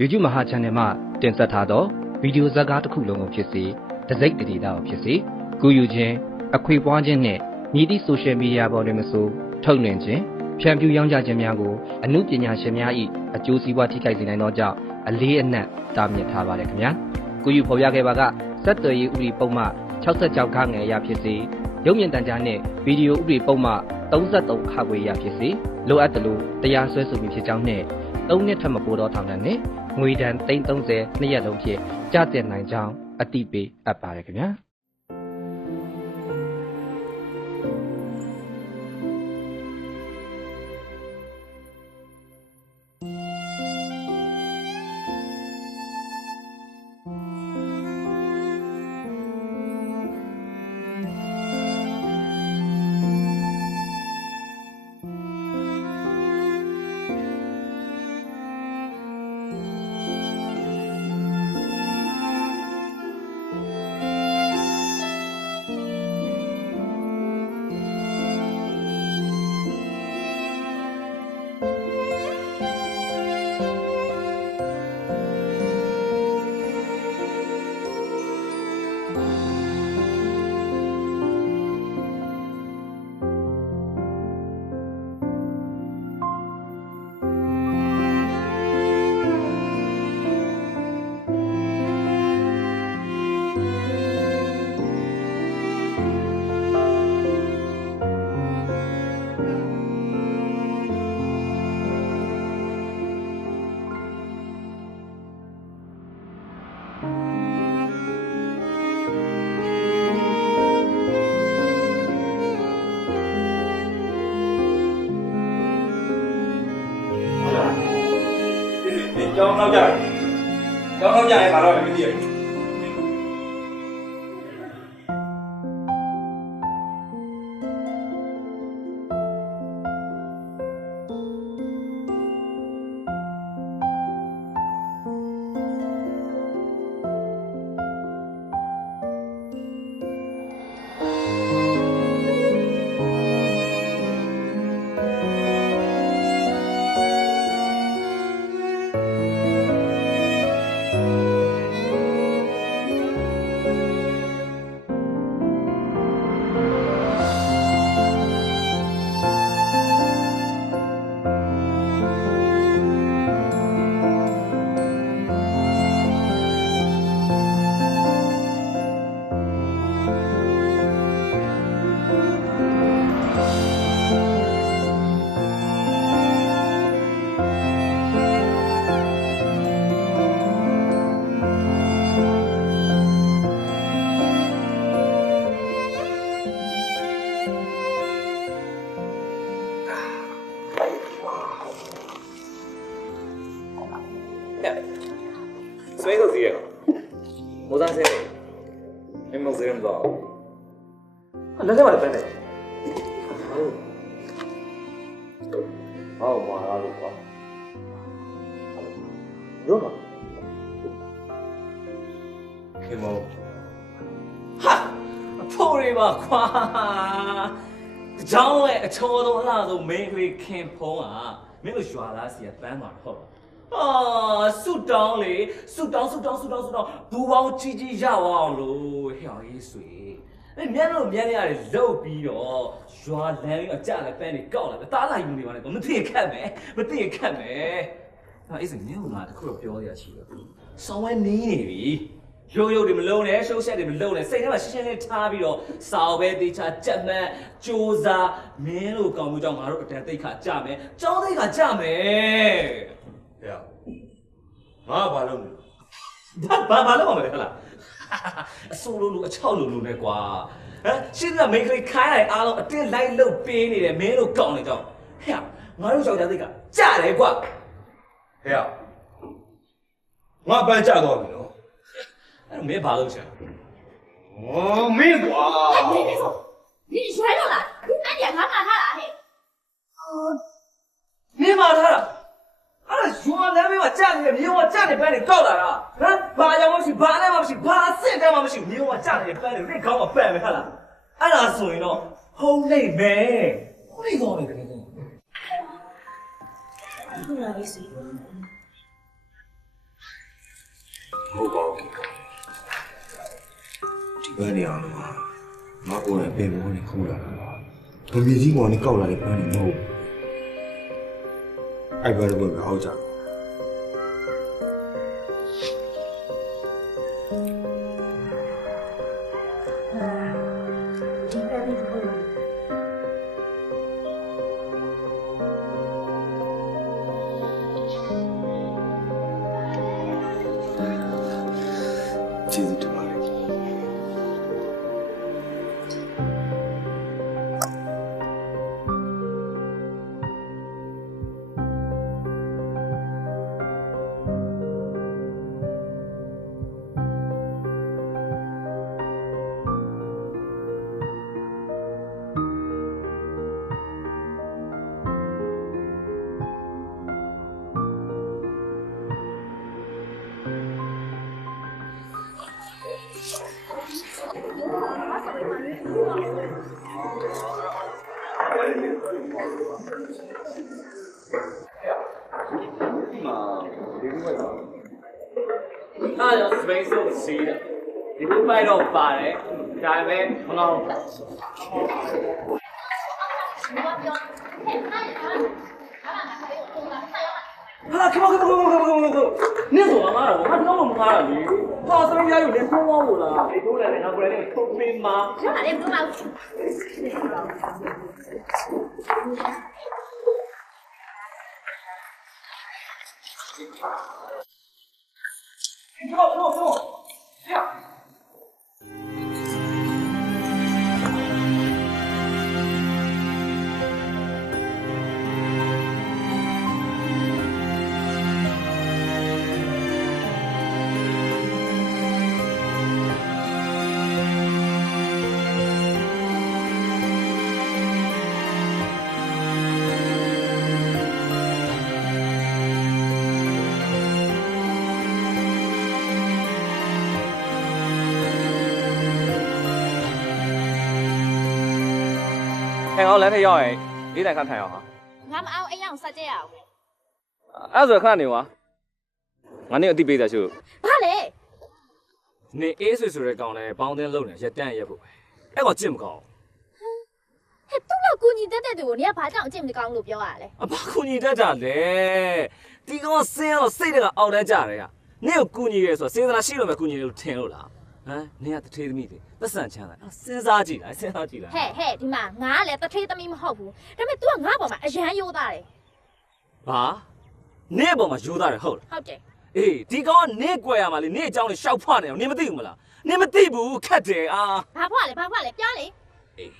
YouTube မဟာ channel မှာတင်ဆက်ထားသောဗီဒီယိုဇာတ်ကားတစ်ခုလုံးကိုဖြစ်စေတစိုက်တရေတာကိုဖြစ်စေကူယူခြင်းအခွေပွားခြင်းနဲ့မြည်သည့် social media ပေါ်တွင်မဆိုထုတ်လွှင့်ခြင်းဖြန့်ဖြူးရောင်းချခြင်းများကိုအမှုပညာရှင်များ၏အကျိုးစီးပွားထိခိုက်စေနိုင်သောကြောင့်အလေးအနက်တားမြစ်ထားပါတယ်ခင်ဗျာကူယူဖော်ပြခဲ့ပါကစက်သွယ်ရေးဥပဒေပုံမှန်66ခန်းငယ်အရဖြစ်စေရုပ်မြင်သံကြားနှင့်ဗီဒီယိုဥပဒေပုံမှန်33ခါခွေအရဖြစ်စေလိုအပ်သလိုတရားစွဲဆိုမှုဖြစ်ကြောင်းနှင့်3နှစ်ထက်မပိုသောထောင်ဒဏ်နှင့်ငွေဒဏ်330နှစ်ရက်လုံးဖြင့်ကျသင့်နိုင်ကြောင်းအသိပေးအပ်ပါတယ်ခင်ဗျာကျောင်းနောက်ကြရင်ဘာလို့လဲမသိရဘူးဆွဲတော့စီရမိုးသားဆဲမင်းမစရင်တော့လက်ထဲမှာပဲနဲ့ဟောမာလာလို့ပါရောပါခေမောဟာအဖိုးတွေပါခွာကြောင်းရဲ့အချောတော်အလားဆုံးမင်းကလေးခင်ဖုံးကမင်းတို့ရွာသားစီကပန်းသွားတော့ဆုတောင်းလေဆုတောင်းဘူပေါင်းကြီးရအောင်လို့ဟဲ့ရေးဆွေမျက်လုံးရတယ်လုတ်ပြီးတော့ရွာလမ်းလေးအကြလည်းပန်းတွေကောက်လာတယ်တားလာယူနေပါနဲ့တော့မသိခတ်မယ်အဲ့စညငါတခုတော့ပြောရချီတော့ဆောင်းဝဲနေနေပြီရုပ်တွေမလုံးနဲ့ရှုပ်ဆက်တွေမလုံးနဲ့စိတ်ထဲမှာရှင်းလေးထားပြီးတော့စာအုပ်ပဲတေချာကြက်မှန်စူးစားမင်းတို့ကောင်းမှုကြောင့်ငါတို့အတန်သိခါကြမယ်ကျောင်းသိခါကြမယ်ဟဲ့ငါဘာလုပ်လဲဘာလုပ်မှာလဲဟလားအစိုးလို့အချောက်လို့နဲ့ကွာဟမ်ရှင်းကမိန်းကလေးခိုင်းလိုက်အားလုံးအတင်းလိုက်လုတ်ပေးနေတယ်မင်းတို့ကောင်းနေကြောင်းဟဲ့ငါတို့ယောက်ျားသိကကြတယ်ကွာဟဲ့ငါပန်းကြတော့ပြီနော်အဲ့မင်းဘာလုပ်ချင်မင်းကွာ你摔着了，你赶紧看看他啦嘿。မင်းမာထားတာအဲ့ဒါရွာလမ်းဘေးမှာကြာနေတယ်မြေဝါကြာနေပန်းတွေကောက်လာတာဟမ်ဘာကြောင့်မရှိဘာနဲ့မှမရှိဘာအဆင့်တန်းမှမရှိမြေဝါကြာနေပန်းတွေလက်ကောင်းမှာပန်းပဲဟဲ့လားအဲ့ဒါဆိုရင်တော့ဟုံးနေမယ်ဟုတ်နေတော့မယ်တကယ်ဟုတ်လားလေးစီ ဟုတ်ပါဘူးဒီဘက်နေအောင်လို့ငါကိုယ်နဲ့ပင်ပေါ်နေခိုးလာတာပါဗမြေကြီးပေါ်နေကောက်လာတဲ့ပန်းနေမဟုတ်အဲ့ဘက်ကတော့အောက်ကြကျေးဇူးတင်ပါတယ်那就 space 都吃的，你不买到八嘞，家里面很好。啊，看，你说嘛了？我看到我妈了你，他这边家有点疯狂了，你过来，人家过来那个偷兵吗？哪里不嘛？走，呀！哎，我来天要哎，你来看太阳哈。我唔เอาไอ้ยังสัจจะเอาအဲ့ဆိုခဏနေကွာငါနေအတိပေးတယ်ရှို့ ဘာလဲ နေအေးဆွေဆိုတဲ့ကောင်လဲပေါင်းတင်းလုံးနေရက်တန့်ရက်ဖို့ပဲအဲ့ကောင်ကြည့်မကောင်း ဟဲ့သူ့လောက်ကူညီတတ်တဲ့သူကိုနေကဘာကြောင့်အကျင့်မကောင်းလို့ပြောရလဲ အဘာကူညီတတ်ကြလဲဒီကောင်ဆင်းရတော့စိတ်တကအောက်တန်းကြတယ်ကနေကိုကူညီရဲဆိုစေတနာရှိလို့ပဲကူညီတယ်လို့ထင်လို့လားဟမ်နေကတထေးသမီးတွေပတ်စံချမ်းသာစဉ်းစားကြည့်လားစဉ်းစားကြည့်လား ဟဲ့ဒီမှာငါကလည်းတထေးသမီးမဟုတ်ဘူးဒါပေမဲ့ तू ကငါ့ပေါ်မှာအရန်ရိုးသားတယ် ဘာနေပေါ်မှာယူသားတယ်ဟုတ်လား ဟုတ်တယ် အေးဒီကောင်ကနေကွယ်ရမှာလေနေအကြောင်းလေးရှောက်ဖွနေအောင်နေမသိဘူးမလားနေမသိဘူးခက်တယ်အာ ဘာဖွားလဲပြောလေ အေး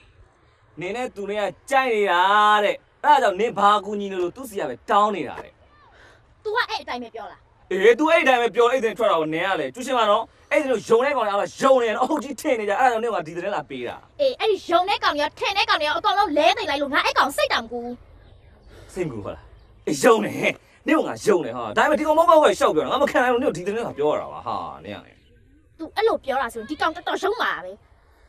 နေနဲ့သူနဲ့ကကြိုက်နေတာတဲ့အဲ့ဒါကြောင့်နေဘာကူညီလို့သူ့စီကပဲတောင်းနေတာတဲ့ तू ကအဲ့အတိုင်းပဲပြောလား အေး तू အဲ့တိုင်းပဲပြောအဲ့တိုင်းထွက်တာကိုနင်းရလေကျူးရှင်မနော်အဲ့ဒီလိုယုံတဲ့ကောင်တွေအားလုံးယုံနေတယ်အဟုတ်ကြီးထင်နေကြအဲ့ဒါကြောင့်နေကဒီတဲ့လာပေးတာ အေးအဲ့ဒီယုံတဲ့ကောင်တွေကထင်တဲ့ကောင်တွေကအကောင်လုံးလဲသိလိုက်လို့ငါအဲ့ကောင်စိတ်တောင်ကူ စိတ်ကူဟုတ်လားအေးယုံနေနေကငါယုံနေဟာဒါပေမဲ့ဒီကောင်မောက်မောက်ပဲရှောက်ပြောတာငါမခံနိုင်လို့နေဒီတဲ့လာပြောရတာပါဟာနေရလေ तू အဲ့လိုပြောတာဆိုရင်ဒီကောင်တော်တော်ရှုံးပါပဲ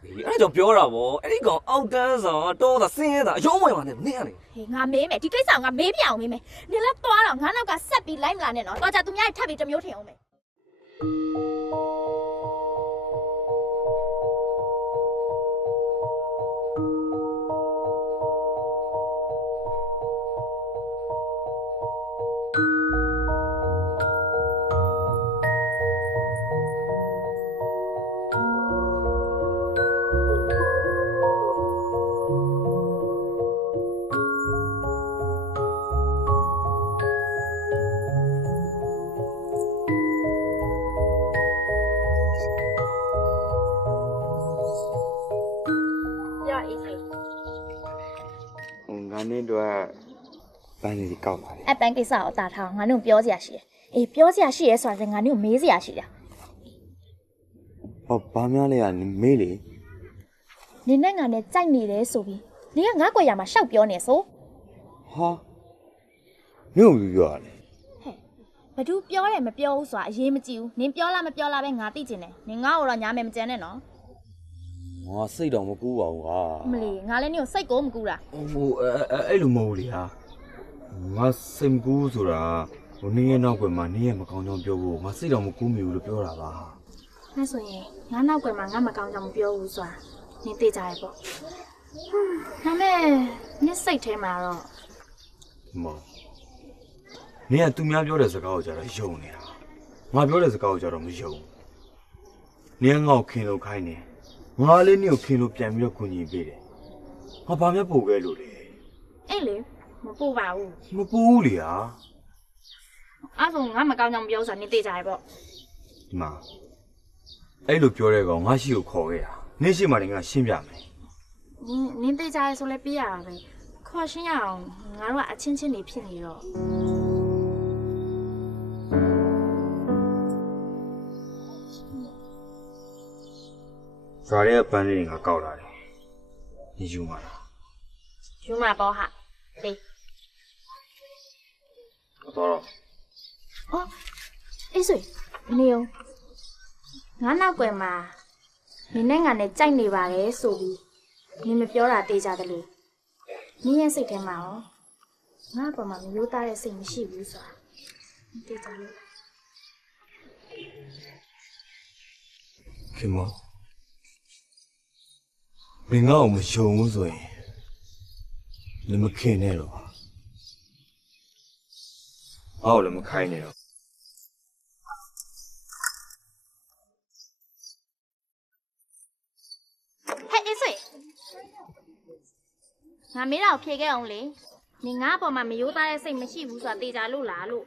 အေးအဲ့ဒါကြောင့်ပြောတာဗောအဲ့ဒီကောင်အောက်တန်းဆောင်တော့တာဆင်းရဲတာအယုံဝင်ပါနဲ့နေရလေ ဟေးငါမေးမယ်ဒီကိစ္စကိုငါမေးပြအောင်မေးမယ်နေလဲသွားတော့ငါနောက်ကဆက်ပြီးလိုက်မလာနဲ့နော်တော့ကြသူများထပ်ပြီးတစ်မျိုးထင်အောင်မယ် ငါနဲ့တော့ပန်းလေးကောက်ပါလေ အဲ့ပန်းကိစ္စကိုတာထားငါတို့ပြောစရာရှိတယ်အေးပြောစရာရှိရဲဆိုတာလည်းငါတို့မေးစရာရှိတာ ဟောဘာများလဲကမေးလေ နင်းနဲ့ငါနဲ့ကြိုက်နေတယ်ဆိုပြီးနင်ကငါ့ကွယ်ရမှာရှောက်ပြောနေဆို ဟာမင်းကိုပြောရတယ် ဟဲ့ဘသူပြောတယ်မပြောဘူးဆိုတာအရေးမကြီးဘူးနင်ပြောလားမပြောလားပဲငါသိချင်တယ်နင်ငါ့ကိုတော့ညာမယ်မကြမ်းနဲ့နော် ငါစိတ်တော်မကူပါဘူးဟာ မလီငါလည်းနင်ကိုစိတ်ကိုမကူတာ ဟိုအဲ့လိုမဟုတ်လေဟာငါစိတ်မကူဆိုတာ ဟိုနင်းရဲ့နောက်ကွယ်မှာနင်းရဲ့မကောင်းကြောင်ပြောဖို့ငါစိတ်တော်မကူးမိဘူးလို့ပြောတာပါ 那所以，俺老鬼嘛，俺们刚刚表无算，你对家不？那么你谁听嘛了？မောင်နင်းကသူများပြောတဲ့စကားကိုကြတော့ယုံနေတာငါပြောတဲ့စကားကိုကြတော့မယုံနင်းငေါ့ခင်လို့ခိုင်းနေငါလေးနင်းကိုခင်လို့ပြန်ပြီးတော့ကူညီပေးတယ်ငါဘာမှပို့ခဲ့လို့လေ 哎嘞，我不吧我。 မပူးလေဟာ 阿凤，俺们刚刚表算，你对家不？ ဒီမှာအဲ့လိုပြောတဲ့ကောင်ငါရှိကိုခေါ်ခဲ့တာနင်းရှိမှလည်းငါရှင်းပြမယ် 你对家说来比呀呗，可是呀，俺说亲亲的骗你了。 ဇာရဲ့ပန်းလေးငါကောက်လာတယ်ညယူမှာလား 有嘛包哈？对。 တော့ 哦，哎谁？没有。俺老鬼嘛，你那俺的在你吧嘞，所以你们表达对家的嘞，你也是听嘛哦。俺爸妈没有打的生气不说，你对家嘞。 ခင်မောမင်းငါ့ကိုမယုံဘူးဆိုရင်လည်းမခင်နဲ့တော့ငါ့ကိုလည်းမခိုင်းနဲ့တော့ 嘿，哎谁？俺没老骗个红嘞，你俺爸妈没有打的生气不说，对家路拉路。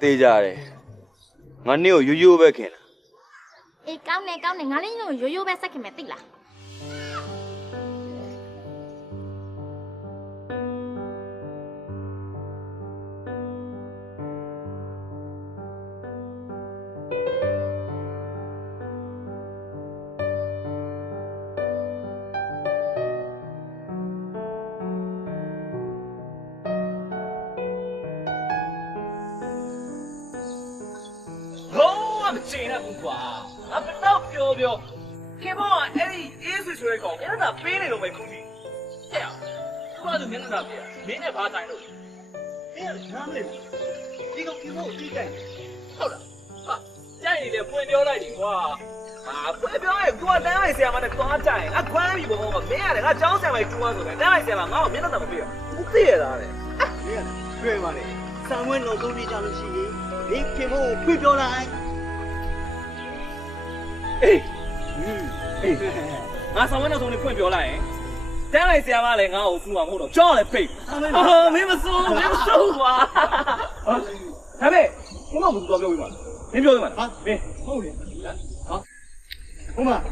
တေးကြတယ်ငါနေ့ကိုရိုးရိုးပဲခင်တာ 哎，高呢，俺哩那悠悠白色去没对啦。 真的不挂，俺不到标标，看不完，哎，一岁出来搞，人家背来都没空气。哎呀，我就明天那边，明天爬山路。哎呀，哪里？这个看不最干。好了，啊，家里的分标来的话，啊，分标哎，我单位下嘛的多债，俺管理不好嘛，没呀的，俺招下来主要是的，单位下嘛，俺明天怎么背？不对了嘞。对嘛嘞？三位老总你讲的是你看不分标来。 哎，俺上晚那从你分表来，单位下嘛来，俺后厨啊，我都叫来背。啊，没么收，没么收啊！啊，台北，我不是多标位嘛，你标位嘛？啊，没，好的，好。好嘛，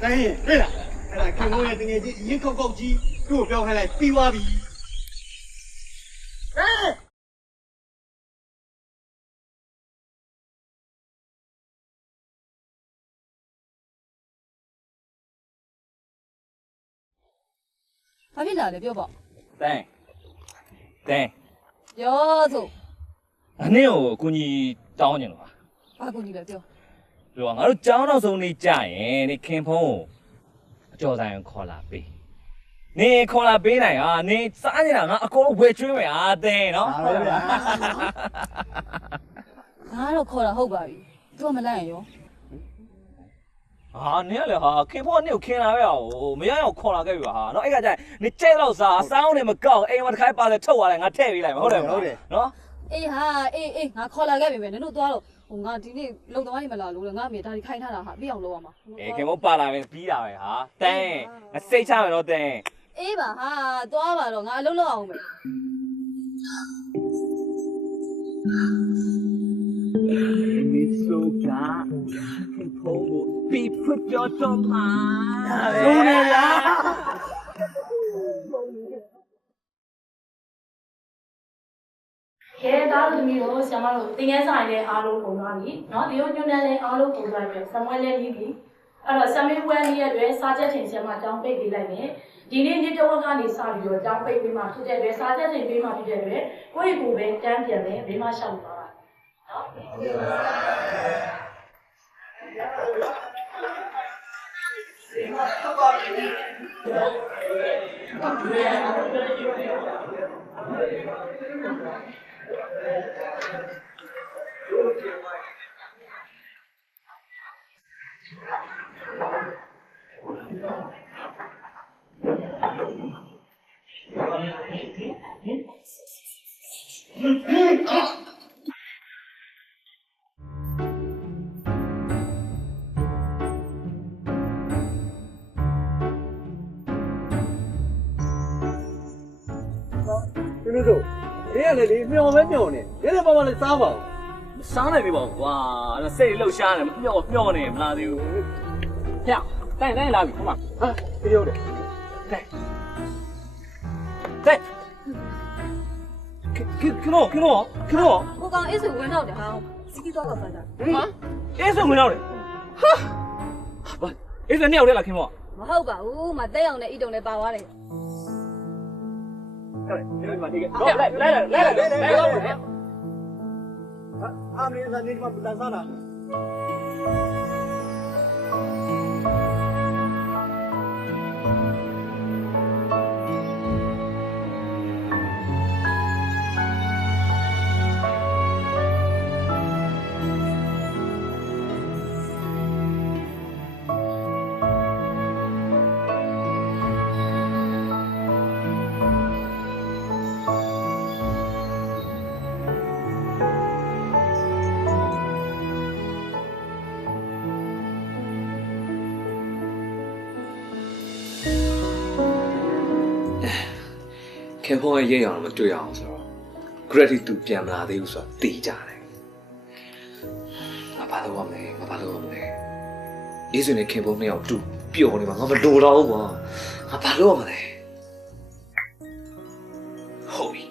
三爷，对了，来看我也等下已经高级，给我标开来比哇比。哎。 ဘာဖြစ်လာလဲပြောပေါ့ တိုင်း ပြောစို့ အနည်းကိုအကူကြီးတောင်းနေလို့ပါ ဘာကူညီလဲပြော ပြောငါတို့ကျောင်းတော်ဆုံးနေကြရင်နေခင်ဖုံးကိုအကျော်ဆိုင်ခေါ်လာပေးနေခေါ်လာပေးနိုင်ဟာနေစားနေတာငါအကုန်ဝယ်ကျွေးမယ်အားတင်းနော် ငါတော့ခေါ်တာဟုတ်ပါပြီသူကမလိုက်ရင်ရော ဟာနေရလေဟာခင်ဖုံးကနေကိုခင်လာပဲဟိုမရအောင်ခေါ်လာခဲ့ပြီပါဟာနော်အဲ့ကကြနေကြဲတော့စားစောင်းနေမကောက်အိမ်မှာတစ်ခါပါလေထုတ်သွားတယ်ငါထည့်ပေးလိုက်မယ်ဟုတ်တယ်နော် အေးဟာအေးငါခေါ်လာခဲ့ပြီပဲနင်တို့သွားတော့ဟိုငါဒီနေ့လုံတော်နေမလားလို့ငါအမေဒါဒီခိုင်းထားတာဟာပြီးအောင်လုပ်ရမှာ ခင်ဖုံးပါလာမယ်ပြီးတာပဲဟာတင်းငါစိတ်ချမယ်နော်တင်း အေးပါဟာသွားပါတော့ငါအလုပ်လုပ်အောင်မယ် 你手感，看头我比不掉中嘛，收来啦！ကဲဒါတို့သမီးတို့ဆရာမတို့တင်ငယ်ဆိုင်တဲ့အားလုံးပုံသွားပြီเนาะဒီလိုညွှန်တဲ့အားလုံးပုံသွားပြီဆမွဲလဲပြီးပြီအဲ့တော့ဆမေးပွဲလေးရဲ့အတွက်စာချက်ချိန်ဆရာမအကြောင်းပိတ်ပေးလိုက်မယ်ဒီနေ့နေ့တဝက်ကနေစပြီးတော့အကြောင်းပိတ်ပေးမှဖြစ်တဲ့အတွက်စာချက်ချိန်ပေးမှဖြစ်တဲ့အတွက်ကိုယ့်ကိုယ်ပဲတန်းပြန်မယ်ဘေးမှာရှောက်သွားတာเนาะဒီမှာတော့ပါပြီ你说，你也来哩，喵没喵呢？你这爸爸来啥吧？စားနိုင်ပြီပေါ့ကွာအဲ့စိတ်လှုပ်ရှားနေမျောနေမလားသေးဘူးဟဲ့တိုင်းလာပြီဟုတ်မှာ啊，对的。တိုင်းခင်ဗျ ကိုကောင်အေးဆိုဝင်တော့တယ်ဟာစီးကြီးတော့တော့စားကြဟာ အေးဆိုဝင်တော့တယ်ဟာဘာအေးစနှစ်ယောက်တည်းလားခင်ဗျ မဟုတ်ပါဘူးမတက်အောင်နဲ့ဤတုံနဲ့ပါသွားတယ် 来， 阿明那你他妈不干啥呢？ ခင်ဗျရဲ့ရအောင်မတွေ့အောင်ဆိုတော့ gravity သူပြန်မလာသေးဘူးဆိုတော့တေးကြတယ်ငါဘာလို့ရမလဲအေးစွနဲ့ခင်ဗျနှစ်ယောက်တူပျော်နေမှာငါမလိုတော့ဘူးကွာငါဘာလို့ရမလဲဟုတ်ပြီ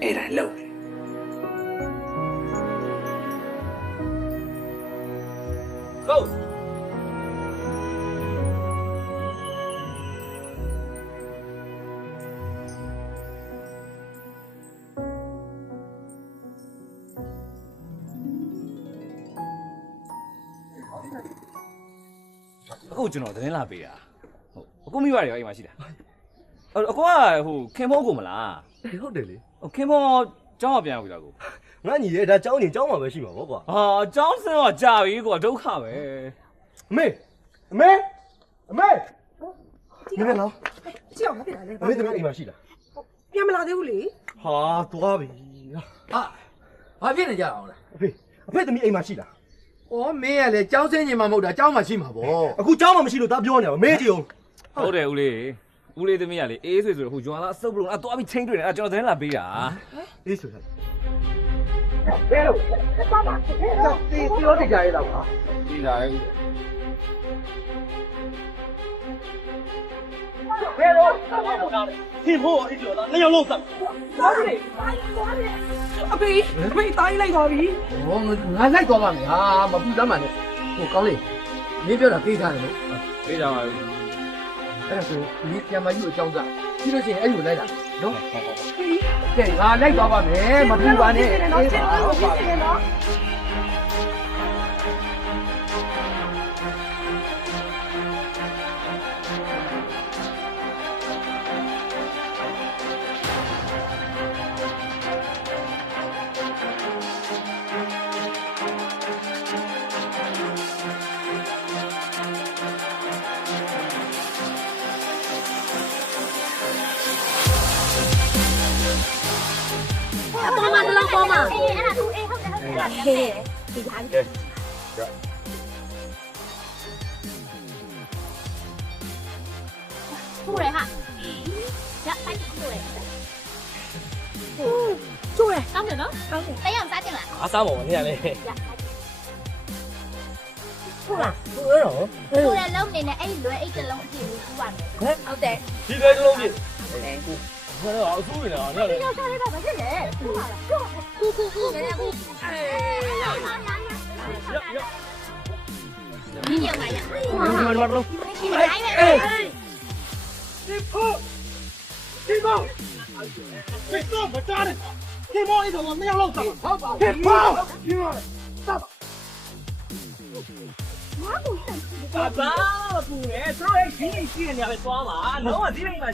အဲ့ဒါလောက်Go! အခုကျွန်တော်သတင်းလာပေးတာဟုတ်အခုမိပါတယ်အိမ်မှာရှိတာအကွာဟိုခင်ဖောကိုမလား ဟုတ်တယ်လေ ဟိုခင်ဖောကျောင်းကပြန်ပြီလားကို ငါညီလေဒါကြောင်းနေကြောင်းမှာပဲရှိမှာပေါ့ကွာ ဟာကျောင်းစင်းတော့ကြာပြီကွာဒုက္ခပဲ အမေမင်းလား ကြည့်အောင်မဖြစ်တာလေ အမေသမီးအိမ်မှာရှိလား ပြန်မလာသေးဘူးလေ ဟာသွားပြီ ဘာဖြစ်နေကြအောင်လဲ အဖေသမီးအိမ်မှာရှိလား ။အော်မင်းကလည်းကြောင်းစင်းညင်မှာမဟုတ်တာကြောင်းမှာရှိမှာပေါ့ အခုကြောင်းမှမရှိလို့ဒါပြောနေအောင်မေးကြည့်အောင် ဟုတ်တယ်ဦးလေးသမီးကလေအေးဆွေဆိုတော့ဟိုဂျွာလာအစုပ်လို့သွားပြီးချင်းတွေ့တယ်ကျွန်တော်သတင်းလာပေးတာ အေးဆိုတယ် ။ပြောနေကြရတော့ပါ ဒီလာလေ ခင်ဖို့အိတ်ကျော်သားနှစ်ယောက်လုံးစပ် အဖေတားလိုက်ပါပြီ ။ဟောငါလိုက်သွားပါမယ်ဟာမပူတမ်းပါနဲ့။ဟိုကောင်းလေးမင်းပြောတာသိထားတယ်လို့ ပေးကြပါဦး ။အဲ့ဒါဆိုဒီပြန်မကြီးကိုအကြောင်းစား။ပြီးလို့ရှိရင်အဲ့လိုလိုက်တာနော်။ကဲငါလိုက်သွားပါမယ်မပူပါနဲ့။အေးပါဟုတ်ပါပြီနော်။ ပေါ်မှာတော့ပေါ်မှာအေးအဲ့ဒါသူအေးဟုတ်တယ်ဟေးဒီဟာကြီးဟုတ်တယ်ဟာရတိုက်ကြည့်လို့လေကျိုးရကောင်းတယ်နော်ကောင်းတယ်တယောက်စားကြလား အားစားပါဦးနေရလေ ဟုတ်လား ဟုတ်ရော သူလည်းလုံးနေနဲ့အဲ့ဒီလွယ်အိတ်တစ်လုံးအကြည့်လို့ကူရတယ်ဟုတ်တယ် ဒီပဲတစ်လုံးပြည့်ဟဲ့အဆူနေလားနေလေ ယောက်ျားလေးကဘာဖြစ်လဲကူလာကူနေကူ你有买呀？你买呀？ခင်မတားနဲ့ခင်မောအိတ်ကျော်သားနှစ်ယောက်လုံးစပ်ဟုတ်ပါခင်မောခင်မောစပ်爸，不嘞，这还心里心里还装嘛？侬啊，这边嘛，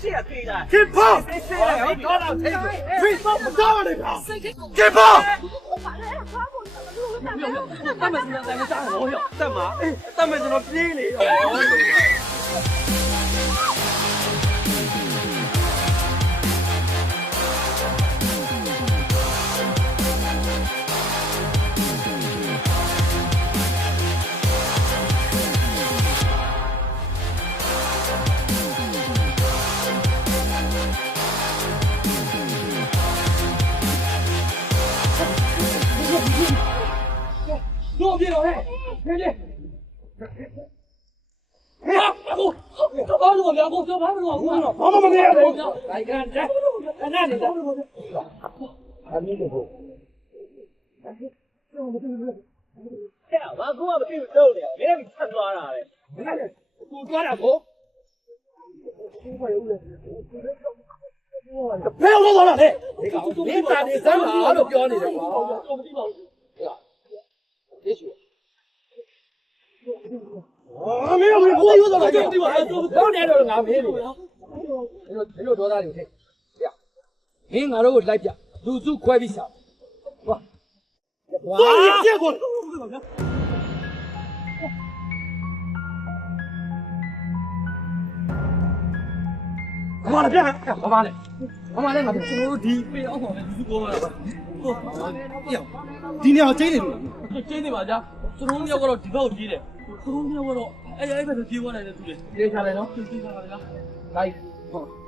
谁也对的。金炮，你搞到这个，为什么不打我那个？金炮，他们是在那打我哟，干嘛？他们怎么逼你？左边老黑，别别！啊！我把我两个小盘子我了，跑跑跑跑！来看这，看那里的，还没得不？哎，我给我对不着的，别给看抓了嘞！你看这，多抓两头。不要我了嘞！你打你三把都标你的，别学。没有，我有多少个对吧？当年就是俺没的。你说多大有钱？呀，你俺这个来讲，都走快点下。哇！哇！结果。妈的，别喊！我妈的，我妈的，俺这地被俺放的，你过来吧。今天要真的，真的吧？家，这东西我都地包地的，这东西我都，哎呀，这都地过来的，对不对？接下来呢？接下来呢？来，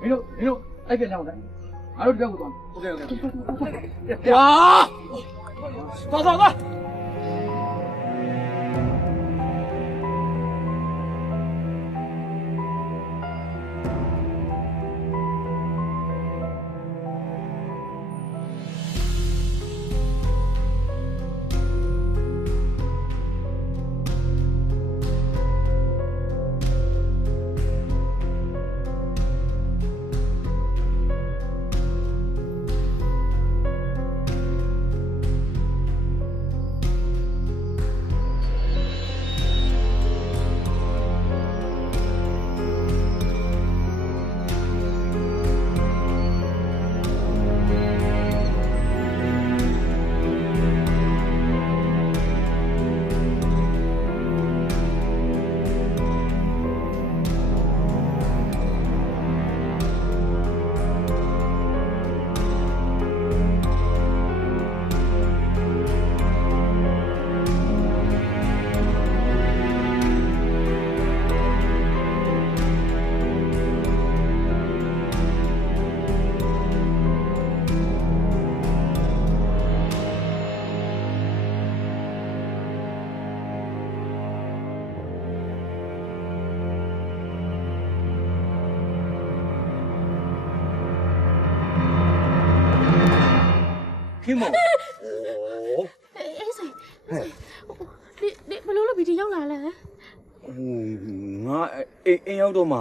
没有，哎，别讲我的，俺都这样子，OK。哇！走。天冇，အေးစိ你ဘလို့လို့ဗီဒီယိုရောက်လာလဲငါအိမ်ရောက်တော့မှ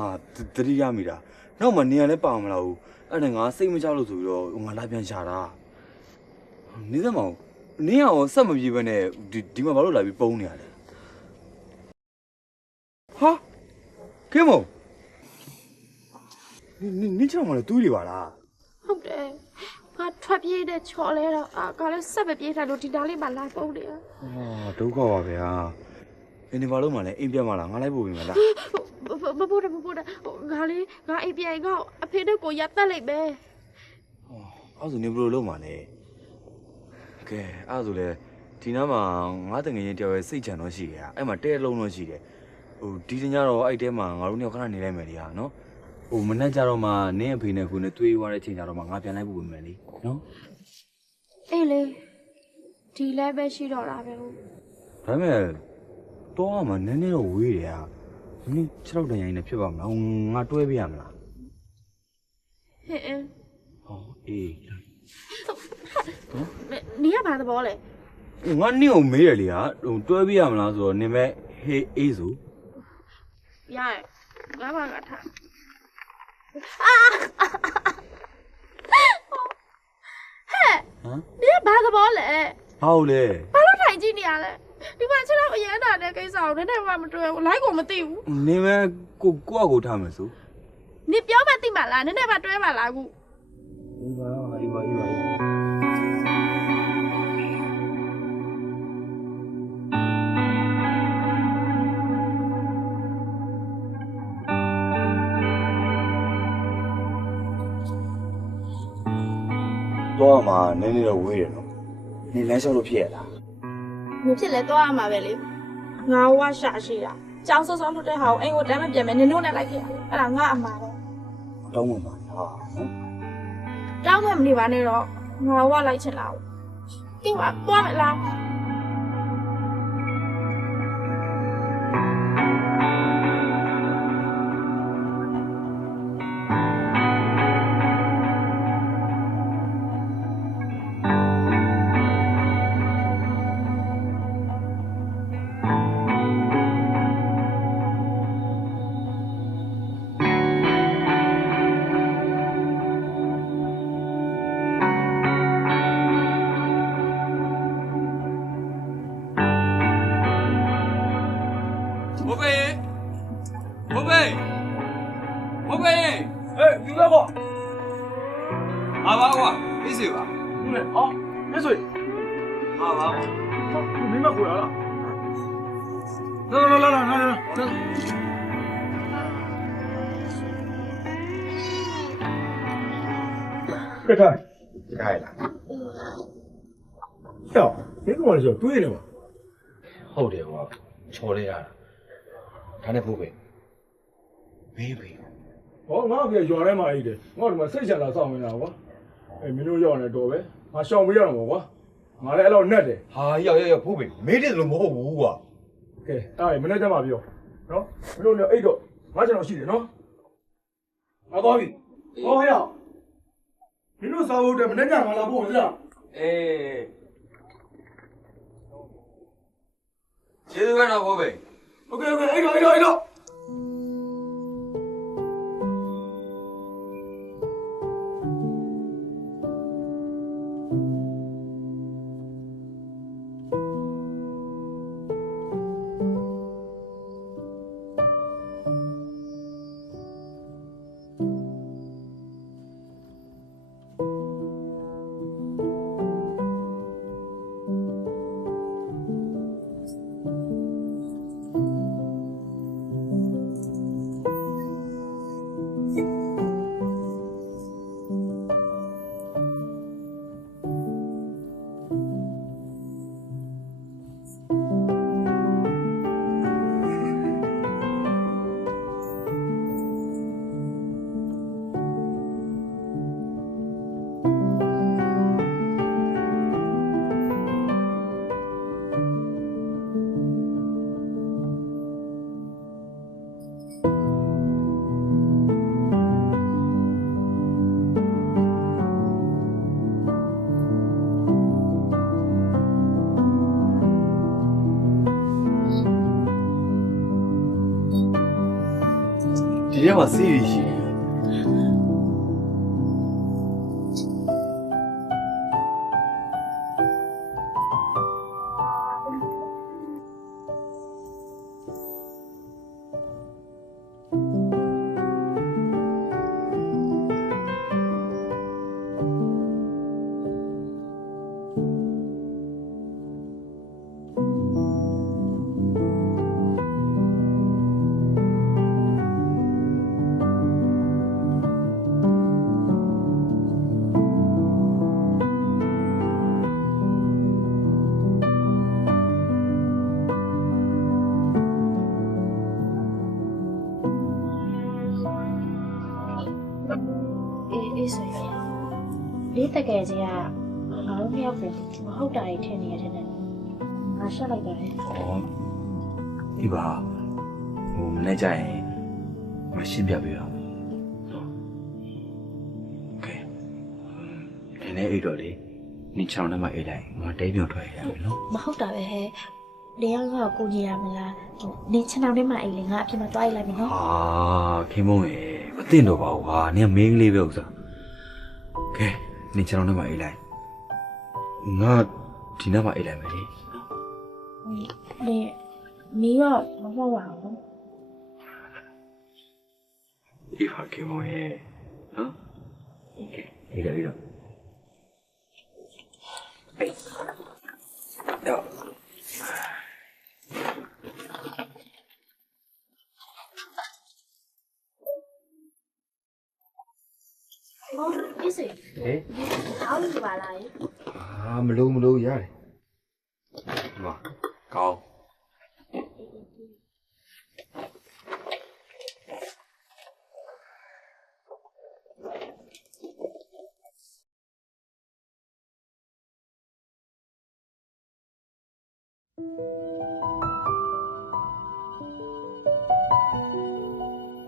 တတိယမိတာနောက်မှနေရလဲပါမလားဘူးအဲ့ဒါငါစိတ်မကြောက်လို့ဆိုပြီးတော့ငါလာပြန်ရှာတာနေသမောင်နင်းအောင်ဆက်မပြေဘဲနဲ့ဒီမှာဘာလို့လာပြီးပုံးနေရလဲဟာခေမောနင်းချောင်းမလဲတူးနေပါလားဟုတ်တယ်ငါထွက်ပြေးတဲ့ချော်လဲတော့ကလည်းဆက်မပြေးထားလို့ဒီသားလေးမှလာပုံးနေတာဒုက္ခပါဗျာနေဘာလို့မှလဲအိမ်ပြတ်မလားငါလိုက်ပို့ပြီမလားမပို့တယ်ငါအိမ်ပြန်ငါအဖေနဲ့ကိုရပ်တက်လိုက်ပဲအဲ့ဆိုနေဘလို့လုံးမှလဲကဲအဲ့ဆိုလဲဒီနားမှာငါတငယ်ချင်းတယောက်ရဲ့စိတ်ချမ်းတော့ရှိတယ်အဲ့မှာတဲလုံးတော့ရှိတယ်ဒီညတော့အဲ့တဲမှာငါတို့နှစ်ယောက်ခဏနေလိုက်မယ်လေဟာနော်မနှက်ကြတော့မှနင်းအဖေနဲ့ကိုနဲ့တွေးသွားတဲ့ချိန်ကြတော့မှငါပြန်လိုက်ပို့ပြီမယ်လေနော်အေးလေဒီလဲပဲရှိတော့တာပဲဟုတ်ဒါပေမဲ့တော့မှနည်းနည်းတော့ဝေးတယ်ဟာနင်း6လောက်တန်ရိုင်းနေဖြစ်ပါမလားငါတွဲပြရမလားဟဲ့အေး你要把它包嘞？我你又没人哩啊？တွဲပြရမလားဆိုတော့နင်ပဲဟေးအေးဆိုရတယ်ငါဘာကထားဟဲ့你要把它包嘞？ဟုတ်လေဘာလို့ထိုင်ကြည့်နေရလဲ ဒီမှာချက်တော့အရင်တာတဲ့ကိစ္စကိုနည်းနည်းမှမတွေ့ဘူးလိုက်ကိုမသိဘူး နင်းမဲကိုယ့်အကိုထားမယ်ဆို နင်ပြောမှသိမှာလားနည်းနည်းမှတွဲမှာလားခု အေးပါတော့မှနည်းနည်းတော့ဝေးတယ်နော်နင်လမ်းလျှောက်လို့ဖြစ်ရလား မဖြစ်လဲသွားရမှာပဲလေငါဝါရှာရှိတာကြောင်စောစောလွတ်တဲ့ဟာကိုအိမ်ကိုတမ်းမပြန်မယ်နင်တို့နဲ့လိုက်ခဲ့အဲ့ဒါငါအမှားပဲ တောင်းမှပါဟာ တောင်းမှမနေပါနဲ့တော့ငါဝါလိုက်ချင်လားကဲပါသွားမလား ယူလာပေါ့ ဟာပါကွာအေးစေပါ ဟုတ်လေအော်မင်းဆို ဟာပါကွာ မင်းမကိုရလားလာကဲထားခိုင်လားဟေ့မင်းကလည်းဆိုတွေးနေမှာ ဟုတ်တယ်ကွာချော်လဲရတာဒါနဲ့ဖို့ပဲဘေးဘေး ဟောငါ့ပြေရွာထဲမှာအိတ်တယ်ငါ့ဒီမှာစိတ်ချတာစောင့်နေတာကွာမင်းတို့ရောက်နေတော့ပဲငါရှောင်ပေးရတော့ကွာငါလည်းအဲ့လိုနဲ့တယ် ဟာရောက်ဖို့ပဲမေးတယ်လို့မဟုတ်ဘူးကွာ ကဲအဲ့မနေ့ကမှပြောနော်မင်းတို့လည်းအိတ်တော့ငါကျွန်တော်ရှိတယ်နော်ငါသွားပြီဟောဟဲ့မင်းတို့စားဖို့အတွက်မနေ့ကငါလာဖို့ဟုတ်လား အေးကျေးဇူးပဲတော့ဖို့ပဲ โอเคအိတ်တော့ ဒီထဲမှာစီးရီရှိတယ် အေးဆိုရင်လေးတကယ်ကြီးကငါတို့မြောက်ကိုမဟုတ်တာကြီးထင်နေရတယ်နဲ့ငါရှက်လိုက်တယ် ဩဒီပါဟိုမနေ့ကျရင်မရှင်းပြပေးရအောင်โอเคဒီနေ့အိတ်တော့လေနေချောင်းထဲမှာအိတ်လိုက်ငါတိတ်ပြုံထွက်ရမယ်နော် မဟုတ်တာပဲဟဲ့နေရာကကိုကြီးရမလားဟိုနေချင်အောင်ထဲမှာအိမ်လေငါအပြင်မှာတွားရလိုက်ပြီနော် ဟာခင်မုန်းရေမသိတော့ပါဘူးဟာနင်ကမင်းကလေးပဲဥစားကဲနေချောင်းထဲမှာအိတ်လိုက်ငါဒီနေ့မှအိတ်လိုက်မယ်လေ ဟ你要麻烦完了。一会儿给我耶，啊？一个。哎，要。一岁。哎。好你话来。啊，唔撈呀你。嘛，搞。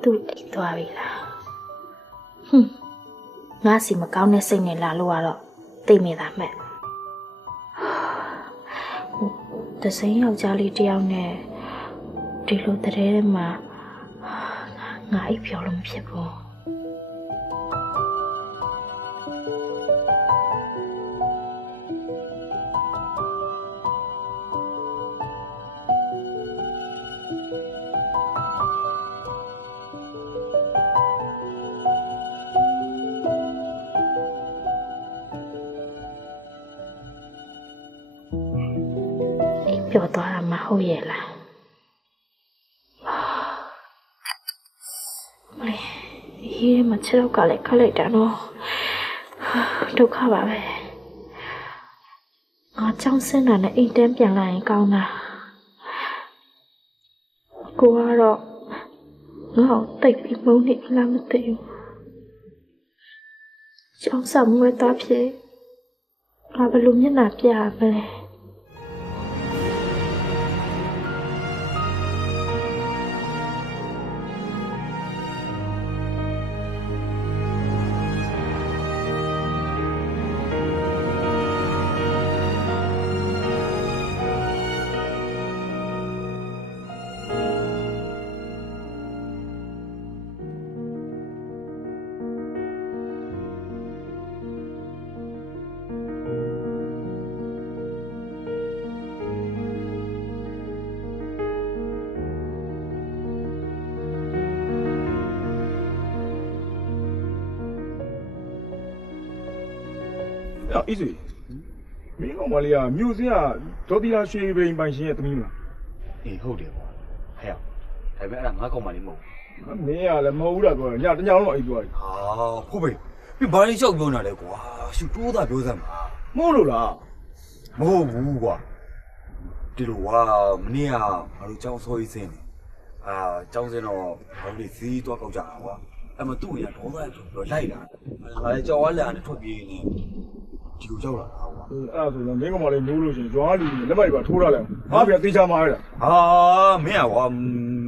သူတည်သွားပြီလားဟွန်းငါစီမကောင်းတဲ့စိတ်နဲ့လာလို့ကတော့သိမိတာမဲ့တစိမ်းယောက်ျားလေးတယောက်နဲ့ဒီလိုတည်းထဲမှာငါအိပ်ပျော်လို့မဖြစ်ဘူးပျော်သွားတာမဟုတ်ရဲ့လားမလေးဒီမှာခြေထောက်ကလည်းခက်လိုက်တာနော်ဒုက္ခပါပဲငါကြောင်းစင်းတာနဲ့အိမ်တန်းပြန်လာရင်ကောင်းတာကိုကတော့ငါ့ကိုတိတ်ပြီးမုန်းနေလားမသိဘူးကြောင်းဆောင်မွေးသားဖြစ်ငါဘယ်လိုမျက်နှာပြရမလဲအေးစေမင်းကောင်မလေးကမြို့စင်းကဒေါ်တီလာရွှေဘိန်ပိုင်ရှင်ရဲ့သမီးမလားအေးဟုတ်တယ်ကွာဟဲ့ဒါပေမဲ့အဲ့ဒါငါကောင်မလေးမဟုတ်ဘူးမင်းကလည်းမဟုတ်ဘူးလားကွာညတညလုံးအိပ်သွားပြီဟာဟုတ်ပြီမင်းဘာလို့ရှောက်ပြောနေတာလဲကွာရှူတိုးတာပြောစမ်းပါမဟုတ်လို့လားမဟုတ်ဘူးကွာဒီလိုကွာမင်းကဘာလို့ကြောင်းစောကြီးစင်းနေကြောင်းစင်းတော့ဘာလို့ဈေးသွားကောက်ကြတာကွာအဲ့မသူ့ရဒေါသဆိုပြီးလိုက်လာငါလည်းကြောက်ဝါလန်နဲ့ထွက်ပြေးနေဒီကိုရောက်လာတာကွာအဲ့ဒါဆိုတော့မင်းကမလေးနိုးလို့ရှင်ရွာလူလက်မတွေပါထိုးရလိုက်ငါပြန်တေးချမှာရတာမင်းကွာ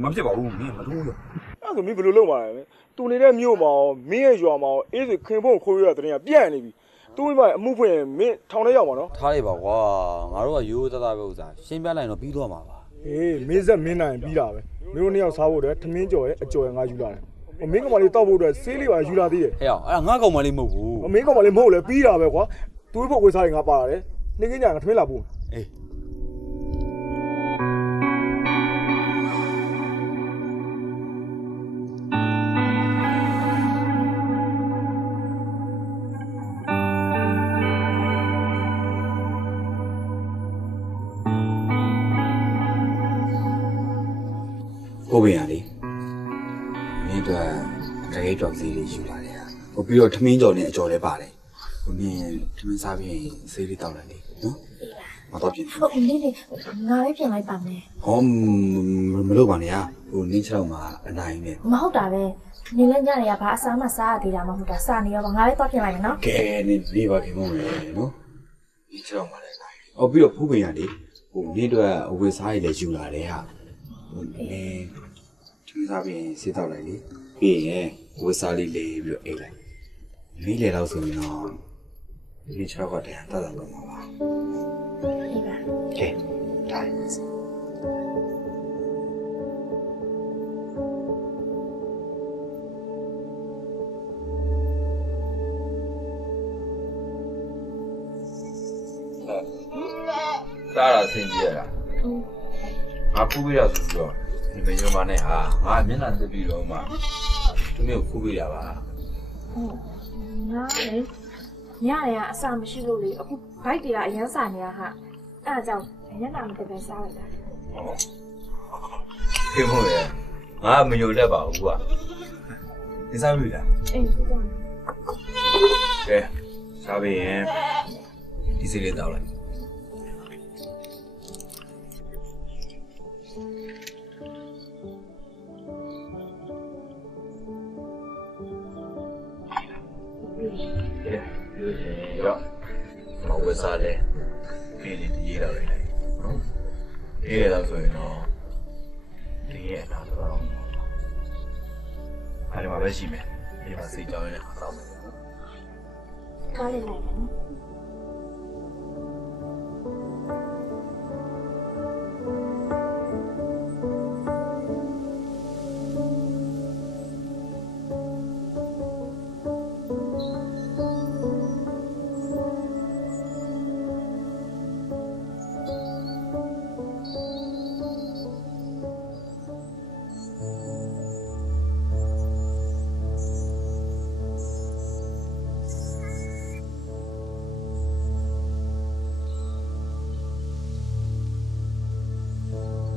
မဖြစ်ပါဘူးမင်းမထိုးရအဲ့ဒါဆိုမင်းဘယ်လိုလုပ်မှာလဲတူနေတဲ့မြို့မှာမင်းရဲ့ရွာမှာအေးစခင်ဖို့ခိုးရတဲ့တင်ကပြန့်နေပြီသူ့မိမအမှုဖွင့်မင်းထောင်ထဲရောက်မှာနော်ထားလိုက်ပါကွာငါတို့ကရိုးသားသားပဲဥစားရှင်းပြလိုက်တော့ပြီးသွားမှာပါအေးမင်းဆက်မင်းနိုင်ပြီးတာပဲမင်းတို့နှစ်ယောက်စားဖို့အတွက်ထမင်းကြော်ရဲ့အကြော်ရဲ့ငါယူလာတယ်မင်းကောင်မလေးတောက်ဖို့အတွက်ဆေးလေးပါယူလာသေးတယ်ဟဲ့အဲ့ဒါငါကောင်မလေးမဟုတ်ဘူးမင်းကောင်မလေးမဟုတ်လေပြီးတာပဲကွာသူ့ဖို့ဝေးစားရင်ငါပါလာတယ်နေကင်းညာငါထမင်းလာပို့အေးကိုပင်ရလေမင်းတို့တရေကြော်စီလေးယူလာတယ်ဟိုပြီးတော့ထမင်းကြော်နဲ့အကြော်လည်းပါတယ်ဟိုမင်းထမင်းစားပြီးဆေးလေးတောက်လိုက်လေနော်မတော့ပြင်ဟုတ်နေနေငါပဲပြင်လိုက်ပါမယ်ဟောမလုပ်ပါနဲ့ဟိုနင်းချောင်းမှာအနိုင်နဲ့မဟုတ်တာပဲနေလဲညနေကဘာအစားမစားရသေးတာမဟုတ်တာစားနေရောပါငါလည်းတော့ပြင်လိုက်မယ်နော်ကဲနေပြေးပါခင်ဗျာနော်နင်းချောင်းမှာလည်းနိုင်ဟောပြီးတော့ဖူးပင်ရလေဟိုနင်းတို့အဝေးစားရည်လည်းယူလာတယ်ဟာနင်းထမင်းစားပြီးဆေးတောက်လိုက်လေပြီးရင်ဝေးစားလေးလေးပြီးတော့အိတ်လိုက်လေးလေတော့ဆိုရင်တော့ဒီချောက်ကတည်းကတတ်တာတော့မှာပါအေးပါကဲတိုင်းစားတာဆင်းပြေးရတာ ငါခိုးပေးရဆိုပြီးတော့ဒီမယုံမနဲ့ဟာငါမျက်နှာတက်ပြီးတော့မှသူမျိုးခိုးပေးရပါ ငါလေညရအစာမရှိလို့လေအခုဘိုက်တရားအရန်စာနေရဟာအဲ့ဒါကြောင့်ညနာမတပဲစားလိုက်တာ ခေမို့လေငါမယုံတတ်ပါဘူးကွာဒီစားပြီလား အေးဟုတ်ပါ ကဲစားပြီရင်ဒီစိလေးတောက်လိုက်ရောမဝယ်စားလေဖေးလေးတရေးတော့လေနော်အေးတော့ဆိုရင်တော့ဒီရဲ့အနာတော့အဲ့ဒီမှာပဲရှိမယ်ဒီမှာစိတ်ကြောင်းနဲ့အားတော့မယ် ကားလေးလိုက်မယ်နော်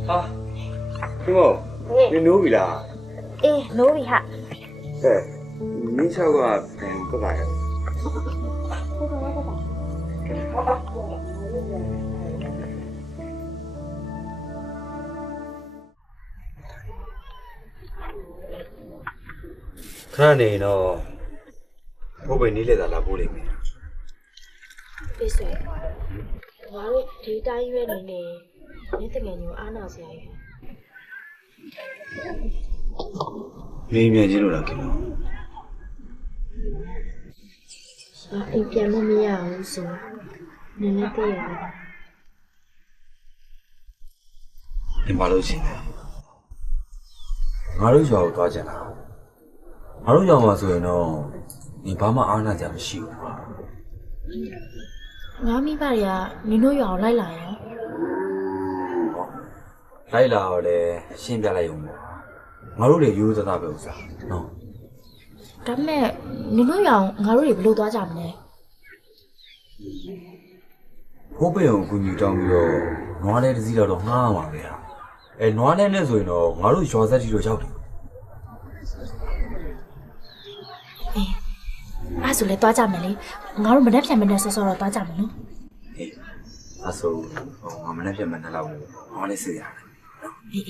ဟာဒီမို့ဒီနိုးပြီလား အေးနိုးပြီဟာ ဟဲ့မင်းချောက်ကဘယ်ကပါလဲခဏနေတော့ဘိုးဘယ်နည်းလေသာလာပို့လိမ့်မယ် အေးဆွေငါတို့ဒီတိုင်းရွေးနေနေညတငယ်ညိုအားနာစရာရဲ့ မင်းမြန်ချင်းလို့လားခင်ဗျာ အိမ်ပြန်လို့မရဘူးဆိုနည်းနည်းတည့်ရတယ် ဒီမှာလို့ရှိတယ်ငါတို့ရွာကိုသွားကြတာငါတို့ရွာမှာဆိုရင်တော့ဒီဘာမှအားနာကြမရှိဘူးကွာ ငါမိဘတွေကနင်တို့ရွာကိုလိုက်လာရော လိုက်လာတော့လေရှင်းပြလိုက်ရုံပေါ့ငါတို့လေရိုးသားသားပဲဥစားနော် ဒါပေမဲ့နင်တို့ရွာကိုငါတို့တွေဘယ်လိုသွားကြမလဲ ဘိုးပေအောင်ကူညီတောင်းပြီးတော့နွားလေးတစ်စီးတော့ငှားမှာပဲဟာအဲနွားလေးနဲ့ဆိုရင်တော့ငါတို့ရွာဆက်တီတော့ရောက်တယ် အဲ့ဆိုလဲသွားကြမယ်လေငါတို့မနေ့ပြန်မနေ့ဆော့ဆော့တော့သွားကြမယ်နော် ဟေးအဆိုငါမနေ့ပြန်မနေ့လောက်နွားလေးစီရတယ် အေး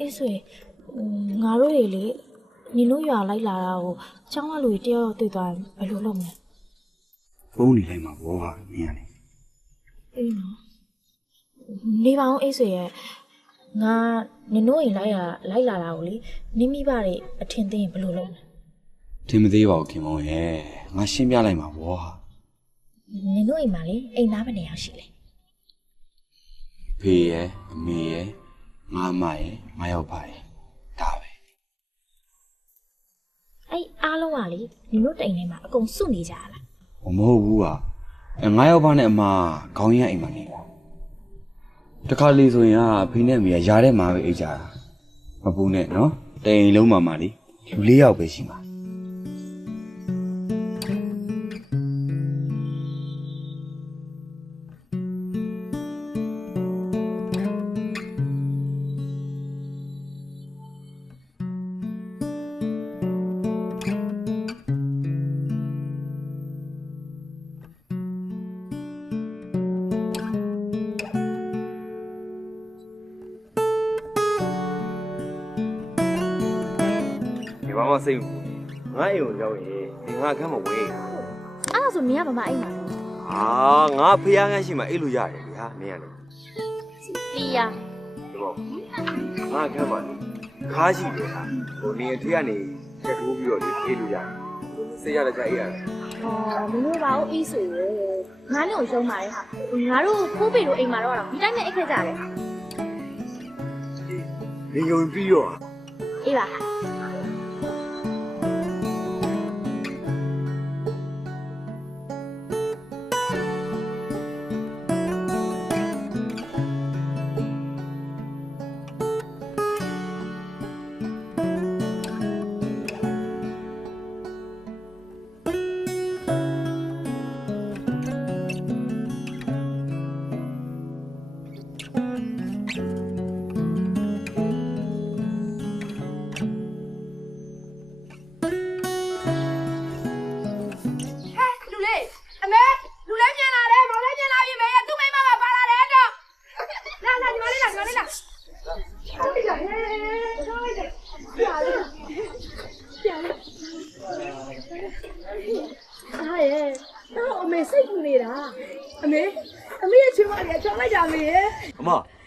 အေးဆိုရင်ငါတို့တွေလေနင်တို့ရွာလိုက်လာတာကိုကျောင်းကလူတွေတယောက်တွေ့သွားရင်ဘယ်လိုလုပ်မလဲ ဖုန်းနေလိုက်မှာဘောဟာမင်းကနေ အေးနော်နေပါအောင်အေးဆိုရင်ငါနင်တို့အိမ်လိုက်လာတာကိုလေနင်းမိဘတွေအထင်သိရင်ဘယ်လိုလုပ်မလဲ ထင်မသေးပါဘူးခင်မောင်ရဲ့ငါရှင်းပြလိုက်မှာဘောဟာ နင်တို့အိမ်မှာလေအိမ်သားဘယ်နေရာရှိလဲ ဖေရဲ့အမေရဲ့ငါမရဲ့ငါရောက်ပါရဲ့ဒါပဲ အဲ့အားလုံးကလေနင်တို့တိမ်ထဲမှာအကုန်စုနေကြရလား မဟုတ်ဘူးဟာ 9ယောက်ပါနဲ့အမခေါင်းရအိမ်မှာနေတာတခါလေဆိုရင်အဖေနဲ့အမေကယားထဲမှာပဲအိတ်ကြတာမပူနဲ့နော်တိမ်လုံးမှာလေလူ4ယောက်ပဲရှိမှာဘာမှစိတ်ဘူးငါအိမ်ကိုရောက်ရင်ဒီငါခန်းမဝေးအဲ့ဒါဆိုမင်းကဘာမှအိမ်မှာလဲငါဖျားခန်းရှိမှအိတ်လို့ရတယ်ဗျာမင်းကလေတီးရဒီပေါ့ငါခန်းမှာခါးရှိတယ်ဟာဟိုနေအထက်ကနေချက်ထိုးပြီးတော့ဒီအိတ်လို့ရတယ်စိတ်ရတဲ့ကြအိတ်ရတယ်မင်းတို့ဘာလို့အေးဆိုရဲငါနဲ့ကိုရှုံးပါလေဟာငါတို့ခိုးပေလို့အိမ်မှာတော့ဒီတိုင်းနဲ့အိတ်ခက်ကြတယ်နေုံပြီးတော့အေးပါ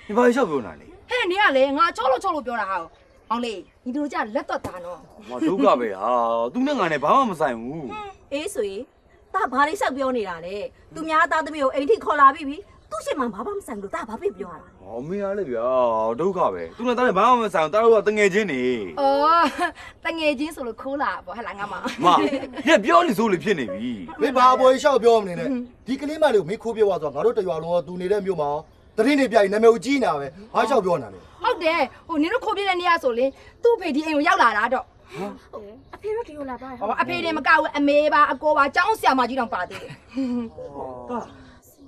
你把小表拿来。嘿，你啊嘞，我找了表了哈。အောင်လေညီတို့ကြလက်တော့တာနော်မဒုက္ခပဲဟာသူနဲ့ငါနဲ့ဘာမှမဆိုင်ဘူးအေးဆိုရင်ဒါဘာလေးဆောက်ပြောနေတာလဲသူများသားသမီးကိုအိမ်ထိခေါ်လာပြီသူ့ရှင်မှာဘာမှမဆိုင်လို့ဒါဘာဖြစ်ပြောရတာဟောမင်းရလေဗျာဒုက္ခပဲသူနဲ့သားနဲ့ဘာမှမဆိုင်တာတို့ကတငယ်ချင်းနေအော်တငယ်ချင်းဆိုလို့ခိုးလာပေါ့ဟဲ့လားငါမညပြောနေစိုးလို့ဖြစ်နေပြီမင်းဘာပေါ်ရှောက်ပြောမနေနဲ့ဒီကလေးမလေးကိုမင်းခိုးပြသွားဆိုတော့ငါတို့တရွာလုံးကသူနေတဲ့မြို့မှာတရင်နေပြရင်နာမည်ကိုကြီးနေတာပဲဘာရှောက်ပြောနေတာလဲဟုတ်တယ်ဟိုနင်တို့ခိုးပြတဲ့နေရာဆိုလေသူ့ဖေဒီအိမ်ကိုရောက်လာတာတော့အဖေတို့ဒီကိုလာပါဟောအဖေတွေမကဘူးအမေပါအကိုပါကျောင်းဆရာမကြီးတောင်ပါသေးတယ်ဟာ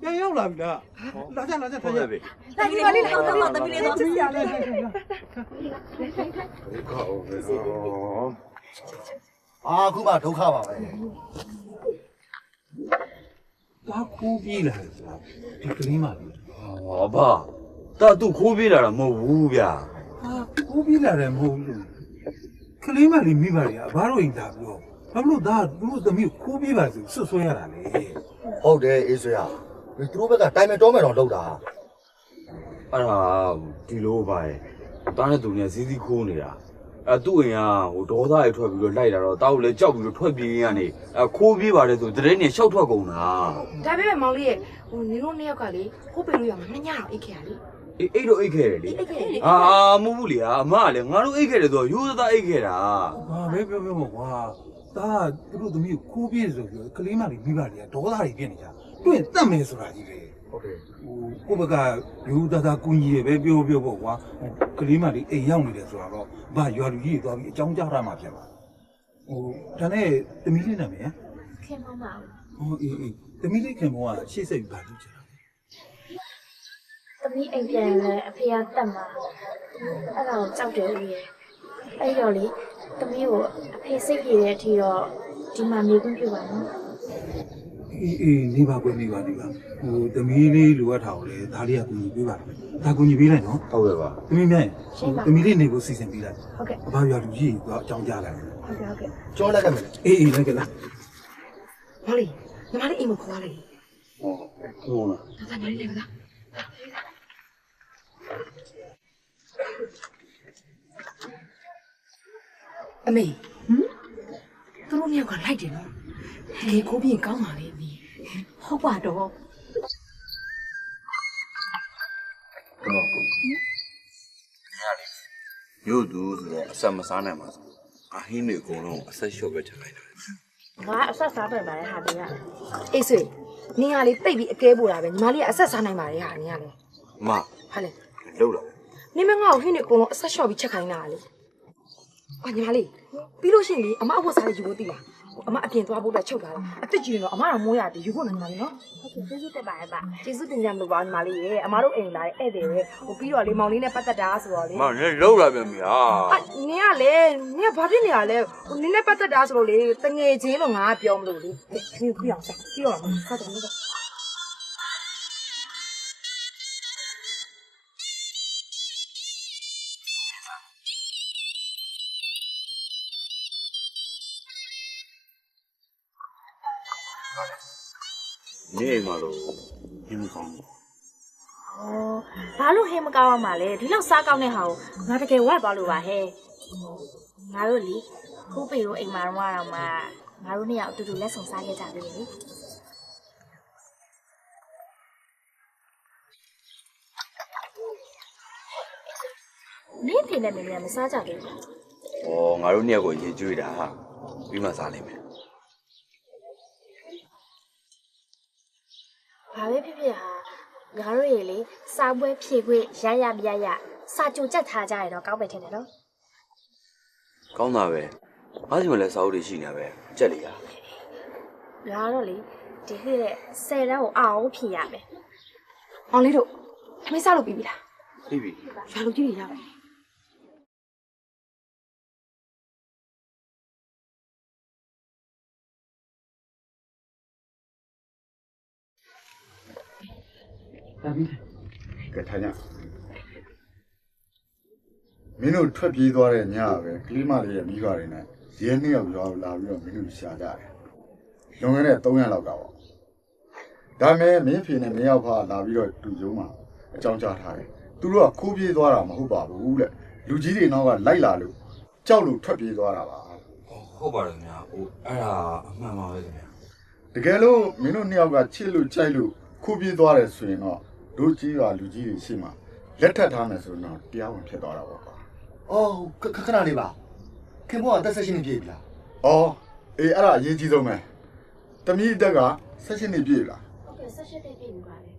ပြန်ရောက်လာပြီလားလာကြထိုင်ရပြီတမီးလေးတော့တမီးလေးတော့ဆရာလေးအခုမှဒုက္ခပါပဲဒါခိုးပြေးလာဒီကလေးမလေးဟောဘာတာသူခိုးပြေးလာတာမဟုတ်ဘူးဗျာဟာခိုးပြေးလာတယ်မဟုတ်ဘူးကလေးမလေးမိပါလေဘာလို့အိမ်သာပြောဘာလို့ဒါသူတို့သမီးကိုခိုးပြေးပါဆိုဆွဆွဲရတာလေဟုတ်တယ်အေးဆွေရသူတို့ဘက်ကတိုင်မဲ့တောမဲ့တော့လောက်တာအဲ့ဒါဒီလိုပါရဲ့တားနဲ့သူနဲ့စီးစီးခိုးနေတာသူ့အိမ်ကဟိုဒေါသရိုက်ထွက်ပြီးတော့လိုက်လာတော့တားကိုလည်းကြောက်ပြီးတော့ထွက်ပြေးရင်းကနေခိုးပြေးပါတယ်ဆိုတရင်နဲ့ရှောက်ထွက်ကုန်တာဒါပေမဲ့မောင်လေးရဲ့ဟိုနင်တို့နှစ်ယောက်ကလေခိုးပင်လို့ရမှာ2ညတော့အိတ်ခဲ့ရလေအိတ်တော့အိတ်ခဲ့တယ်လေမဟုတ်ဘူးလေအမကလည်းငါတို့အိတ်ခဲ့တယ်ဆိုတော့ရိုးသားအိတ်ခဲ့တာဟာပဲပြောပေါ့ကွာဒါသူတို့သမီးကိုခိုးပြေးဆိုပြီးကလေးမလေးမိဘတွေကဒေါသတွေပြည့်နေကြတွေ့တတ်မယ်ဆိုတာကြီးပဲဟုတ်တယ်ဟိုကိုဘကရိုးသားကူညီရပဲပြောပေါ့ကွာကလေးမလေးအိမ်ရောက်နေတယ်ဆိုတော့ဘာရွာလူကြီးတွေသွားပြီးအကြောင်းကြားရမှာဖြစ်ပါဟိုဒါနဲ့သမီးလေးနာမည်ခင်မောင်ပါဟိုအေးသမီးလေးခင်မောင်ကရှေ့ဆက်ပြီးပါလို့ချင်တာသမီးအိမ်ပြန်လဲအဖေကတတ်မှာအဲ့ဒါကိုကြောက်တယ်ဦးရဲ့အဲ့တော့လေသမီးကိုအဖေစိတ်ကြည်တဲ့အထိတော့ဒီမှာနေခွင့်ပြုပါနော်အေးနေပါကွနေပါဟိုသမီးလေးလိုအပ်တာကိုလေဒါလေးကကူညီပေးပါဒါကူညီပေးလိုက်နော်ဟုတ်ကဲ့ပါသမီးမြန်သမီးလေးနေကိုစီစဉ်ပေးလိုက်ဟုတ်ကဲ့ဘာရွာလူကြီးတော့အကြောင်းကြားလိုက်ဟုတ်ကဲ့ကျော်လိုက်ခဲ့မယ်အေးလိုက်ကလားမောင်လေးညီမလေးအိမ်မှာခေါ်လာလေဟုတ်လားဒါကညီလေးပါအမေသူတို့မြောက်ကလိုက်တယ်နော်ဒီခိုးပြီးကောင်းပါလေအမေဟုတ်ပါတော့ရို့သူဆိုတော့အဆက်မစားနိုင်ပါဘူးအဟင်းတွေအကုန်လုံးအဆက်လျှော့ပဲထည့်လိုက်တာငါအဆက်စားပဲပါလေဟာတွေကအေးဆွေ နင်ကလေတိတ်ပြီးအကဲပို့တာပဲညီမလေးကအဆက်စားနိုင်ပါတယ်ဟာနင်ကလေ မ ဟာလေ လှုပ်လာ နင်မငါ့ကိုဟင်းနေအကုန်လုံးအဆက်လျှော့ပြီးချက်ခိုင်းတာလေအာညီမလေးပြီးလို့ရှိရင်လေအမအဝတ်စားလေးယူဖို့တည်လားအမအပြင်သွားဖို့အတွက်ချုပ်ထားတာအသက်ကြီးနေတော့အမတော့မိုးရတယ်ယူဖို့နော်ညီမလေးနော်ဟုတ်ကဲ့ကျေးဇူးတင်ပါတယ်ဗျကျေးဇူးတင်ကြမလို့ပါညီမလေးရေအမတို့အိမ်လာတဲ့ဧည့်သည်ပဲပြီးတော့လေမောင်လေးနဲ့ပတ်သက်တာဆိုတော့လေ မနင်လှုပ်လာပြန်ပြီဟာ နင်ကလေနင်ကဘာဖြစ်နေရလဲနင်နဲ့ပတ်သက်တာဆိုလို့လေတငယ်ချင်းလို့ငါကပြောမလို့လေနင်ပြအောင်စားပြီးတော့စားတယ်လို့နေမှာလို့ဟင်းမကောင်းဘူး ဘာလို့ဟင်းမကောင်းအောင်မလဲဒီလောက်စားကောင်းတဲ့ဟာကိုငါတကယ်ဝတ်သွားလို့ပါဟဲ့ငါတို့လေခုပေတို့အိမ်မှာတော့မှငါတို့နှစ်ယောက်အတူတူလက်ဆောင်စားခဲ့ကြပြီလေမင်းဖေနဲ့မင်းလည်းမစားကြဘူး။အော်ငါတို့နှစ်ယောက်ကိုရေကျွေးတာဟာပြီးမှစားလိမ့်မယ် ဘာပဲဖြစ်ဖြစ်ဟာငါတို့ရေလေစားပွဲဖြည့်ခွင့်ရမရစာကြိုကြက်ထားကြရတော့ကောင်းပဲထင်တယ်နော် ။ကောင်းတာပဲ။အားစီမလဲစာအုပ်တွေရှိနေပဲကြက်လေရ ငါတော့လေဒီခေတ်10တန်းကိုအောင်ဖြည့်ရမယ် အောင်လေးတို့ထမင်းစားလို့ပြီးပြီလား ။ပြီးပြီ ရွာလူကြီးတွေရမယ် ကဲထိုင်ကြမင်းတို့ထွက်ပြေးသွားတဲ့ညပဲကလေးမလေးရဲ့မိဘတွေနဲ့ရဲနှစ်ယောက်ရွာလာပြီးတော့မင်းတို့ရှာကြတယ်လွန်ခဲ့တဲ့3ရက်လောက်ကပေါ့ဒါမဲ့မင်းဖေနဲ့မင်းယောက်ဖာလာပြီးတော့တူကျုံမှာအကြောင်းကြားထားတယ်သူတို့ကခိုးပြေးသွားတာမဟုတ်ပါဘူးတဲ့လူကြီးတွေနောက်ကလိုက်လာလို့ကြောက်လို့ထွက်ပြေးသွားတာပါ ဟုတ်ပါတယ်ခင်ဗျာဟိုအဲ့ဒါအမှန်ပါပဲခင်ဗျာ တကယ်လို့မင်းတို့နှစ်ယောက်ကချစ်လို့ကြိုက်လို့ခိုးပြေးသွားတယ်ဆိုရင်တော့တို့ကြီးရွာလူကြီးတွေရှိမှလက်ထပ်ထားမယ်ဆိုတော့တရားဝင်ဖြစ်သွားတာပေါ့ကွာ အော်ခဏလေးပါခင်ဗျားကတက်ဆက်ရှင်နေပြေပြီလား အော်အေးအဲ့ဒါအရေးကြီးဆုံးပဲတမီးအသက်က16နှစ်ပြည့်လား ဟုတ်ကဲ့18ပြည့်ပြီပါလေ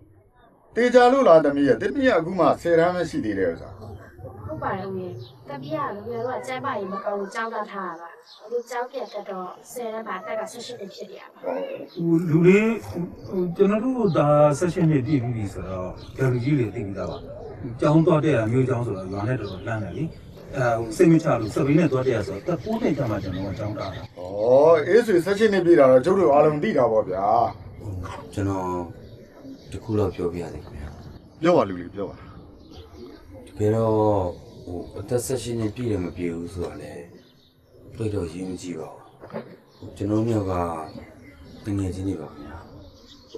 တေချာလို့လားတမီးရဲ့တမီးကအခုမှ10တန်းပဲရှိသေးတယ်ဥစား ဟုတ်ပါတယ်ဦးရေတပည့်ကလူတွေတော့အကျမ်းပါရင်မကောင်းလို့ကြောင်းသားထားတာပါအခုကြောင်းပြတ်တော့10တန်းပါတက်က18ပြည့်ဖြစ်နေရပါ လူလေးကျွန်တော်တို့ဒါဆက်ရှင်နေပြည့်ပြီဆိုတော့ကျောင်းကြီးတွေသိပြီးသားပါကျောင်းသွားတဲ့မျိုးကျောင်းဆိုတော့ရွာနဲ့တော်တော်လမ်းတယ်လေစိတ်မချလို့စပိန်နဲ့သွားတဲ့ဆိုတော့တက်9နှစ်ကျမှကျွန်တော်ကကျောင်းတာ ဩအေးဆို16နှစ်ပြည့်တာတော့ကျုပ်တို့အားလုံးသိတာပေါ့ဗျာ ကျွန်တော်တခုတော့ပြောပြရသေးခင်ဗျာ ပြောပါလူလေးပြောပါ တကယ်တော့ဟိုအသက်16နှစ်ပြည့်တယ်မပြည့်ဘူးဆိုတော့လေပြည့်တော့ရင်းမကြည့်ပါဘူးကျွန်တော်မျိုးကတငယ်ချင်းတွေပါခင်ဗျာ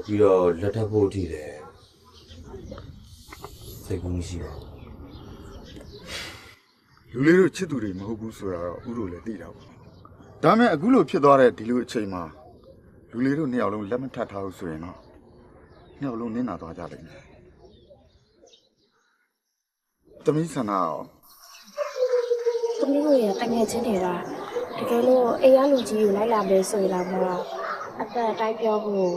ပြီးတော့လက်ထပ်ဖို့တည်တယ်စိတ်ကူးမရှိပါဘူး လူလေးတို့ချစ်သူတွေမဟုတ်ဘူးဆိုတာတော့ဥတို့လည်းသိတာပေါ့ဒါမဲ့အခုလိုဖြစ်သွားတဲ့ဒီလိုအချိန်မှာလူလေးတို့နှစ်ယောက်လုံးလက်မထပ်ထားဘူးဆိုရင်တော့နှစ်ယောက်လုံးနင်းနာသွားကြလိမ့်မယ်တမီးဆန္ဒရော သမီးတို့ရတငယ်ချင်းတွေကတကယ်လို့အေးရလူကြီးကိုလိုက်လာမယ်ဆိုရင်တော့အသက်တိုက်ပြောဖို့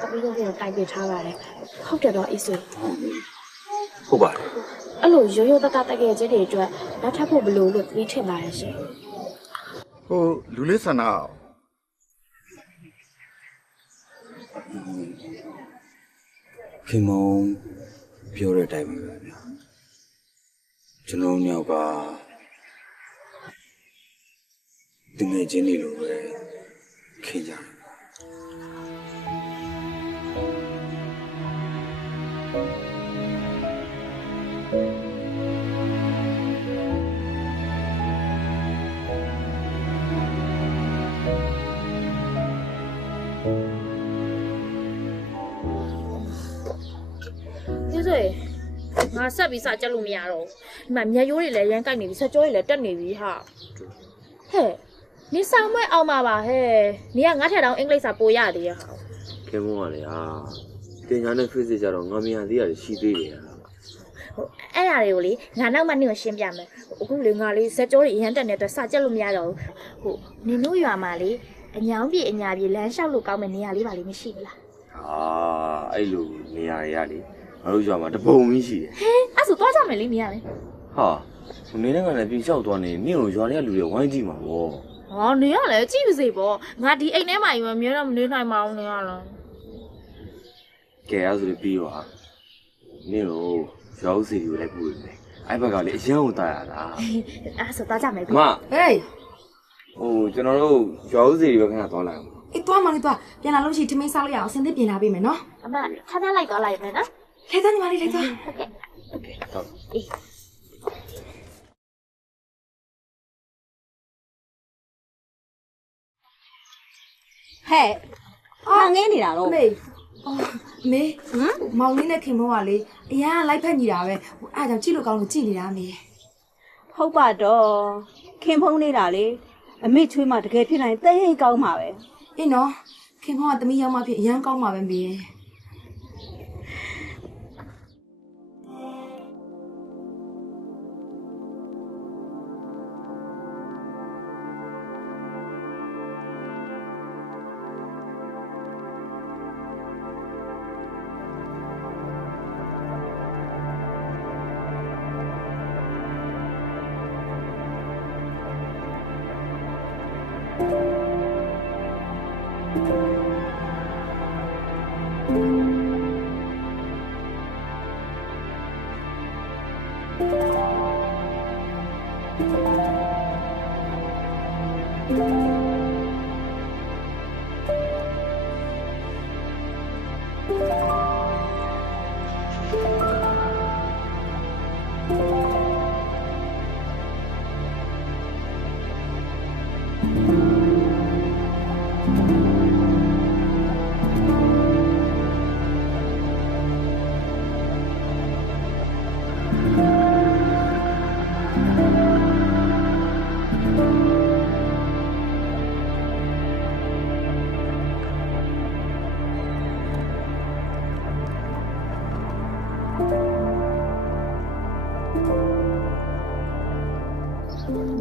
သမီးတို့ကတိုက်ပြထားပါတယ်ဟုတ်တယ်တော့အေးဆွေ ဟုတ်ပါတယ် အဲ့လိုရိုးရိုးတတတကယ်ချင်းတွေအတွက်လက်ထပ်ဖို့ဘလို့လို့ပြီးထင်ပါတယ်ရှင် ဟိုလူလေးဆန္ဒရော ခင်မုံပြောတဲ့အတိုင်းပဲဗျာကျွန်တော်ညောက်ကတငယ်ချင်းတွေလိုပဲခင်ကြတယ် ကျေးဇူးငါဆက်ပြီးစကြက်လို့မရတော့ဒီမှာမျက်ရိုးတွေလည်းရမ်းကိုက်နေပြီဆက်ကြောတွေလည်းတက်နေပြီဟာဟဲ့နေဆောင်မအောင်ပါဟဲ့နေကငါထက်တောင်အင်္ဂလိပ်စာပို့ရသေးရဟာ ခင်မုံကလေတင်ညာနဲ့ Facebook ကြတော့ငါမရသေးရတယ်ရှိသေးတယ် ဟိုအဲ့အရာတွေကိုလေငါနောက်မှနင့်ကိုရှင်းပြမယ်အခုလေငါလေးဆက်ကြောတွေရမ်းတက်နေတဲ့အတွက်စကြက်လို့မရတော့ဘူးဟိုနင်တို့ရွာမှာလေအညောင်းပြေအညာပြေလမ်းလျှောက်လို့ကောင်းမဲ့နေရာလေးပါလေမရှိဘူးလား ဟ အဲ့လိုနေရာတွေရလေငါတို့ရွာမှာတပုံကြီးရှိတယ် ဟဲအဲ့ဆိုသွားကြမယ်လေနေရလေ ဟာနေနဲ့ကလည်းပြေလျှောက်သွားနေနင့်ကိုရွာတွေကလူတွေဝိုင်းကြည့်မှာပေါ့ ဟောနေရလေကြည့်ပါစေပေါ့ငါဒီအိမ်ထဲမှာယူမမြဲတော့မနေနိုင်ပါဘူးနေရလား ကဲအဲ့ဆိုပြီးတော့ဟာနင့်ကိုရွာဦးစီကိုလည်းပို့နေတယ်အဲ့ဘက်ကလေအရင်ကတားရတာ အဲ့ဆိုသွားကြမယ် မ ဟေး ဟိုကျွန်တော်တို့ရွာဦးစီတွေပဲခဏသွားလိုက်အောင် အေးသွားမလေးသွားပြန်လာလို့ရှိရင်ထမင်းစားလိုက်အောင်စင်သစ်ပြင်လာပေးမယ်နော် အမခဏလိုက်တော့လိုက်မယ်နော် လေသားညီမလေးလေသား ဟုတ်ကဲ့ ဟုတ် အေး ဟဲ့ဟာငင်းနေတာတော့ မေမေမောင်လေးနဲ့ခင်မောကလေအရန်လိုက်ဖက်ညီတာပဲအားကြောင့်ကြည့်လို့ကောင်းလို့ကြည့်နေတာမေ ဟုတ်ပါတော့ခင်ဖုံးနေတာလေအမေချွေးမှတကယ်ဖြစ်နိုင်တဲ့ဟိတ်ကောင်းပါပဲ အေးနော်ခင်မောကသမီးရောက်မှဖြစ်အရန်ကောင်းပါပဲမေ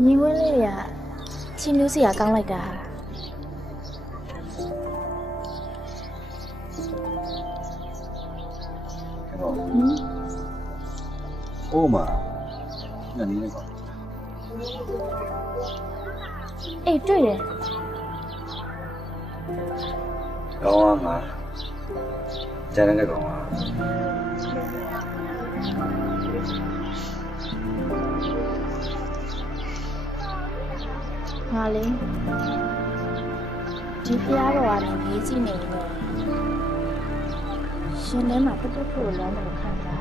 ညီမလေးတွေကချင်းလို့စရာကောင်းလိုက်တာ ဟုတ်မှာညနေလေးပါ အေးတွေ့တယ် ကောင်းမှာကျန်တဲ့ကောင်က ငါလေးဒီဖျားတော်ကနေရေးကြည့်နေတယ်ရှင်ထဲမှာပုတ်ပုတ်လို့လမ်းကိုခံတာ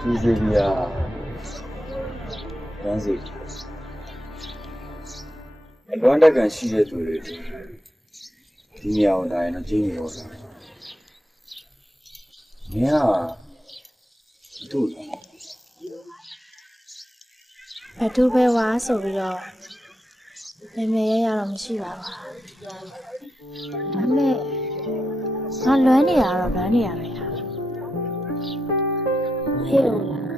ဒီစီဗီယာရန်စီအကွမ်းတက်ကန်ရှိတဲ့သူတွေဒီနေရာကိုတိုင်းတော့ကျင်းနေတော့တာမင်းကတို့ ဘယ်သူပဲဝါဆိုပြီးတော့မေမေရရတော့မရှိပါဘူးဒါပေမဲ့ငါလွမ်းနေတာတော့လွမ်းနေရပဲလားဟေ့လို့လား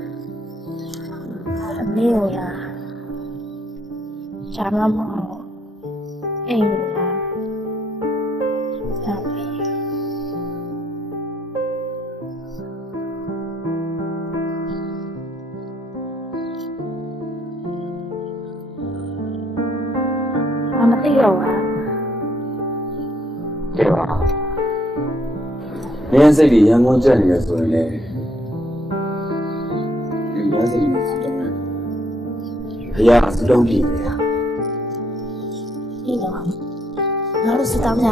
အမေလို့လားဂျာမမဟုတ်အိမ်လို့လားဒါပဲ မသိတော့ဘူး တဲ့ပါမင်းစိတ်ကြီးရန်ကုန်ကျက်နေရဆိုရင်လည်းဒီမင်းစိတ်ကြီးစတော့မယ်ဘုရားစတော့ပြီလေ ဒီတော့ငါတို့စတောင်းကြ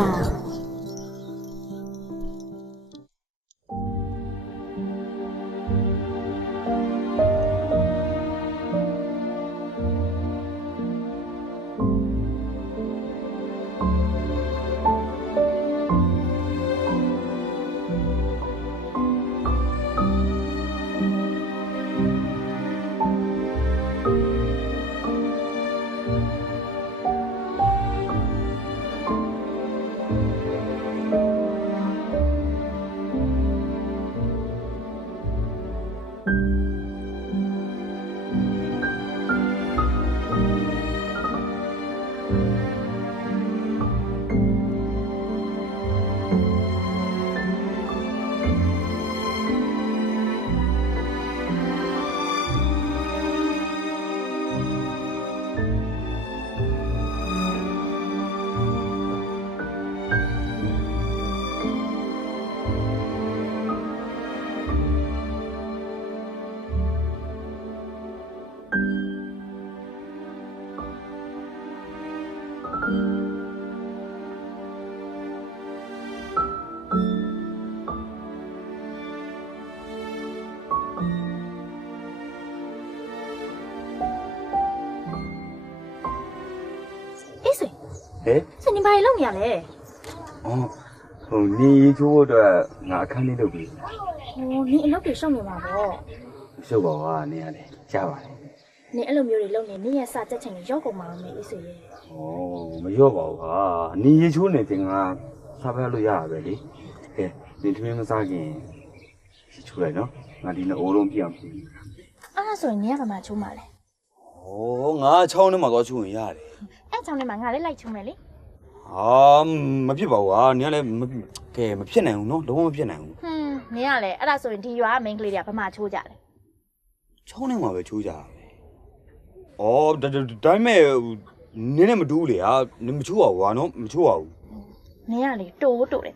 စနေပါလေလုပ်နေရလေ အော်ဟိုနေချိုးတော့ငါအခန်းလေးလုပ်ပြီး ဟိုနင်အလုပ်တွေရှုံနေမှာပေါ့ ရှုပ်ပါကွာနေရတယ်ရပါတယ် နင်အဲ့လိုမျိုးတွေလုပ်နေနင်ရဲ့စာချက်ချင်ကိုရောက်ကုန်မှာမေးအေးစေရဲ့ ။ဩမရော့ပါဘူးဟာ။နေရေချိုးနေတင်ကစားဖက်လို့ရပါပဲလေ။ကဲနေထမင်းမစားခင်ရေချိုးလိုက်နော်။ငါဒီနေ့အိုးလုံးပြအောင်ပြင်။ အဲ့ဒါဆိုရင်နင်ကဘာမှချိုးမှာလဲ ဩငါချောင်းထဲမှာသွားချိုးရင်ရတယ် အဲ့ချောင်းထဲမှာငါလည်းလိုက်ချိုးမယ်လေ ။ဟာမဖြစ်ပါဘူးဟာ။နင်ကလည်းကဲမဖြစ်နိုင်ဘူးနော်။လုံးဝမဖြစ်နိုင်ဘူး ဟွန်းနင်ကလည်းအဲ့ဒါဆိုရင်ဒီရွာကမိန်းကလေးတွေကဘာမှချိုးကြလဲ ။ချောင်းထဲမှာပဲချိုးကြတာပဲ။ဩဒါပေမဲ့နင်းနဲ့မတူးလေဟာနင်မချိုးပါဘူးဟာနော်မချိုးပါဘူး နင်ကလေတိုးတယ်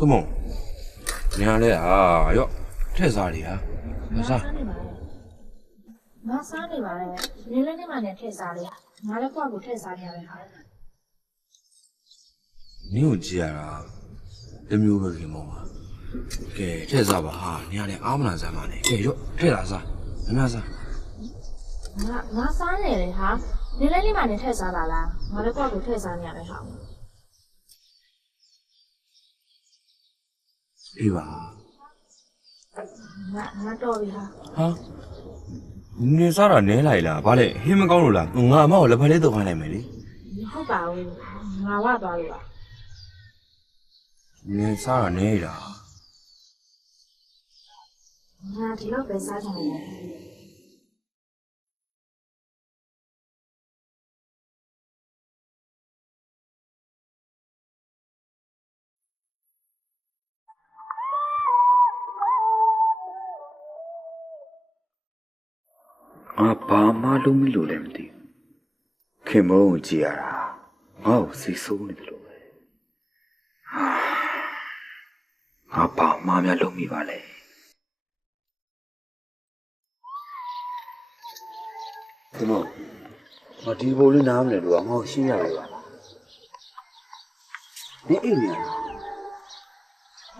သုံးမညာလဲရော့ထက်စားလေဟာမစား ငါစားနေပါလေနင်လည်းနေမှနဲ့ထည့်စားလေငါလည်းကွာကိုထည့်စားနေရတယ်ဟာ နင်းကိုကြည့်ရတာတမျိုးပဲခင်မောပါကဲထက်စားပါဟာညာလဲအားမနာစားပါနဲ့ကဲရော့ထက်လာစားမနာစား ငါစားနေလေဟာနင်လည်းနေမှနဲ့ထည့်စားပါလားငါလည်းကွာကိုထည့်စားနေရတယ်ဟာ အေးပါ ငါတော်ပြီဟာ ဟာနင်းစားတာနဲလိုက်လားဘာလဲဟင်းမကောင်းလို့လားငါအမေကိုလက်ဖက်လေးတုပ်ခိုင်းလိုက်မယ်လေ ဟုတ်ပါဘူးငါဝသွားလို့ပါ နင်းစားတာနဲတာ ငါဒီလောက်ပဲစားချင်တယ် ငါဘာမှလုံးမလို့လည်းမသိဘူးခင်မုန်းကိုကြည့်ရတာငါ့ကိုစိတ်ဆိုးနေတယ်လို့ပဲငါဘာမှမလုပ်မိပါလေခင်မုန်းငါဒီဘိုးလေးနားမလဲလို့ငါ့ကိုရှင်းရလေပါလားဒီအိမ်နေလား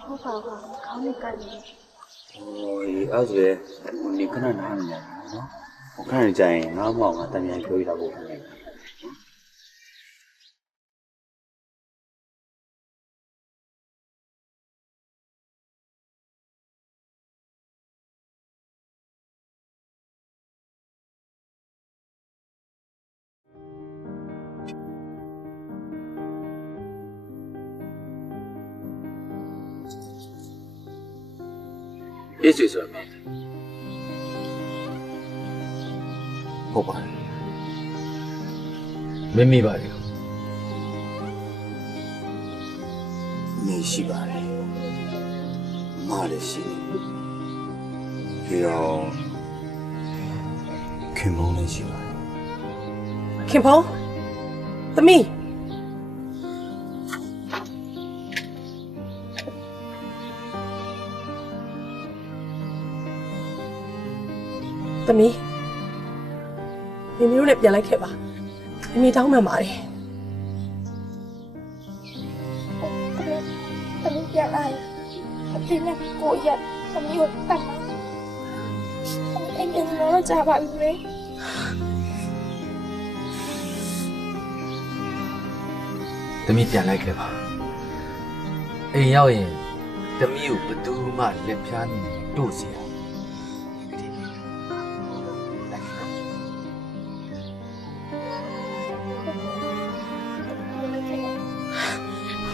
ဟုတ်ပါဘူးခေါင်းနဲ့ကပ်နေ โอ้ยအဲ့ဒါလေဒီခဏနားနေတယ်နော်ဟိုခဏကြာရင်ငါ့မောင်ကတန်ပြန်ပြောရတာပေါ့ခင်ဗျာအေးဆွေဆိုမယ်ဟုတ်ပါမင်းမိပါလေနေရှိပါလေမလည်းရှိတယ်ပြီးတော့ခင်မောင်လည်းရှိပါတယ် ခင်ဖောင်းသမီးသမီးမိမိတို့နဲ့ပြန်လိုက်ခဲ့ပါမိမိတောင်းမှန်ပါတယ် တမီးပြန်လာအဖေနဲ့ကိုရက်တမီးကိုတတ်အဲ့ဒီတော့ကြာပါပြီ သမီးပြန်လိုက်ခဲ့ပါအိမ်ရောက်ရင်သမီးကိုဘယ်သူမှလက်ဖြားနေတို့စီရ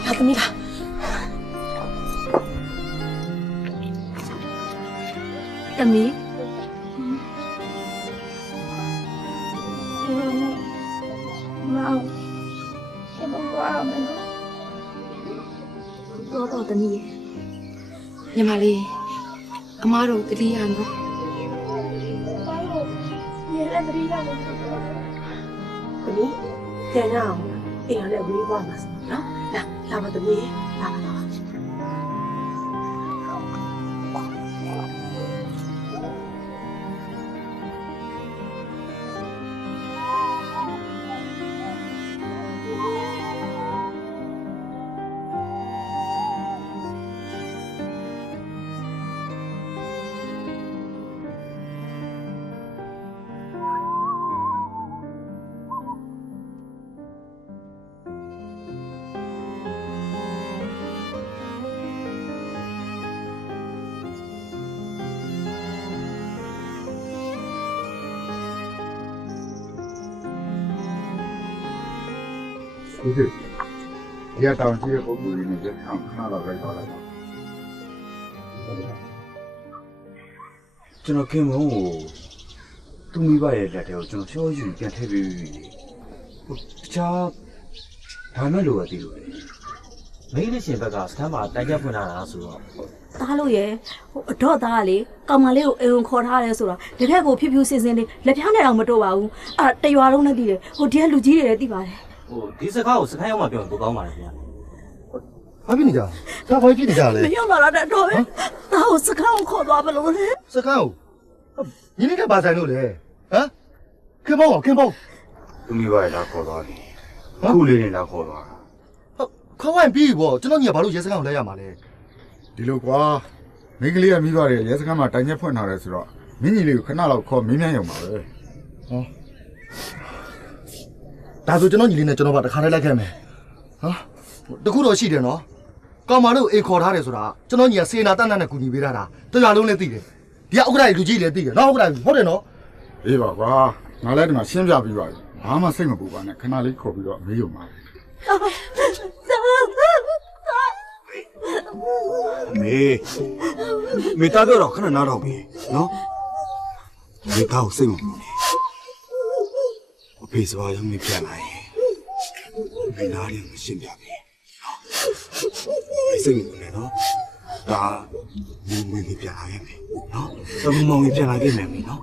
လာသမီးလား တ သမီး မောင်ရှင်ဘွားမယ်နော် တော့သမီးညီမလေးအမားတို့တတိယနော် ရေလည်းတတိယလို့ပြောတယ် သမီးပြန်ရအောင်အိမ်လည်းဝေးသွားမှာနော်လာပါသမီးလာပါ ဒီရတောင်ကြီးရဲ့ပုံစံလေးနဲ့ခဏတော့လိုက်တော့လိုက်ပါ ကျွန်တော်ခင်မုန်းကိုသူ့မိဘရဲ့လက်ထဲကိုကျွန်တော်ဖြောယူပြန်ထည့်ပေးပြီတခြားဘာမှလိုရသေးလို့လေ မိန်းရှင်ဘက်ကစတမ်းမှာတိုင်ချက်ဖွင့်လာတာဆိုတော့ သားလို့ရဲ့အတော့သားကလေကောင်မလေးကိုအိမ်ခေါ်ထားတယ်ဆိုတော့တကယ်ကိုဖြူဖြူစင်စင်လေးလက်ဖြားနဲ့တော့မတော့ပါဘူးအဲ့တရွာလုံးနဲ့တည်တယ်ဒီကလူကြီးတွေလည်းတည်ပါတယ် ဒီစကားကိုစခိုင်းရောက်မှပြောရင်ပိုကောင်းပါလေခင်ဗျာ ဘာဖြစ်နေကြလဲဘာဖြစ်နေကြလဲ မရောက်လာတော့တော့ပဲသားကိုစကားကိုခေါ်သွားမလို့လေ စကားကိုညီလေးကဘာဆိုင်လို့လဲဟမ်ခင်ပေါင်းခင်ပေါင်း သူ့မိဘရဲ့လာခေါ်သွားတယ်အခုလေးနဲ့လာခေါ်သွားတာ ခေါင်းဝိုင်းပြီးပေါ့ကျွန်တော်ညီကဘာလို့ရဲစခန်းကိုလဲရမှာလဲ ဒီလိုကွာမိန်းကလေးကမိဘရဲ့ရဲစခန်းမှာတိုင်ချက်ဖွင့်ထားတယ်ဆိုတော့မင်းကြီးလေးကိုခဏလောက်ခေါ်မင်းမြန်ရုံပါပဲဟော ဒါဆိုကျွန်တော်ညီလေးနဲ့ကျွန်တော်ပါတခါတည်းလိုက်ခဲ့မယ်ဟာတခုတော့ရှိတယ်နော်ကောင်မလို့အိမ်ခေါ်ထားတယ်ဆိုတာကျွန်တော်ညီကစေနာတန်းတန်းနဲ့ကူညီပေးထားတာတရားလုံးလည်းသိတယ်ဒီကဥက္ကဋ္ဌလူကြီးလည်းသိတယ်နော်ဥက္ကဋ္ဌဟုတ်တယ်နော် အေးပါကွာငါလည်းဒီမှာရှင်းပြပြီးပါပြီဘာမှစိတ်မပူပါနဲ့ခဏလေးခေါ်ပြီးတော့မေးရုံပါမေတာပြောတော့ခဏနားတော့ပြီနော်မေတာကိုစိတ်မပူနဲ့အဖေစွာရုံးနေပြန်လာရင်မင်းသားလေးကိုရှင်းပြပြီနော်စိတ်မပူနဲ့နော်ဒါမင်းမပြန်လာခဲ့မယ်နော်သမီးမောင်ကြီးပြန်လာခဲ့မယ်နော်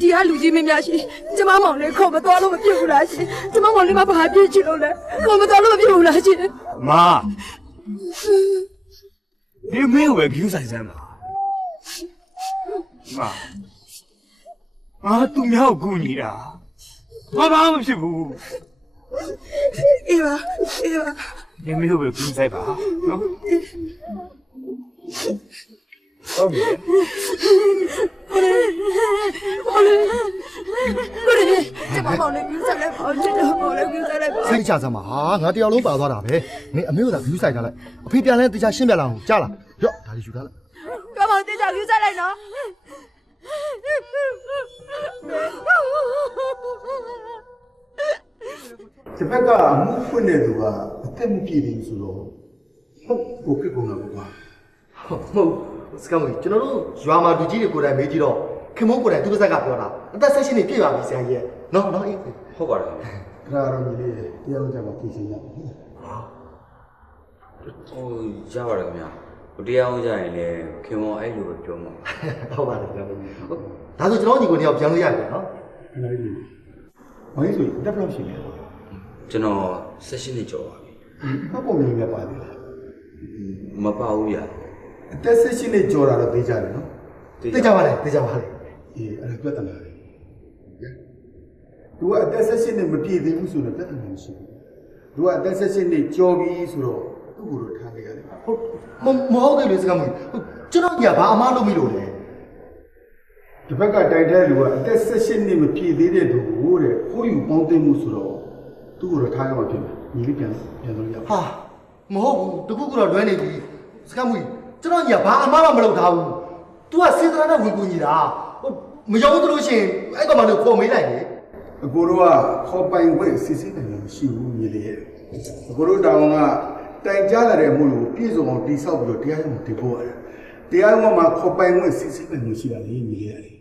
ဒီကလူကြီးမင်းများရှိကျမမောင်လေးခေါ်မသွားလို့မဖြစ်ဘူးလားရှင်ကျမမောင်လေးမဘာဖြစ်ချင်လို့လဲခေါ်မသွားလို့မဖြစ်ဘူးလားရှင် မာဒီမင်းကိုပဲကြည့်ဆိုင်စမ်းပါမာသူများကိုကူညီတာဘာမှမဖြစ်ဘူး အေးပါဒီမင်းကိုပဲကြည့်ဆိုင်ပါနော်ဟုတ်ပြီကျမမောင်လေးပြူးဆိုင်လိုက်ပါချစ်တော်မောင်လေးပြူးဆိုင်လိုက်ပါ စိတ်ချစမ်းပါဟာငါတရားလုံးပါသွားတာပဲမင်းအမေကသာ view ဆိုင်ထားလိုက်အဖေပြန်လဲတရားရှင်းပြလာအောင်ကြားလားရော့ဒါလေးယူထားလိုက်က မောင်တေချာပြူးဆိုင်လိုက်နော် ဒီဘက်ကအမှုဖွင့်တဲ့သူကအသက်မပြည့်သေးဘူးဆိုတော့ဟုတ်ကိုဖြစ်ကုန်တာကွာ ဟုတ်စကမ်းကြီးကျွန်တော်တို့ရွာမှာလူကြီးတွေကိုယ်တိုင်မေးကြည့်တော့ခင်မုန်းကိုယ်တိုင်သူ့ပါဇက်ကပြောတာအသက်16နှစ်ပြည့်ပါပြီဆရာကြီးနော်အေး ဟုတ်ပါတယ် ခဏတော့ညီလေးတရားလုံးကြမှာပြင်ဆင်ရမယ် ဟိုရပါတယ်ခင်ဗျာဟိုတရားအောင်ကြရင်လည်းခင်မောအဲ့လိုပဲပြောမှာ ဟုတ်ပါတယ်ခင်ဗျာဒါဆိုကျွန်တော်ညီကိုတယောက်ပြန်လို့ရတယ်နော် ခဏလေးဘာလို့ဆိုတက်တော့ရှိနေလဲ ကျွန်တော်16နှစ်ကျော်ပါပြီ ဘာပုံမျိုးလဲပါသေးလား မပါဘူးဗျာ အသက်16နှစ်ကျော်တာတော့သိကြတယ်နော် သိကြပါလေအေးအဲ့ဒါပြဿနာလေသူကအသက်16နှစ်မပြည့်သေးဘူးဆိုတော့ပြဿနာမရှိဘူးသူကအသက်16နှစ်ကျော်ပြီဆိုတော့သူ့ကိုတော့ထားခဲ့ရတယ် ဟုတ်မဟုတ်တယ်လေစကမ်းကြီးကျွန်တော်ညီကဘာအမားလုပ်မိလို့လဲ ဒီဘက်ကတိုင်တဲ့လူကအသက်16နှစ်မပြည့်သေးတဲ့သူကိုတဲ့ခိုးယူပေါင်းသိမှုဆိုတော့သူ့ကိုတော့ထားရမှာဖြစ်မယ်ညီလေးပြန်လို့ရပါ ဟာမဟုတ်ဘူးတခုခုတော့လွဲနေပြီစကမ်းကြီးကျွန်တော်ညီကဘာအမားမှမလုပ်ထားဘူး तू ကစေတနာနဲ့ဝင်ကူညီတာမရောဘူးလို့ရှိရင်အဲ့ကောင်မလို့ခေါ်မေးလိုက်လေ အကိုတို့ကခေါ်ပိုင်ခွင့်စစ်စစ်တယ်မရှိဘူးညီလေးရဲ့အကိုတို့တောင်ကတိုင်ကြားလာတဲ့မှုကိုပြည့်စုံအောင်တိဆောက်ပြီးတော့တရားရုံးတင်ပို့ရတယ် တရားဥပမာခေါ်ပိုင်ဝင်စစ်စစ်ပဲမရှိရလေညီလေးရတယ်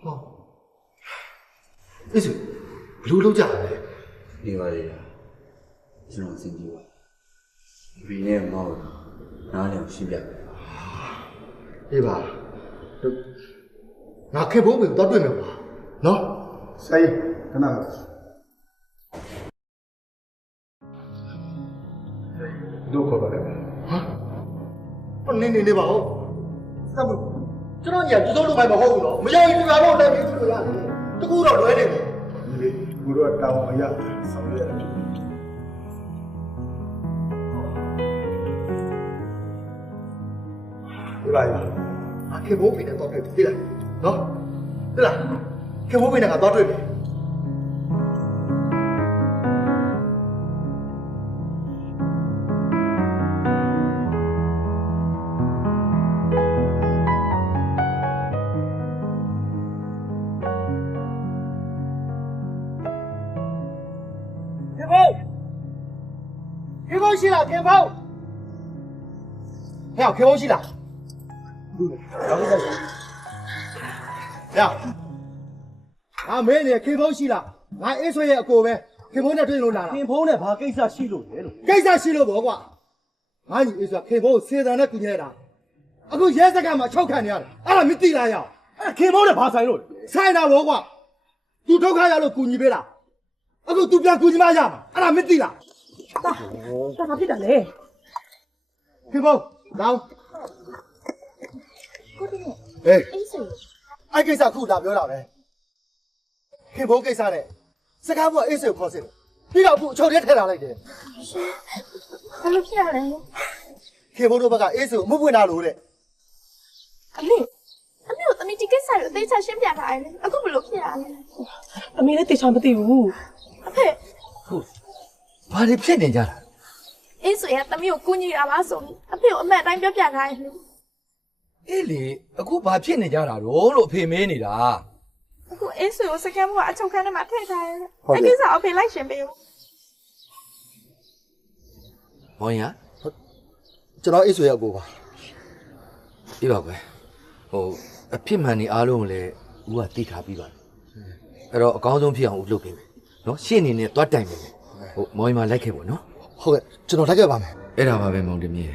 ဟောအေးဆိုဘလို့လောက်ကြလဲဒီပါလေကျွန်တော်စင်ကြည့်ပါဒီနေ့မောက်နားလည်ရှင်းပြအေးပါငါခင်ဖို့ပဲတော့တွေ့မယ်ပါနော်ဆိုင်ခဏဒုက္ခပါလေဟာနေပါဦးစပ်ကျွန်တော်ညာဒီစိုးလို့ပဲမဟုတ်ဘူးနော်မရောက်ရင်ဒီကတော့လည်းပြီးလို့ရတယ်တကူတော့လွဲနေတယ်ဒီကိုတော့တောင်းအရာဆောင်ရတယ်ဒီပါခင်ဖို့ပြီနဲ့တော့တွေ့ပြီလားနော်ဟုတ်လားခင်ဖို့ပြီနဲ့ကတော့တွေ့ပြီခင်ဖို့ရှိလားခင်ဖို့ဟဲ့ခင်ဖို့ရှိလားရောက်ပြီဟဲ့မင်းနေခင်ဖုံးရှိလားငါအေးဆွေရဲ့အကိုပဲခင်ဖုံးနဲ့တွေ့လို့လာတာခင်ဖုံးနဲ့ဘာကိစ္စရှိလို့လဲလို့ကိစ္စရှိလို့ပေါ့ကွာငါညီအေးဆွေခင်ဖုံးကိုစေတံနဲ့ကူညီနေတာအခုရဲစခန်းမှာ၆ခံနေရတယ်အဲ့ဒါမသိလားရောက်အဲ့ခင်ဖုံးနဲ့ဘာဆိုင်လို့ဆိုင်တာပေါ့ကွာ तू ဒုက္ခရောက်လို့ကူညီပေးတာအခု तू ပြန်ကူညီမရမှာအဲ့ဒါမသိလားတာဘာဖြစ်တာလဲခင်ဖုံးလောင်းကိုတင်အေးအေးဆိုအဲ့ကိစ္စခုလာပြောတာပဲခင်ဗျိုးကိစ္စနဲ့စကားပေါ်အေးစေကိုခေါ်စစ်တယ်ပြီးတော့အခုအချုပ်ထဲထည့်လာလိုက်တယ်ဘာလို့ဖြစ်ရလဲခင်ဗျိုးတို့ဘက်ကအေးစေကိုမပွင့်တာလို့တဲ့အမေကိုတမီဒီကိစ္စကိုအသေးချာရှင်းပြထားတယ်အခုဘလို့ဖြစ်ရလဲအမေလည်းတေချာမသိဘူးအဖေ ဟုတ်ဘာတွေဖြစ်နေကြတာအေးဆိုရတမီကိုကူညီတာပါဆိုအဖေကိုအမှန်တိုင်းပြောပြထားတယ်အေးလေအခုဘာဖြစ်နေကြတာတော့လို့အဖေမင်းနေတာအခုအေးဆိုကိုစကမ်းကအချုပ်ခန်းထဲမှာထည့်ထားတယ်အဲ့ကိစ္စအဖေလိုက်ရှင်ပေးဦးမောင်ရကျွန်တော်အေးဆိုရဲ့အကိုပါပြပါကွယ်ဟိုအဖြစ်မှန်နေအားလုံးလည်းဦးကသိထားပြီးပါအဲ့တော့အကောင်းဆုံးဖြစ်အောင်ဦးလုပ်ပေးမယ်နော်ရှင်းနေနဲ့သွားတိုင်မယ်ဟိုမောင်ရမလိုက်ခဲ့ပေါ့နော်ဟုတ်ကဲ့ကျွန်တော်လိုက်ခဲ့ပါမယ်အဲ့ဒါပါပဲမောင်တမီး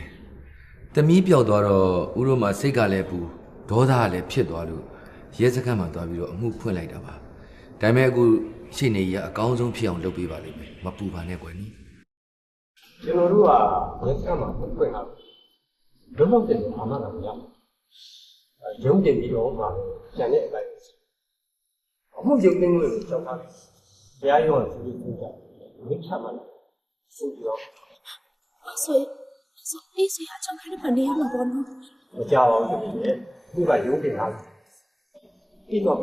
သမီးပျောက်သွားတော့ဦးတို့မှာစိတ်ကလည်းပူဒေါသကလည်းဖြစ်သွားလို့ရဲစခန်းမှာသွားပြီးတော့အမှုဖွင့်လိုက်တာပါဒါပေမဲ့အခုရှင်းနေရအကောင်းဆုံးဖြစ်အောင်လုပ်ပေးပါလိမ့်မယ်မပူပါနဲ့ကွယ်နိကျွန်တော်တို့ကရဲစခန်းမှာဖွင့်လာတော့လုံးဝတင်အာမခံမရရုံးတင်ပြီးတော့မှကျန်တဲ့အပိုင်းအမှုရုပ်သိမ်းလို့ကြောက်တာတရားရုံးကသူကြည့်ကြမင်းချမှန်းဆိုပြီးတော့ဆိုအေးဆိုရအချုပ်ခန်းထဲမှာနေရမှာပေါ့နော်မကြောက်အောင်တကယ်သူကရုံးတင်လာပြီးတော့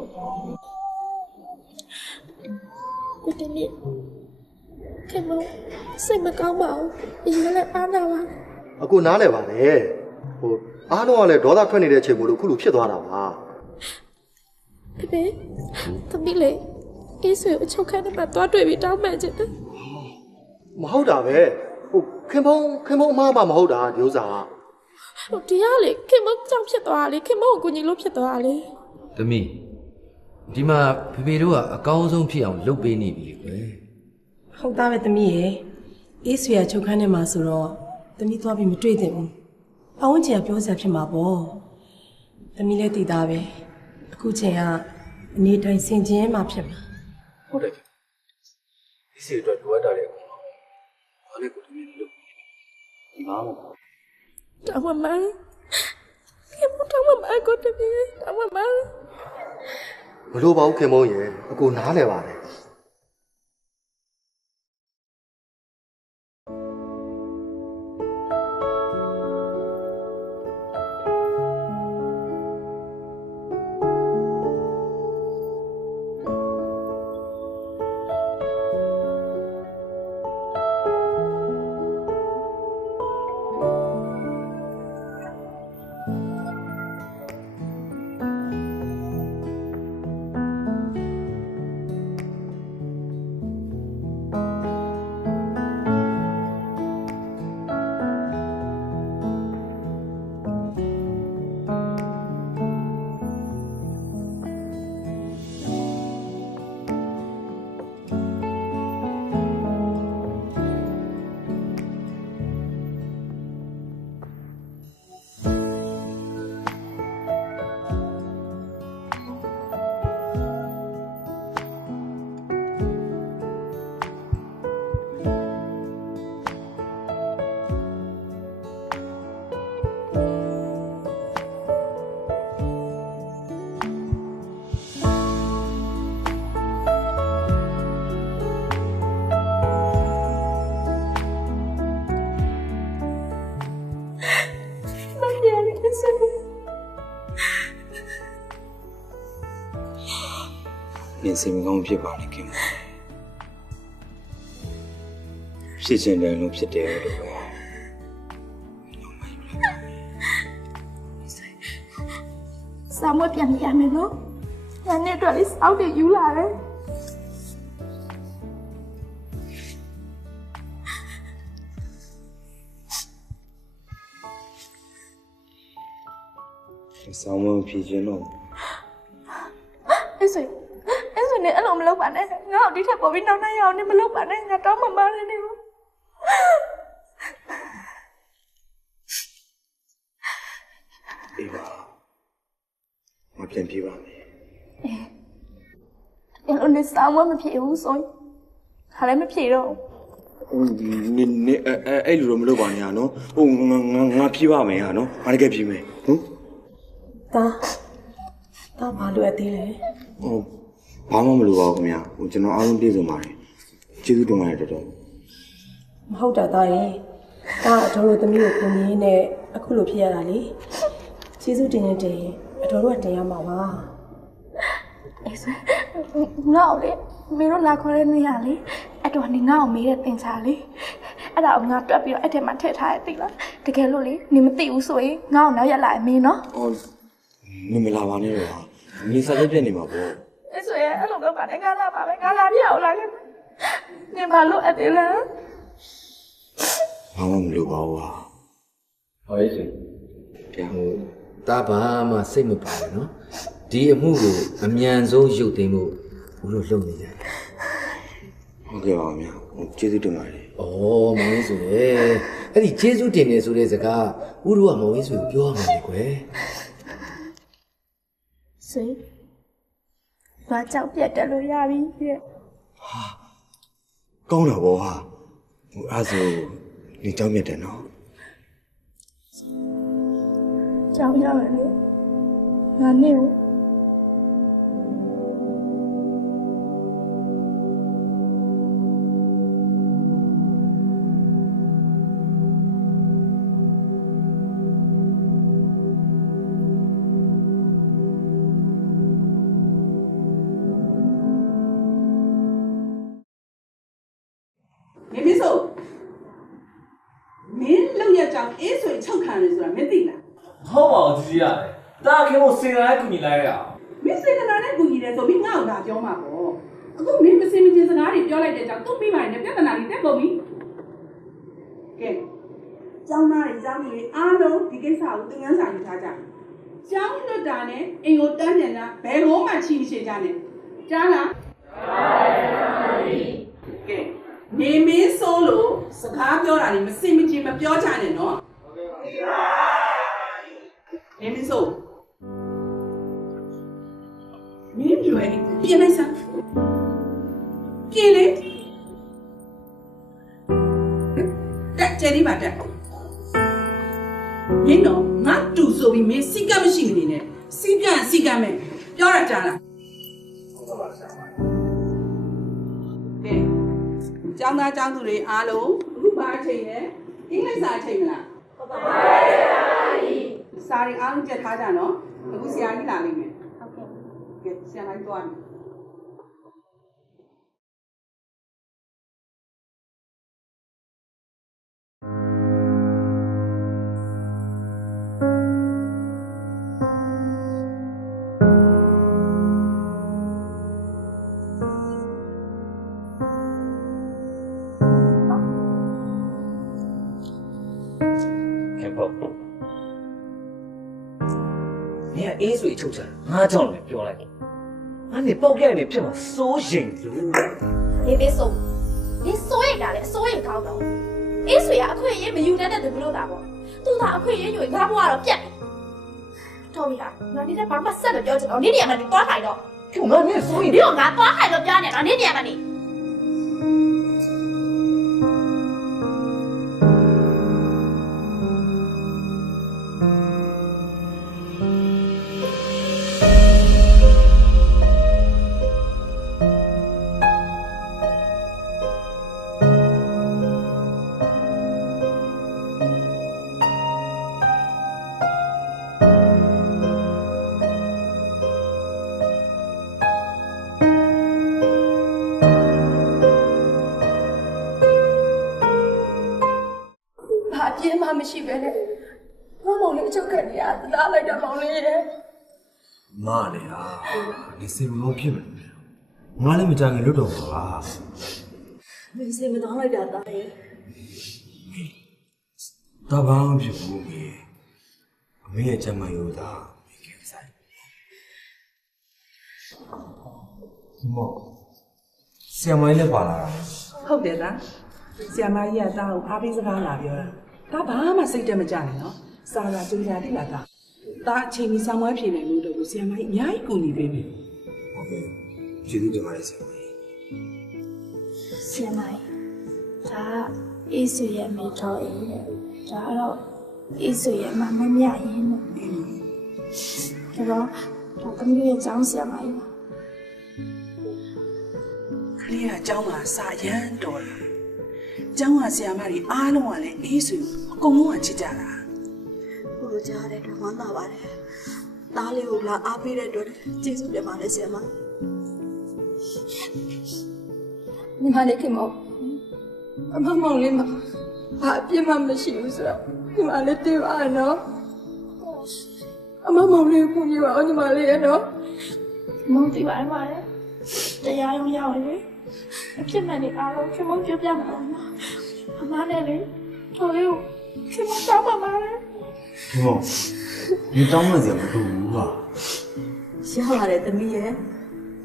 ကိုတင်နေခင်ဗျစိတ်မကောင်းပါဘူးအရင်လည်းအားနာပါအခုနားလဲပါလေဟိုအားလုံးကလည်းဒေါသထွက်နေတဲ့အချိန်မို့လို့ခုလိုဖြစ်သွားတာပါဖေသမီးလေးအေးဆိုအချုပ်ခန်းထဲမှာသွားတွေ့ပြီးတောင်းပန်ချင်တယ်မဟုတ်တာပဲဟိုခင်ဗျအမားမဟုတ်တာဒီဥစ္စာဟိုတရားလေခင်ဗျကြောင့်ဖြစ်သွားတာလေခင်ဗျကိုကူညီလို့ဖြစ်သွားတာလေသမီးဒီမှာဖေတို့ကအကောင်းဆုံးဖြစ်အောင်လုပ်ပေးနေပြီလေကွယ်ဟုတ်သားပဲသမီးရေအေးဆွေရချုပ်ခန်းထဲမှာဆိုတော့သမီးသွားပြီးမတွေ့သင့်ဘူးအဝန်းကျင်ကပြောစရာဖြစ်မှာပေါ့သမီးလည်းတည်သားပဲအခုချိန်ကအနေတိုင်းစင်ကျင်းမှဖြစ်မှာဟုတ်တယ်ဒီစီအတွက်လိုအပ်တာလေဘာလဲကိုသမီးလုပ်ဘာမှတောင်းမခင်ဗျတောင်းမကိုတမီးတောင်းမမလို့ပါဘူးခင်မုန်းရေအကိုနားလဲပါတယ် မပြန်နဲ့အေးဆွေ နင်စိတ်မကောင်းဖြစ်ပါနဲ့ခင်ဗျာဖြစ်ချင်တယ်လို့ဖြစ်တယ်လို့ပဲ စာမပြန်ရမယ်နော်။ညာနဲ့အတွက်လေးစောက်တွေယူလာတယ် ဆောင်းမဖြေခြင်းတော့ ။အေးဆွေနဲ့အဲ့လိုမလုပ်ပါနဲ့။ငါ့ကိုဒီထက်ပေါ်ပြီးနောက်နိုင်ရအောင်နဲ့မလုပ်ပါနဲ့။ငါတောင်းမှမရနေဘူး အေးပါမပြန်ပြေးပါမယ် ။အဲ့လိုနဲ့စာမမဖြစ်ဘူးဆိုရင်ခါလည်းမဖြစ်တော့ နင်အဲ့လိုတော့မလုပ်ပါနဲ့ဟာနော်ဟိုငါပြေးပါမယ်ဟာနော်ငါတကယ်ပြေးမယ်ဟုတ် တာဘာလို့အသေးလဲ ဟုတ်ဘာမှမလိုပါဘူးခင်ဗျာဟိုကျွန်တော်အားလုံးပြည့်စုံပါတယ်ကျေးဇူးတင်ပါတယ်တော်တော် မဟုတ်တာတာရဲ့တာအတော်တို့သမီးကိုကိုကြီးနဲ့အခုလိုဖြစ်ရတာလေကျေးဇူးတင်ရင်တင်အတော်တို့ကတင်ရမှာပါ ။အေးဆွေငါ့ကိုလေမင်းတို့လာခေါ်တဲ့နေရလေအဲ့တော့နေငါ့ကိုမေးတဲ့တင်ချာလေအဲ့ဒါကိုငါတွက်ပြီးတော့အဲ့ထဲမှာထည့်ထားရသိလားတကယ်လို့လေနေမသိဘူးဆိုရင်ငါ့ကိုနောက်ရက်လာမင်းနော် ဟောနင်မလာပါနဲ့တော့ဟာနင်စားရက်ပြတ်နေမှာပေါ့ ။အေးဆွေအဲ့လိုတော့ပါတယ်ငါလာပါပဲငါလာပြအောင်လာခဲ့နေဘာလို့အဲ့ဒီလဲ ဘာမှမလိုပါဘူးဟာ ဟောရေးစင်ပြန်ဟိုတာဘာမှစိတ်မပါဘူးနော်ဒီအမှုကိုအမြန်ဆုံးရုပ်သိမ်းဖို့ဦးတို့လုပ်နေကြတယ် ဟုတ်ကဲ့ပါခင်ဗျာဟိုကျေးဇူးတင်ပါတယ် ဩမောင်ရေးဆိုလေအဲ့ဒီကျေးဇူးတင်နေဆိုတဲ့စကားဦးတို့ကမောင်ရေးဆိုကိုပြောရမှာလေကွယ် ဆွေဘာကြောက်ပြတ်တယ်လို့ရပြီပြည့် ကောင်းတာပေါ့ဟာဟိုအဲ့ဆိုနေကြောင်းမြတ်တယ်နော် ကြောက်ရမယ်လေငါနေဘူး မင်းဆိုမင်းလောက်ရကြောင်အေးဆိုချုပ်ခံတယ်ဆိုတာမသိလား ဟုတ်ပါဘူးကြီးရတယ်တာခင်ဗျစေနာနဲ့ကူညီလိုက်ရအောင် မင်းစေတနာနဲ့ကူညီတယ်ဆိုပြီးငါ့ကိုဒါပြောမှာပေါ့အခုမင်းမစင်မချင်းစကားတွေပြောလိုက်တဲ့ကြောင့်သူ့မိပါတယ်နဲ့ပြဿနာတွေတက်ကုန်ပြီကဲကျောင်းသားတွေကျောင်းကြီးအားလုံးဒီကိစ္စကိုသင်ခန်းစာယူထားကြကျောင်းလွတ်တာနဲ့အိမ်ကိုတန်းပြန်တာဘယ်ကောမှချီမရှိကြနဲ့ကြားလားကဲနေမင်းဆိုးလို့စကားပြောတာတွေမစင်မချင်းမပြောကြနဲ့နော်နေမင်းဆိုးမင်းပြောရင်ပြင်လိုက်စမ်းပြင်လေတက်ကြည်ပါတက်မင်းတော့ငါတူဆိုပြီးမင်းစိတ်ကမရှိနေနဲ့စိတ်ပြန်စိတ်ကမဲ့ပြောရကြလားကဲကျောင်းသားကျောင်းသူတွေအားလုံးအခုဘာအချိန်လဲအင်္ဂလိပ်စာအချိန်မလားဟုတ်ပါဘူးစာရီအားလုံးကြက်ထားကြနော်အခုဆရာကြီးလာလိမ့်မယ်ဟုတ်ကဲ့ဆရာကြီးသွားပြီ你看A水抽成，俺叫你表来，俺你包给你骗了收人路。你别说，你所以干的，所以搞到，အေးဆွေကအခွင့်အရေးမယူတတ်တဲ့သူဘလို့တာပေါ့သူကအခွင့်အရေးယူရင်ငါဘွားတော့ပြတ်တော်ပြီလားငါနေ့ကဘာမှဆက်မပြောချင်တော့နေ့တည်းကနေသွားခိုင်တော့ငါနဲ့ဆိုရင်ဒီတော့ငါသွားခိုင်တော့ပြောနေတော့နေ့တည်းကနေ ချုပ်ခဲ့နေရတာလိုက်တာမောင်လေးရဲ့ မလည်းဟာဒီစင်မလို့ဖြစ်မယ်ငါလည်းမကြခင်လွတ်တော့ပါ မင်းစိတ်မတောင်းလိုက်တာသားရဲ့ တဘာမှဖြစ်ဘူးမေအမေရဲ့ကျမရိုးသားမိခင်ဆိုင်ဒီမောဆီယမိုင်းလည်းပါလာတာ ဟုတ်တယ်လားဆရာမကြီးကတားကိုအားပေးစကားလာပြောတာဒါဘာမှစိတ်တက်မကြနဲ့နော်စာလာကြိုးစားတိလာတာဒါအချိန်ကြီးဆောင်းဝဲဖြေနိုင်လို့တော့ဆရာမကြီးအများကြီးကူညီပေးမယ် ဟုတ်ကဲ့ကျေးဇူးတင်ပါတယ်ဆီယမိုင်း ဆရာမဒါအေးဆွေရဲ့မိတော်အေးဒါတော့အေးဆွေရဲ့မမမြရင်နဲ့ဒါတော့သမီးရဲ့ကျောင်းဆရာမကြီးပါ ခလေးကအเจ้าမှာစာရမ်းတော်တာเจ้าကဆရာမကြီးအားလုံးကလည်းအေးဆွေအကုန်လုံးကချစ်ကြတာ ကိုလိုကြားတဲ့အတွက်ဝမ်းသာပါတယ်သားလေးကိုလာအားပေးတဲ့အတွက်ကျေးဇူးတင်ပါတယ်ဆရာမ ညီမလေးခင်မောင်အမမောင်လေးမှာဘာအပြစ်မှမရှိဘူးဆိုတော့ညီမလေးတေးပါနော်အမမောင်လေးကိုညီပါအောင်ညီမလေးရနော် မောင်သိပါတယ်ပါတယ်တရားရုံရောက်လေအဖြစ်မှန်နေအားလုံးခင်မောင်ပြောပြမှာပါအမနဲ့လေတော်လေးကိုခင်မောင်တောင်းပါပါလေ ဒီမောဒီတောင်းမှစရာမလိုဘူးဟာ ရပါတယ်သမီးရဲ့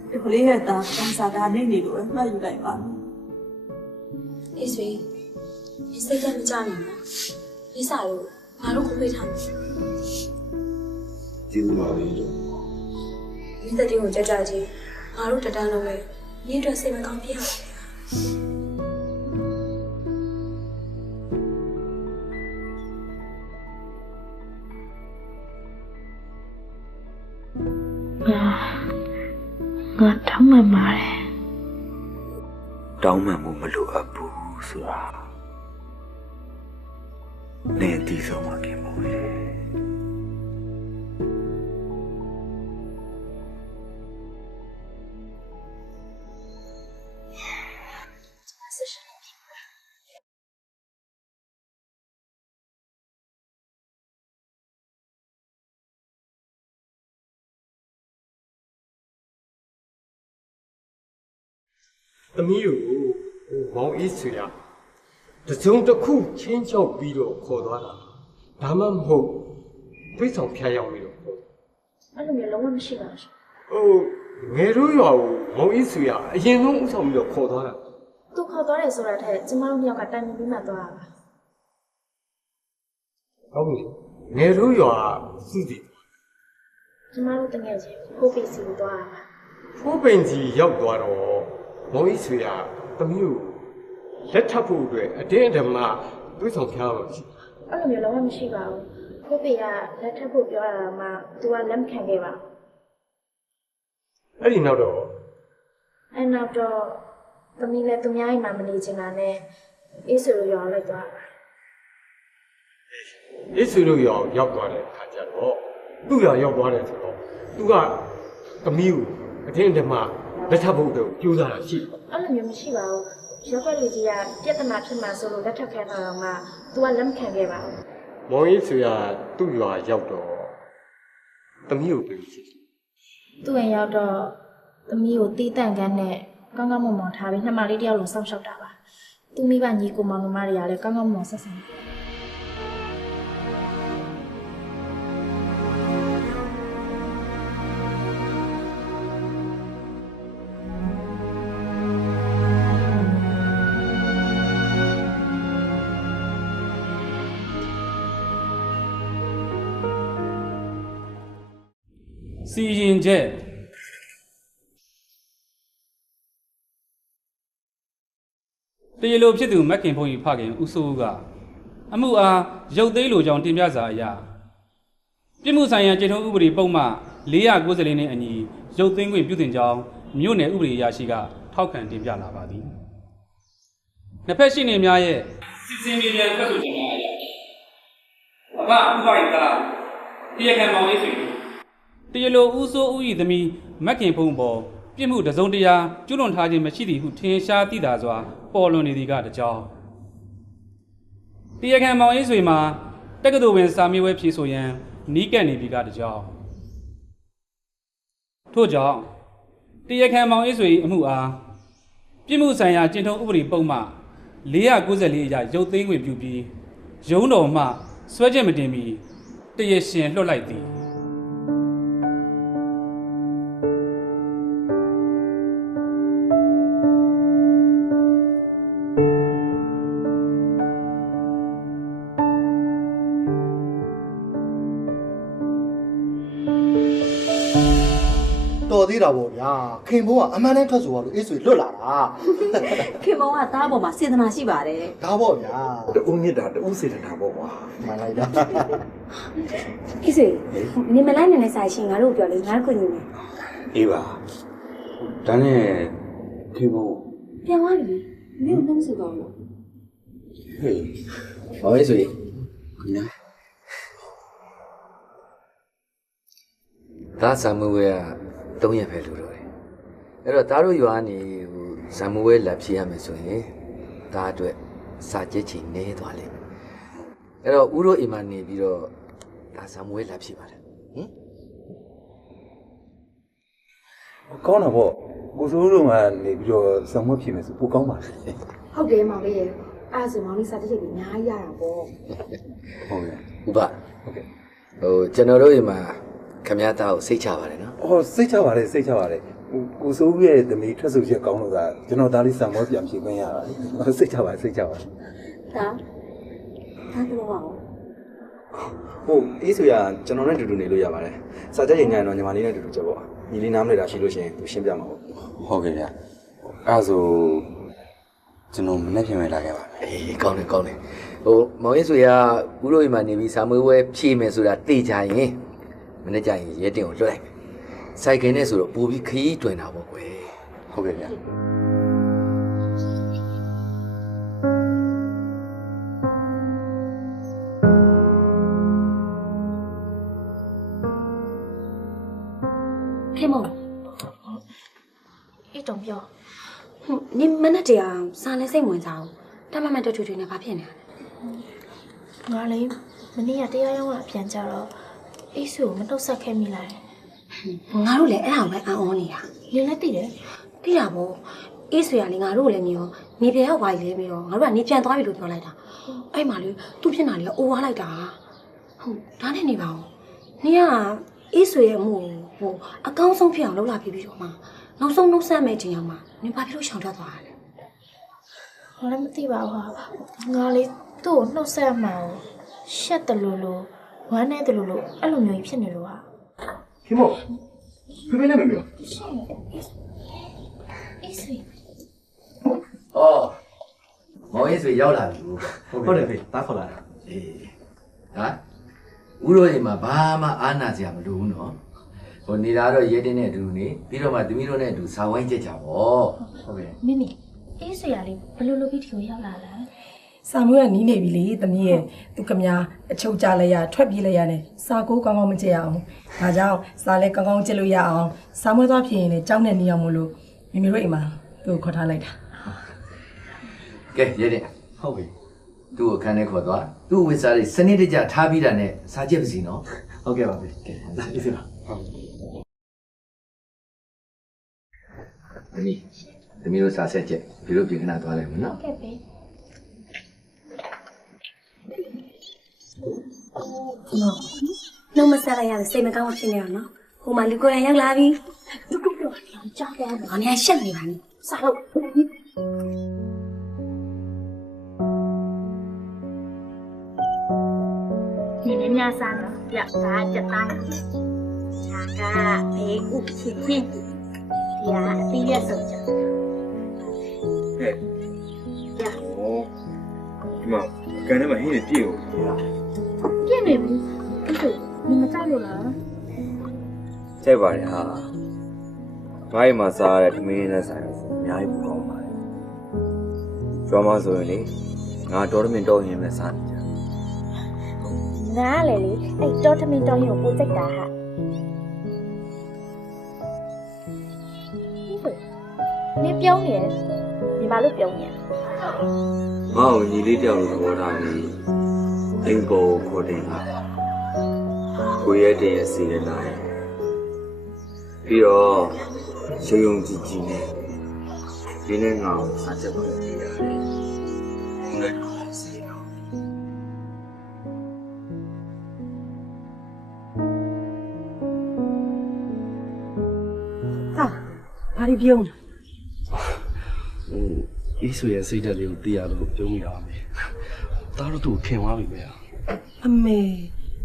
ဒီကလေးရဲ့သားကန်ဆာတာနေနေလို့မှတ်ယူလိုက်ပါမယ် အေးဆွေဒီစိတ်ကမကြနိုင်ဘူးဒီစာကိုငါတို့ခုပေးထားမယ် ကျေးဇူးပါပဲ မိသက်တွေကိုကြကြချင်းငါတို့တတန်းလုံးပဲညီတို့စိတ်မကောင်းဖြစ်ရတယ်ငါတောင်းမှန်ပါတယ် တောင်းမှန်မှုမလိုအပ်ဘူးဆိုတာနေအတီးဆုံးမှာခင်ဗျာ သမီးကိုမောင်အေးဆွေရတစုံတစ်ခုချင်းချောက်ပြီးတော့ခေါ်သွားတာဒါမှမဟုတ်ပြိဆောင်ဖျားရောက်ပြီးတော့ခေါ် အဲ့လိုမျိုးလုံးဝမရှိပါဘူး ဟိုငယ်တို့ရွာကိုမောင်အေးဆွေရအရင်ဆုံးဥဆောင်ပြီးတော့ခေါ်သွားတာ သူခေါ်သွားတယ်ဆိုတာထက်ကျမတို့နှစ်ယောက်ကတိုင်ပင်ပြီးမှသွားတာပါ ဟုတ်ပြီငယ်တို့ရွာစုစီ ကျမတို့တကယ်ချင်းဖိုးပီစီကိုသွားတာပါ ဖိုးပင်ကြီးရောက်သွားတော့မောင်အေးဆွေရသမီးကိုလက်ထပ်ဖို့အတွက်အတင်းအဓမ္မပြိဆောင်ဖျားတော့ရှိ အဲ့လိုမျိုးလုံးဝမရှိပါဘူးဖိုးပီကလက်ထပ်ဖို့ပြောတာမှသူကလက်မခံခဲ့ပါ အဲ့ဒီနောက်တော့ အဲ့နောက်တော့သမီးလည်းသူများအိမ်မှာမနေချင်တာနဲ့အေးဆွေလိုရောလိုက်သွားတာ အေးဆွေတို့ရွာကိုရောက်သွားတဲ့အခါကျတော့သူ့ရွာရောက်သွားတယ်ဆိုတော့သူကသမီးကိုအတင်းအဓမ္မလက်ထပ်ဖို့အတွက်ကြိုးစားတာရှိတယ် အဲ့လိုမျိုးမရှိပါဘူးရပ်ကွက်လူကြီးကပြဿနာဖြစ်မှာဆိုလို့လက်ထပ်ခဲတာတော့မှသူကလက်မခံခဲ့ပါဘူး ။မောင်ကြီးဆိုရသူ့ရွာရောက်တော့သမီးကိုပြေးချစ်တယ် သူ့အိမ်ရောက်တော့သမီးကိုတီးတန့်ကန်းနဲ့ကောင်းကောင်းမွန်မွန်ထားပြီးနှစ်မလေးတယောက်လုံးစောင့်ရှောက်တာပါသူမိဘညီကိုမောင်နှမတွေကလည်းကောင်းကောင်းမွန်မွန်ဆက်ဆံတယ် စီရင်ချက်တရလိုဖြစ်သူမက်ခင်ဘုန်းကြီးဖခင်ဦးစိုးကအမှုအားရုပ်သိမ်းလိုကြောင်းတင်ပြစာအရပြစ်မှုဆိုင်ရာကျေထုံးဥပဒေပုံမှန်494နဲ့အညီရုပ်သိမ်းခွင့်ပြုတင်ကြောင်းမြို့နယ်ဥပဒေအရာရှိကထောက်ခံတင်ပြလာပါသည်နှစ်ဖက်ရှိနေများရဲ့စစ်စင်မြေပြန်ထွက်ဆိုချက်များအရအဘဥပဒေသားတရားခံမောင်လေးဆွေတရလိုဦးစိုးဦး၏သမီးမက်ခင်ဘုံပေါ်ပြစ်မှုတစုံတရာကျွလွန်ထားခြင်းမရှိသည်ဟုထင်ရှားသိသာစွာပေါ်လွန်နေသည်ကတကြောင်တရားခံမောင်အေးဆွေမှာ တက္ကသိုလ်ဝင်စာမေးပွဲဖြေဆိုရန်နီးကပ်နေပြီကတကြောင်ထို့ကြောင့်တရားခံမောင်အေးဆွေအမှုအားပြစ်မှုဆိုင်ရာကျင့်ထုံးဥပဒေပုံမှန်494အရရုပ်သိမ်းခွင့်ပြုပြီးရုံးတော်မှစွဲချက်မတင်မီတရားရှင်လွှတ်လိုက်သည်တော်သေးတာပေါ့ဗျာခင်ဘုံကအမှန်တမ်းထွက်ဆိုရလို့အေးဆွေလွတ်လာတာ ခင်မောင်ကသားပေါ်မှာစေတနာရှိပါတယ် ဒါပေါ့ဗျာ တူမြစ်တာတူစေတနာပေါ့ကွာ မှန်လိုက်တာ အေးဆွေနေမလိုက်နဲ့ဆိုင်ရှင်ငါတို့ပြောလေငါခွင့်နေမယ် အေးပါဒါနဲ့ခေဘုံ ပြန်သွားပြီမင်းတို့မစတော့ဘူး ဟေးဟောရေးဆိုရင်ခင်ဗျာဒါဆာမွေးက3ရက်ပဲလို့တော့တယ်အဲ့တော့သားတို့ရွာနေဟိုဆာမွေးလက်ဖြေရမယ်ဆိုရင်ဒါအတွက်စာကြည့်ချိန်နေသွားလိမ့်မယ်အဲ့တော့ဦးတို့အိမ်မှာနေပြီးတော့ဒါဆာမွေးလက်ဖြေပါလေဟင် ကောင်းတာပေါ့ကိုစိုးတို့ကနေပြီးတော့ဇံမွက်ဖြစ်မယ်ဆိုပိုကောင်းပါလေ ဟုတ်တယ်မောင်လေးရဲ့အဲ့ဆိုမောင်လေးစားတစ်ချက်ကြီးအများကြီးရတာပေါ့ ဟုတ်ကဲ့ဥပဟုတ်ကဲ့ဟိုကျွန်တော်တို့အိမ်မှာခမရသားကိုစိတ်ချပါတယ်နော် အော်စိတ်ချပါလေစိတ်ချပါလေကိုစိုးရဲ့သမီးထွက်ဆိုချက်ကောင်းလို့ကကျွန်တော်သားလေးဇံမွက်ပြန်ဖြေခွင့်ရတာလေစိတ်ချပါစိတ်ချပါ ဒါတော့ပါဘူး ဟုတ်အေးဆိုရကျွန်တော်နဲ့တူတူနေလို့ရပါတယ်စာကြရင်ညာတော့ညီမလေးနဲ့တူတူချက်ပေါ့ညီလေးနားမလဲတာရှိလို့ရှိရင်သူရှင်းပြမှာပေါ့ ဟုတ်ကဲ့ဗျာအဲ့ဆိုကျွန်တော်မနေ့ပြင်မဲ့လာခဲ့ပါအေးကောင်းတယ်ကောင်းတယ်ဟိုမောင်ရေးဆိုရဦးတို့အိမ်မှာနေပြီးစာမွေးပွဲဖြည့်မယ်ဆိုတာသိကြရင်မနေ့ကျရင်ရဲတင်ကိုလွှတ်လိုက်မယ်စိုက်ကင်နဲ့ဆိုတော့ပို့ပြီးခရီးတွင်တာပေါ့ကွယ်ဟုတ်ကဲ့ဗျာ ခင်မောင်အေးတော့ပြော နင်မနဲ့တရားစားလဲစိတ်ဝင်စားအောင်တမမတက်ထွေထွေနဲ့ဘာဖြစ်နေရလဲ ငါလည်းမနေ့ကတရားရုံးကအပြန်ကြတော့အေးဆွေကိုမနှုတ်ဆက်ခဲ့မိလိုက် ငါတို့လည်းအဲ့ဒါပဲအံ့ဩနေတာ လင်းလည်းသိတယ် သိတာပေါ့အေးဆွေကလေငါတို့လည်းနေရောနေပြန်ရောက်သွားပြီလေပြီးတော့ငါတို့ကနေပြန်သွားပြီလို့ပြောလိုက်တာအဲ့မှာလေသူ့ဖြစ်နာလေးကအိုးွားလိုက်တာဟုတ်ဒါနဲ့နေပါဦးနေကအေးဆွေရဲ့အမှုဟိုအကောင်းဆုံးဖြစ်အောင်လုပ်လာပြီးတော့မှနောက်ဆုံးနှုတ်ဆက်မဲ့ချိန်အောင်မှနေဘာဖြစ်လို့ရှောင်ထွက်သွားတာလဲ ငါလည်းမသိပါဘူးဟာငါလေးသူ့ကိုနှုတ်ဆက်မှန်ရှက်တယ်လို့ဝမ်းနေတယ်လို့အဲ့လိုမျိုးဖြစ်နေလို့ဟာ ခင်မောဖေဖေနဲ့မပြော အေးဆွေ အော်မောင်ရေးဆိုရောက်လာပြီဟုတ် တယ်ဖေတားခေါ်လာတာ အေးဟာဦးတို့အိမ်မှာဘာမှအားနာစရာမလိုဘူးနော်ဟိုနေတာတော့ရဲတင်းနဲ့အတူနေပြီးတော့မှသမီးတို့နဲ့အတူဇာဝိုင်းကြကြပေါ့ဟုတ်ကဲ့ မိမိအေးဆွေကလေဘယ်လိုလုပ်ပြီးဒီကိုရောက်လာလဲ စာမွေးကနီးနေပြီလေသမီးရဲ့သူခမညာအချုပ်ကြလိုက်ရထွက်ပြေးလိုက်ရနဲ့စာကိုကောင်းကောင်းမကြည့်အောင်ဒါကြောင့်စာလည်းကောင်းကောင်းကြည့်လို့ရအောင်စာမွေးသွားဖြစ်ရင်လည်းကြောင်းနဲ့နေအောင်မလို့မိမိတို့အိမ်မှာသူ့ကိုခေါ်ထားလိုက်တာ ကဲရဲတင်းဟုတ်ပြီသူ့ကိုခန်းထဲခေါ်သွားသူ့ဝိစားလေးစနစ်တကျထားပြီးတာနဲ့စာကြည့်ပါစီနော်ဟုတ်ကဲ့ပါဗျကဲလာအေးစေပါဟုတ်သမီးတို့စာဆက်ချက်ဒီလိုပြင်ခဏသွားလိုက်မယ်နော် ဟုတ်ကဲ့ပဲ နှုတ်မဆက်လိုက်ရတဲ့စိတ်မကောင်းဖြစ်နေရနော်ဟိုမှာလူကိုယ်တိုင်ရောက်လာပြီသူကပြောတယ်ကြောက်တယ်ငါနေရှက်နေပါနဲ့စားလို့ 你们家三个要啥就带，啥个没五千片，呀，第一手就。 ဟဲ့ဟောဒီမှာကန်ထဲမှာဟင်းနေပြေကိုလား 变没不？不是，你们加入了？ ကြိုက်ပါတယ်ဟာဘာမှမစားရတဲ့ထမင်းနဲ့ဆိုင်လို့အများကြီးပူကောင်းပါတယ်ကျွမ်းမဆိုရင်လေငါတော်တမင်တော်ရင်ပဲစားနေကြ 哪来的？哎，找他们导游不在家哈。你表演，你把路表演。 ငါ့ကိုညီလေးတယောက်လိုသဘောထားပြီး င်ကိုခေါ်တယ်ကိုရဲတည်းရဲ့စီရလာတယ်ပြီးတော့ရုံကြီးကြီးနဲ့ဒီနေ့ငါ့ကိုစားချက်ပေးရတယ်ငါတို့စီတော့ ဘာဒီပြုံး အေးဆိုရဲ့စိတ်ဓာတ်လေးကိုသိရလို့ပြုံးမိတာပါမယ်။ဒါတော့သူ့ခင်သွားပြီပဲ။ အမေ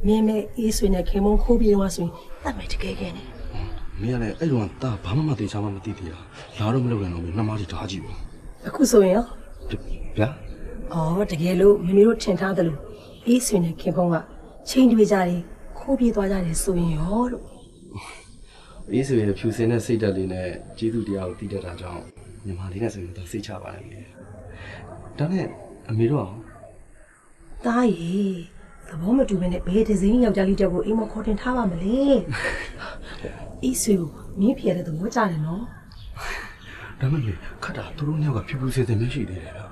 မြင်မဲ့အေးဆွေနဲ့ခင်မုန်းခိုးပြေးသွားဆိုရင်တတ်မယ်တကယ်ကနေ မင်းကလည်းအဲ့လိုကဒါဘာမှမသိချာမှမသိသေးတာ။လာတော့မလုပ်နိုင်တော့ဘူးနှမကြီးဓာတ်ကြည့်ပါ အခုဆိုရင်ရော ။ဗျာ အော်တကယ်လို့မမေတို့ထင်ထားတယ်လို့အေးဆွေနဲ့ခင်မုန်းကချိန်တွေကြတယ်ခိုးပြေးသွားကြတယ်ဆိုရင်ရောလို့ အေးဆိုရဲ့ဖြူစင်တဲ့စိတ်ဓာတ်လေးနဲ့ကျေးဇူးတရားကိုသိတတ်တာကြောင့်ညီမလေးနဲ့ဆိုရင်တော့စိတ်ချပါတယ်လေ။ဒါနဲ့အမေတို့က တားရီသဘောမတူဘဲနဲ့ဘယ်တစ်စင်းယောက်ျားလေးတက်ကိုအိမ်မခေါ်တင်ထားပါမလဲအေးဆွေကိုမင်းဖြစ်ရတဲ့သဘောကြတယ်နော် ဒါမှမဟုတ်ခတ်တာသူတို့နှစ်ယောက်ကဖြူဖြူစင်စင်မရှိသေးတယ်ဗျာ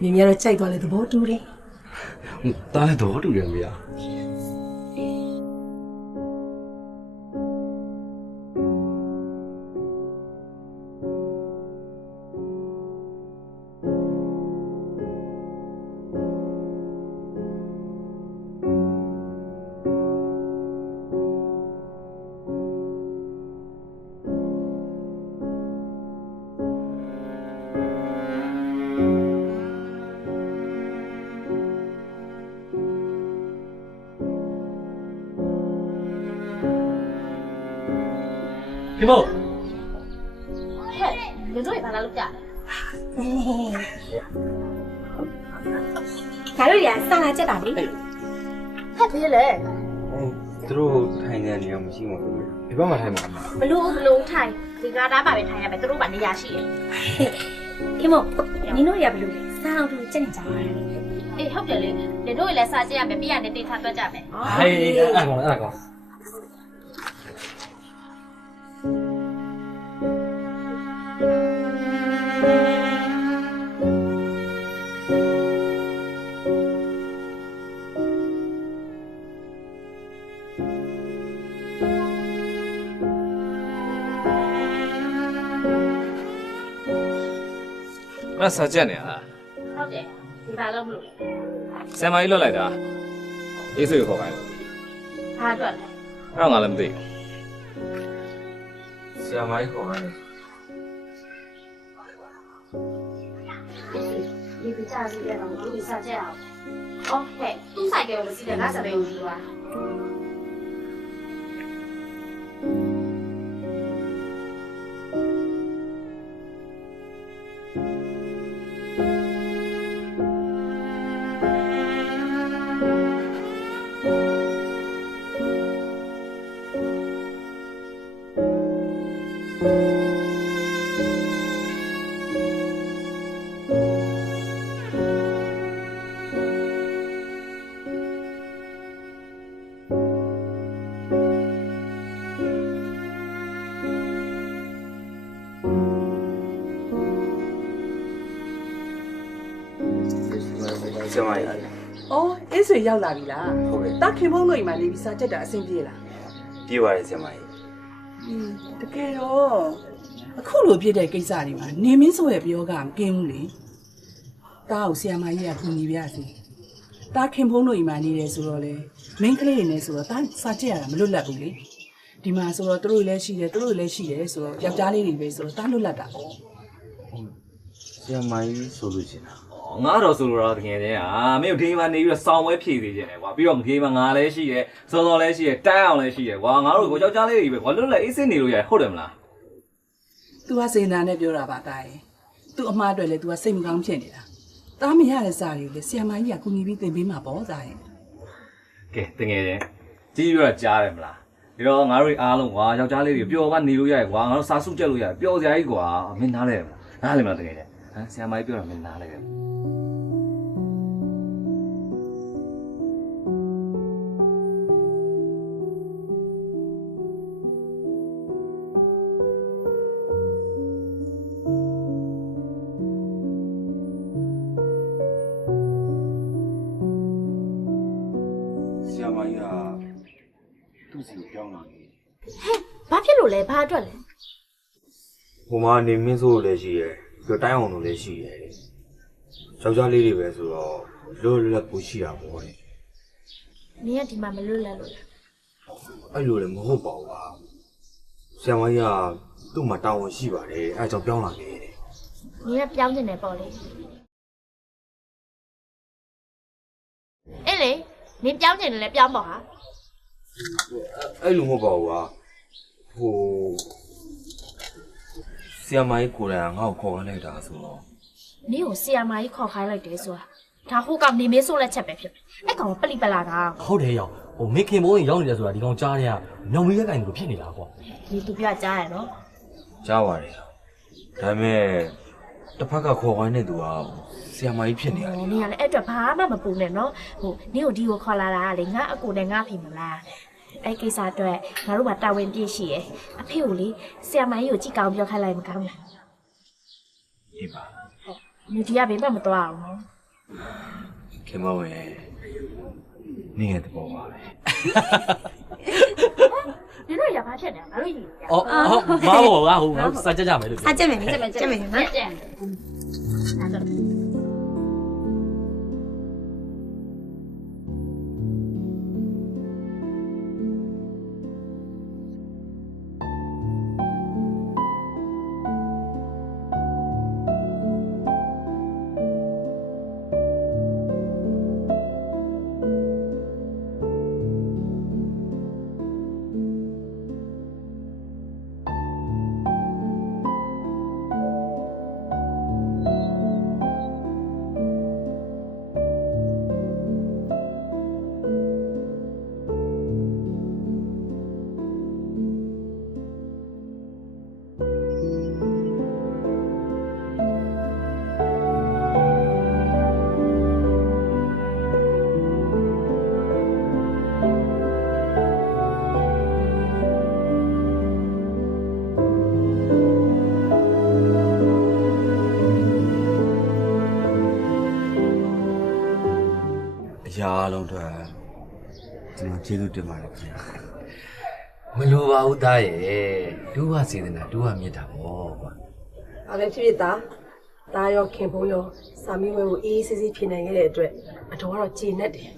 မင်းများတော့ကြိုက်သွားလေသဘောတူတယ် ။ဒါလည်းတော့တူတယ်ဗျာ ခင်ဗျ ဟဲ့လူတို့ဘာလာလို့ကြာလဲဒါတို့ရစာလာချက်တာလေဟဲ့ပြေးလေ သူတို့ထိုင်နေနေအောင်မရှိဘူးဒီဘက်မှာထိုင်မှာ ဘလို့ထိုင်ဒီကားသားပါပဲထိုင်ရမယ်တို့ကနေရာရှိတယ်ခင်မနင်တို့ရဘလို့စာအောင်တူချက်နေကြပါလေအေးဟုတ်တယ်လေလေတို့လည်းစာချက်ရမယ်ပြရနေတိထားတွက်ကြမယ် ဟေးအဲ့ကောင် အဲ့စာချက်နေလား ဟုတ်တယ်ဒီဘာလို့မလို့ ဆမ်မကြီးလွတ်လိုက်တာအေးဆွေကိုခေါ်ခိုင်း ဘာအတွက်လဲ အဲ့တော့ငါလည်းမသိ ဆရာမကြီးခေါ်ရတယ် ဒီပြချစီတဲ့တော့ဒီစာချက်အောင်โอเคသူ့ဆိုင်ကကိုမစီးတဲ့ငါစာပေကိုကြည့်ပါ ဆရာမကြီး ။အော်အေးဆွေရောက်လာပြီလား ဟုတ်ကဲ့ ။တာခင်ဖုံးတို့အိမ်မှာနေပြီးစာချက်တာအဆင်ပြေလား ပြေးပါတယ်ဆရာမကြီး ။တကယ်တော့အခုလိုဖြစ်တဲ့ကိစ္စတွေမှာနေမင်းဆိုရဲ့ပြောကမကင်းဘူးလေ။တာကိုဆရာမကြီးကကူညီပြစီ။တာခင်ဖုံးတို့အိမ်မှာနေတယ်ဆိုတော့လေမင်းကလေးတွေနဲ့ဆိုတော့တာစာချက်ရတာမလွတ်လပ်ဘူးလေ။ဒီမှာဆိုတော့သူတို့လည်းရှိတယ်သူတို့လည်းရှိတယ်ဆိုတော့ယောက်ျားလေးတွေပဲဆိုတော့တာလွတ်လပ်တာပေါ့ ဆရာမကြီးဆိုလို့ရှင်လား ငါတော့ဆိုလိုတော့တကယ်တည်းမင်းတို့ဒီမှာနေပြီးတော့စောင်းပွဲဖြည့်သေးခြင်းတယ်ကွာပြီးတော့ဒီမှာငါလည်းရှိတယ်စောစောလည်းရှိတယ်တန်းအောင်လည်းရှိတယ်ကွာငါတို့ကိုယောက်ျားလေးတွေပဲကွာလွတ်လပ်အေးစင်းနေလို့ရတယ်ဟုတ်တယ်မလား ။ तू ကစေနာနဲ့ပြောတာပါတာရဲ့။ तू အမှားအတွက်လေ तू ကစိတ်မကောင်းဖြစ်နေတာ။တားမရတဲ့စာတွေကိုလေဆရာမကြီးကကူညီပြီးသင်ပေးမှာပေါ့သားရဲ့ ကဲတကယ်တည်းကြီးပြောတာကြားတယ်မလားဒီတော့ငါတို့အားလုံးကွာယောက်ျားလေးတွေပျော်မှနေလို့ရတယ်ကွာငါတို့စာစုကြက်လို့ရတယ်ပျော်စရာကြီးကွာမင်းနားလဲမလားနားလဲမလားတကယ်တည်းဟမ်ဆရာမကြီးပြောတာမင်းနားလဲခဲ့ သူ့စီကိုပြောင်းလာနေ ဘာဖြစ်လို့လဲဘာအတွက်လဲ ဟိုမှာနေမင်းစိုးလည်းရှိရဲပြီးတိုင်းအောင်တို့လည်းရှိရဲယောက်ျားလေးတွေပဲဆိုတော့လွတ်လပ်ကိုရှိတာပေါ့လေ နင်ကဒီမှာမလွတ်လပ်လို့လား အဲ့လိုလည်းမဟုတ်ပါဘူးပါဆရာမကြီးကသူ့မှာတာဝန်ရှိပါတယ်အဲကြောင့်ပြောင်းလာခဲ့တယ် နင်ကပြောင်းနေတယ်ပေါ့လေအေးလေနင်ပြောင်းနေတယ်လဲပြောင်းပေါ့ဟာ အဲ့လိုမဟုတ်ပါဘူးပါဟိုဆရာမကြီးကိုယ်တိုင်ကငါ့ကိုခေါ်ခိုင်းလိုက်တာဆိုတော့ နင်ကိုဆီယာမာကြီးခေါ်ခိုင်းလိုက်တယ်ဆိုတာဒါဟိုကောင်နေမေးဆိုးလက်ချက်ပဲဖြစ်အဲ့ကောင်ပလိပလာတာ ဟုတ်တယ်ရောဟိုမေခင်ဘိုးရင်ရောက်နေတယ်ဆိုတာဒီကောင်ကြားရမြောင်မီးရဲ့ကင်လိုဖြစ်နေတာကွာ ဒီသူပြကြားရနော် ကြားပါတယ်ဒါပေမဲ့တစ်ဖက်ကခေါ်ခိုင်းတဲ့သူကဆရာမကြီးဖြစ်နေရတယ် နင်ကလည်းအဲ့အတွက်ဘာမှမပူနဲ့နော်ဟိုနင်ကိုဒီကိုခေါ်လာတာကလေငါအကိုနဲ့ငါဖေမလားအဲ့ကိစ္စအတွက်ငါတို့ကတာဝန်ပြည့်ရှိရယ်အဖေကိုလေဆီယာမာကြီးကိုကြည့်ကောင်းပြောခိုင်းလိုက်မကောင်းလား ဒီပါ နင်ဒီကဘေးမှမသွားအောင်နော် ခင်မဝင်နေရတဲ့ပေါ်ပါပဲ နင်တို့ရပါဖြစ်နေငါတို့ယူရ အော်ဘာဘောကဟိုငါစာကြကြမယ်လို့ အကြက်မယ်ကြက်မယ်နော်ကြက်အားလုံးတော့ကျွန်တော်ကျေးဇူးတင်ပါတယ်ခင်ဗျာ မလိုပါဘူးသားရဲ့ဒူးဝစေတနာဒူးဝမြတ်တာပေါ့ကွာ အားလည်းဖြစ်ဖြစ်ဒါရောခင်ဖိုးရောစာမီးဝဲကိုအေးအေးဆေးဆေးဖြစ်နိုင်ခဲ့တဲ့အတွက်အတော်ကတော့ကျေနပ်တယ်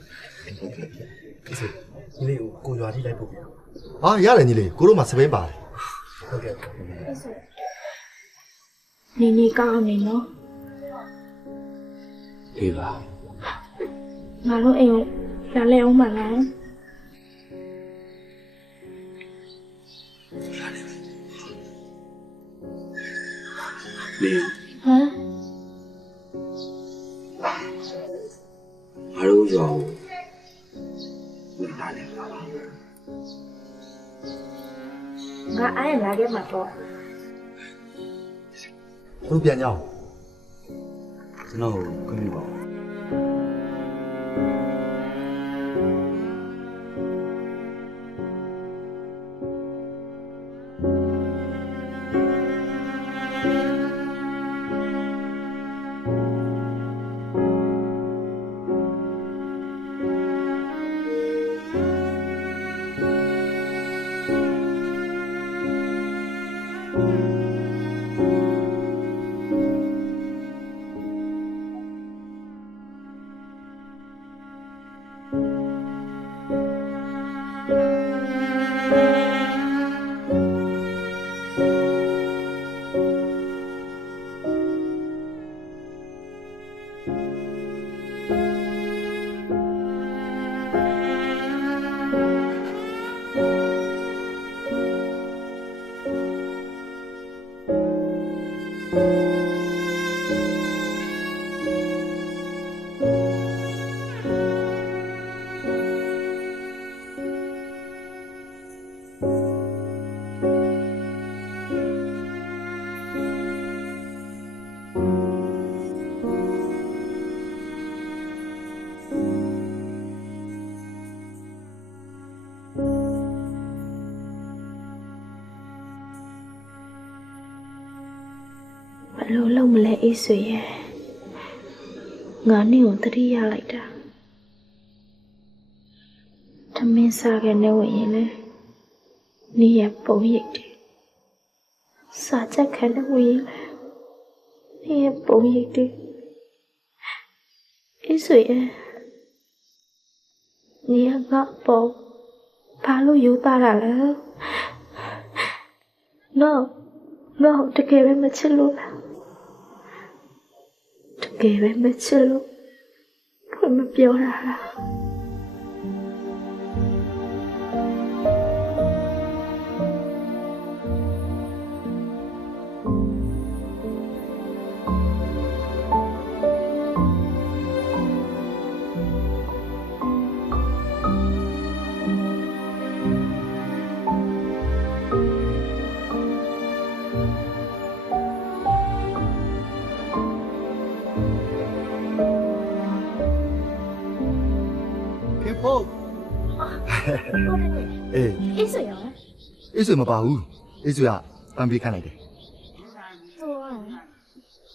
ဒီလေးကိုရွာထိလိုက်ပို့ပြ ဟာရတယ်ညီလေးကိုတို့မှစပိန်ပါတယ် ဟုတ်ကဲ့ နေကောင်းနေနော် ဒီပါ ငါတို့အိမ်ကိုလာလဲအောင်မလား လေ ဟမ် ငါတို့ရောဝင်လာတယ်ပါ ငါအားရလာခဲ့မှာပေါ့ တို့ပြန်ကြအောင် ကျွန်တော်ခွင့်ပြုပါဦး ဘယ်လိုလုပ်မလဲအေးဆွေရဲ့ငါနေ့ကိုတတိရလိုက်တာသမင်းစားခဲ့နေဝင်ရင်လေ你也ပုံရိပ်တယ်စာချက်ခံတဲ့ဝင်你也ပုံရိပ်တယ်အေးဆိုရင်你ကငါပေါ်ဘာလို့ယူသားတာလဲ No တကယ်ပဲမချစ်လို့လားတကယ်ပဲမချစ်လို့ဖွင့်မပြောတာလား အေးဆွေမပါဘူးအေးဆွေကပန်းပေးခိုင်းလိုက်တယ်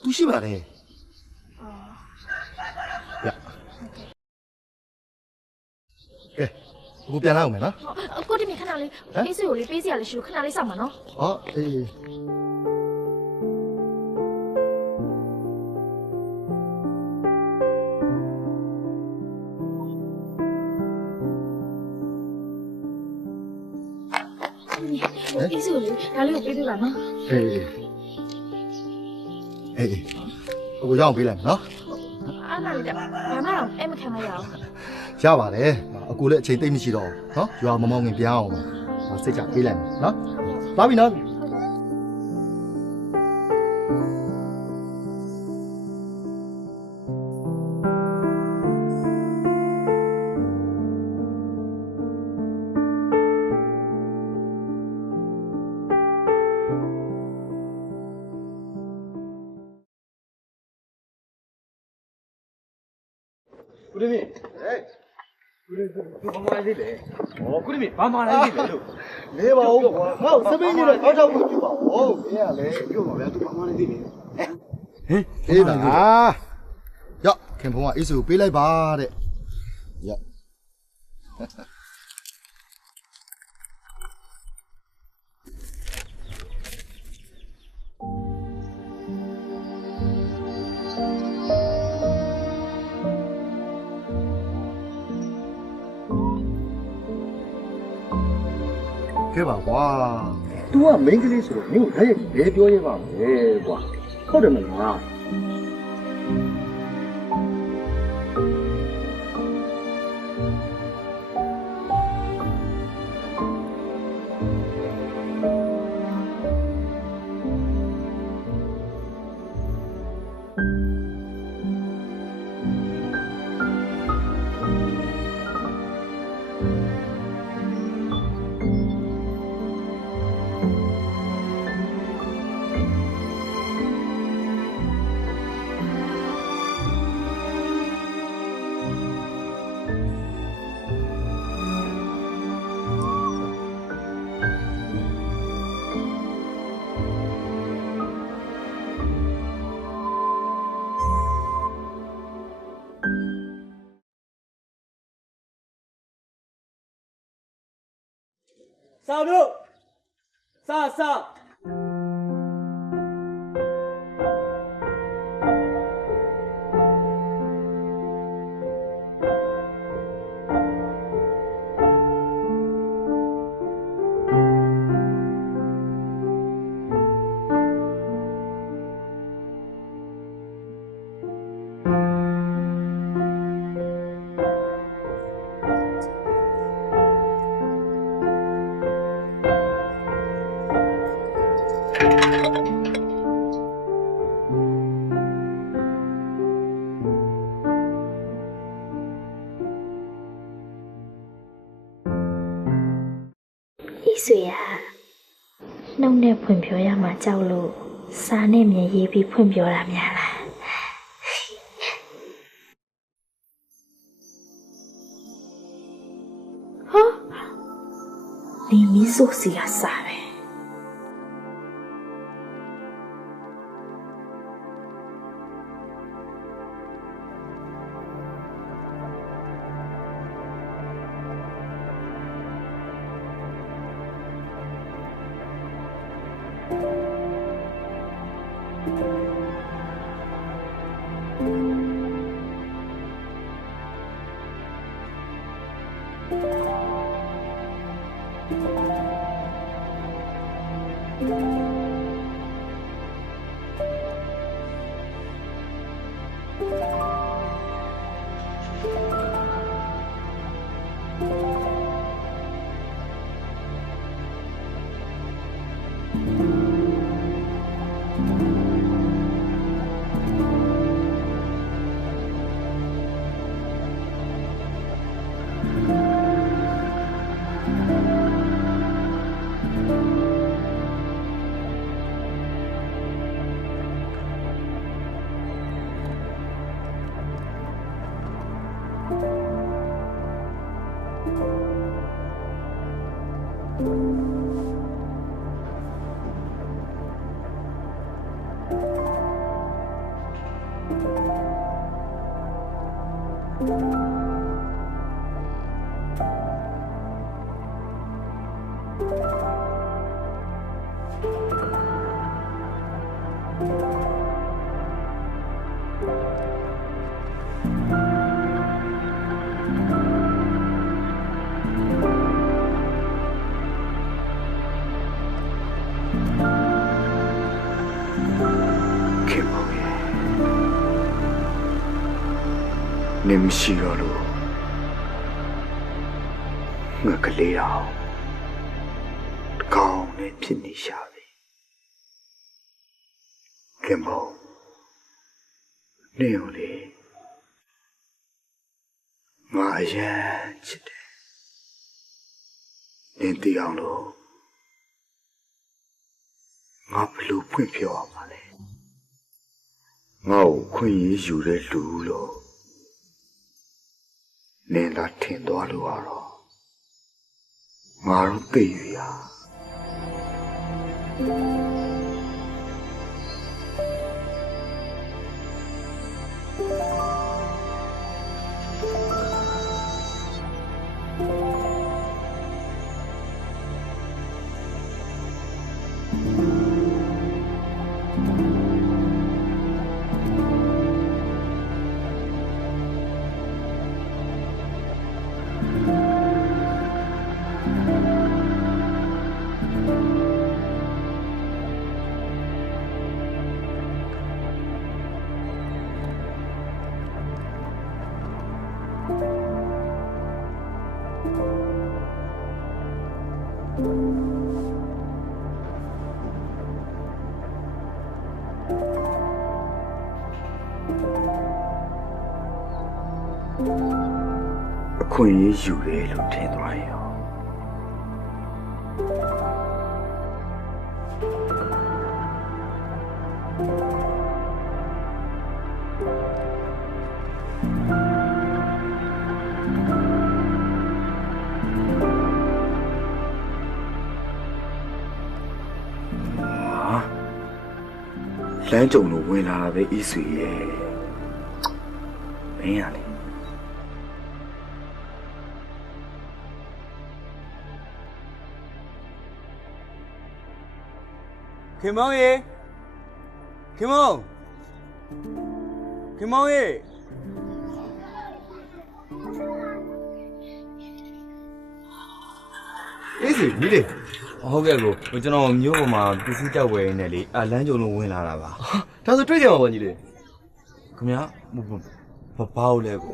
သူရှိပါတယ်ရကဲအခုပြန်လာအောင်မယ်နော် ကိုတမီခဏလေးအေးဆွေကိုလေးပေးစီရလေးရှိလို့ခဏလေးစောင့်ပါနော် ဟောအေးအေးဆွေလေးဒါလေးကိုပေးပေးပါနော် အေးအခုရအောင်ပေးလိုက်မယ်နော် အားနာလေးတက်ဘာမှတော့အဲ့မခံလိုက်ရအောင် ရပါတယ်အခုလည်းအချိန်သိမ့်မရှိတော့ဘူးနော်ရွာမမောင်းခင်ပြန်အောင်ပါစိတ်ချပေးလိုက်မယ်နော်သွားပြီနော် ကိုရမင်းကိုရဘာမှလည်းလေဟောကိုရမင်းဘာမှလည်းလေလို့ နေပါဦးကွာငါ့စပင်းကြီးတော့အောက်ချောက်ကိုပြပါဦးမင်းကလည်း ပြောပါဗျာသူဘာမှလည်းလေဟင် အေးလားရော့ခင်ဖုံးကအေးစုကိုပေးလိုက်ပါတဲ့ရော့ ခဲ့ပါကွာ तू က main ကလေးဆိုတော့မင်းကိုဓာတ်ရိုက်ဘယ်ပြောရပါမလဲကွာဟုတ်တယ်မလား ဆောက်တို့စ အေးဆွေကနှုတ်နဲ့ဖွင့်ပြောရမှာကြောက်လို့စာနဲ့မြေရေးပြီးဖွင့်ပြောတာများလားဟာဒီမီးစိုးစီကစားပဲ နင်မရှိတော့လို့ငါကလေးတော့ကောင်းနေဖြစ်နေရှာပြီခင်ဗျာနေဦးလေငါအရင်ချစ်တယ်နင်သိအောင်လို့ငါဘယ်လိုဖွင့်ပြောရမှာလဲငါ့ကိုခွင့်ရယူတဲ့လူလို့နင်လာထင်သွားလို့တော့ငါတို့သိပြီဟာအခွင့်အရေးယူတယ်လို့ထင်သွားရောလမ်းကြုံလို့ဝင်လာတာပဲအေးဆွေရဲ့မင်းရလေခင်မောင်ရေခင်မောင်ရေအေးစီညီလေးဟုတ်ကဲ့ကိုကျွန်တော်မျိုးပေါ်မှာပစ္စည်းတောက်ဝယ်နေလေလမ်းကြုံလို့ဝင်လာတာပါဒါဆိုတွေ့ကြမှာပေါ့ညီလေးခင်ဗျာဘာလို့လဲကို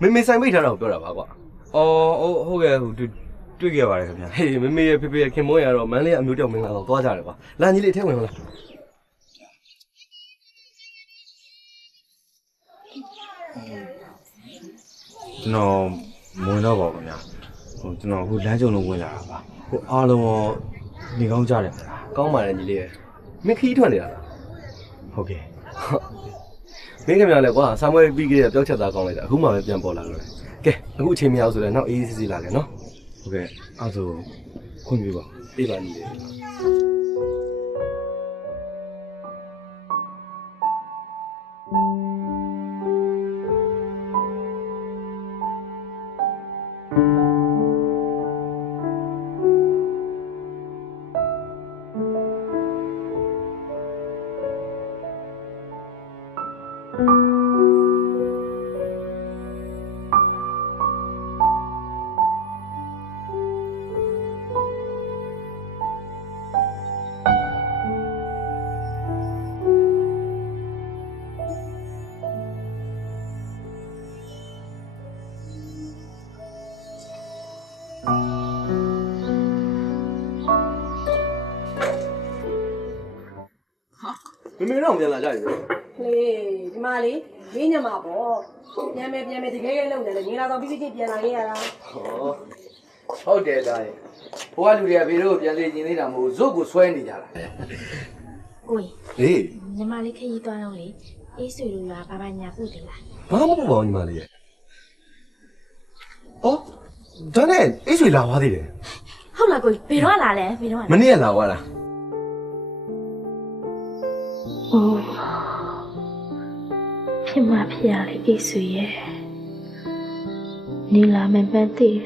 မေမေဆိုင်မိတ်ထားတာကိုပြောတာပါကွာဟုတ်ကဲ့တွေ့ခဲ့ပါတယ်ခင်ဗျာဟေးမေမေရဲ့ဖေဖေရဲ့ခင်မောရတော့မန်းလေးအမျိုးတောင်မင်္ဂလာတော့သွားကြတယ်ကွာလာညီလေးအထက်ဝင်မလားကျွန်တော်မဝင်တော့ပါဘူးခင်ဗျာကျွန်တော်လမ်းကြုံလို့ဝင်လာတာပါအားလုံးရောနေကောင်းကြတယ်မလားကောင်းပါတယ်ညီလေးရဲ့မင်းခီးထွက်နေတာလားဟုတ်ကဲ့မင်းခင်ဗျာလဲကွာဆာမွေးပြီးကြတဲ့ပျောက်ချက်သားကောင်းလိုက်တာအခုမှပဲပြန်ပေါ်လာတော့တယ်ကဲအခုအချိန်မရောက်ဆိုတော့နောက်အေးစစ်စစ်လာခဲ့နော်ဟုတ်ကဲ့အဲ့ဆိုခွင့်ပြုပါအေးပါညီလေး မေတော့ပြန်လာကြပြီပဲ လေဒီမှာလေမင်းညမှာပေါ့ပြန်မယ်တကယ်လုံတယ်လေငင်းလာတော့ပြီးပြန်လာခဲ့ရတာ ဟုတ်တယ်သားရဲ့ဘိုးကလူတွေကဘေတို့ပြန်လေကျင်သေးတာမဟုတ်ဇုတ်ကိုဆွဲနေကြတာ ကို ဟေး ညီမလေးခရီးသွားတော့လေအေးဆွေတို့ရွာဘာညာပို့တယ်လား ဘာမှမပူပါဘူးညီမလေးရဲ့အော်ဒါနဲ့အိတ်ဆွေလာသွားသေးတယ် ဟုတ်လားကိုဘယ်တော့လာလဲဘယ်တော့ မနေ့ကလာသွားတာ ဖြစ်မှဖြစ်ရလေအေးဆွေရဲ့နေလာမယ်ပန်းတည်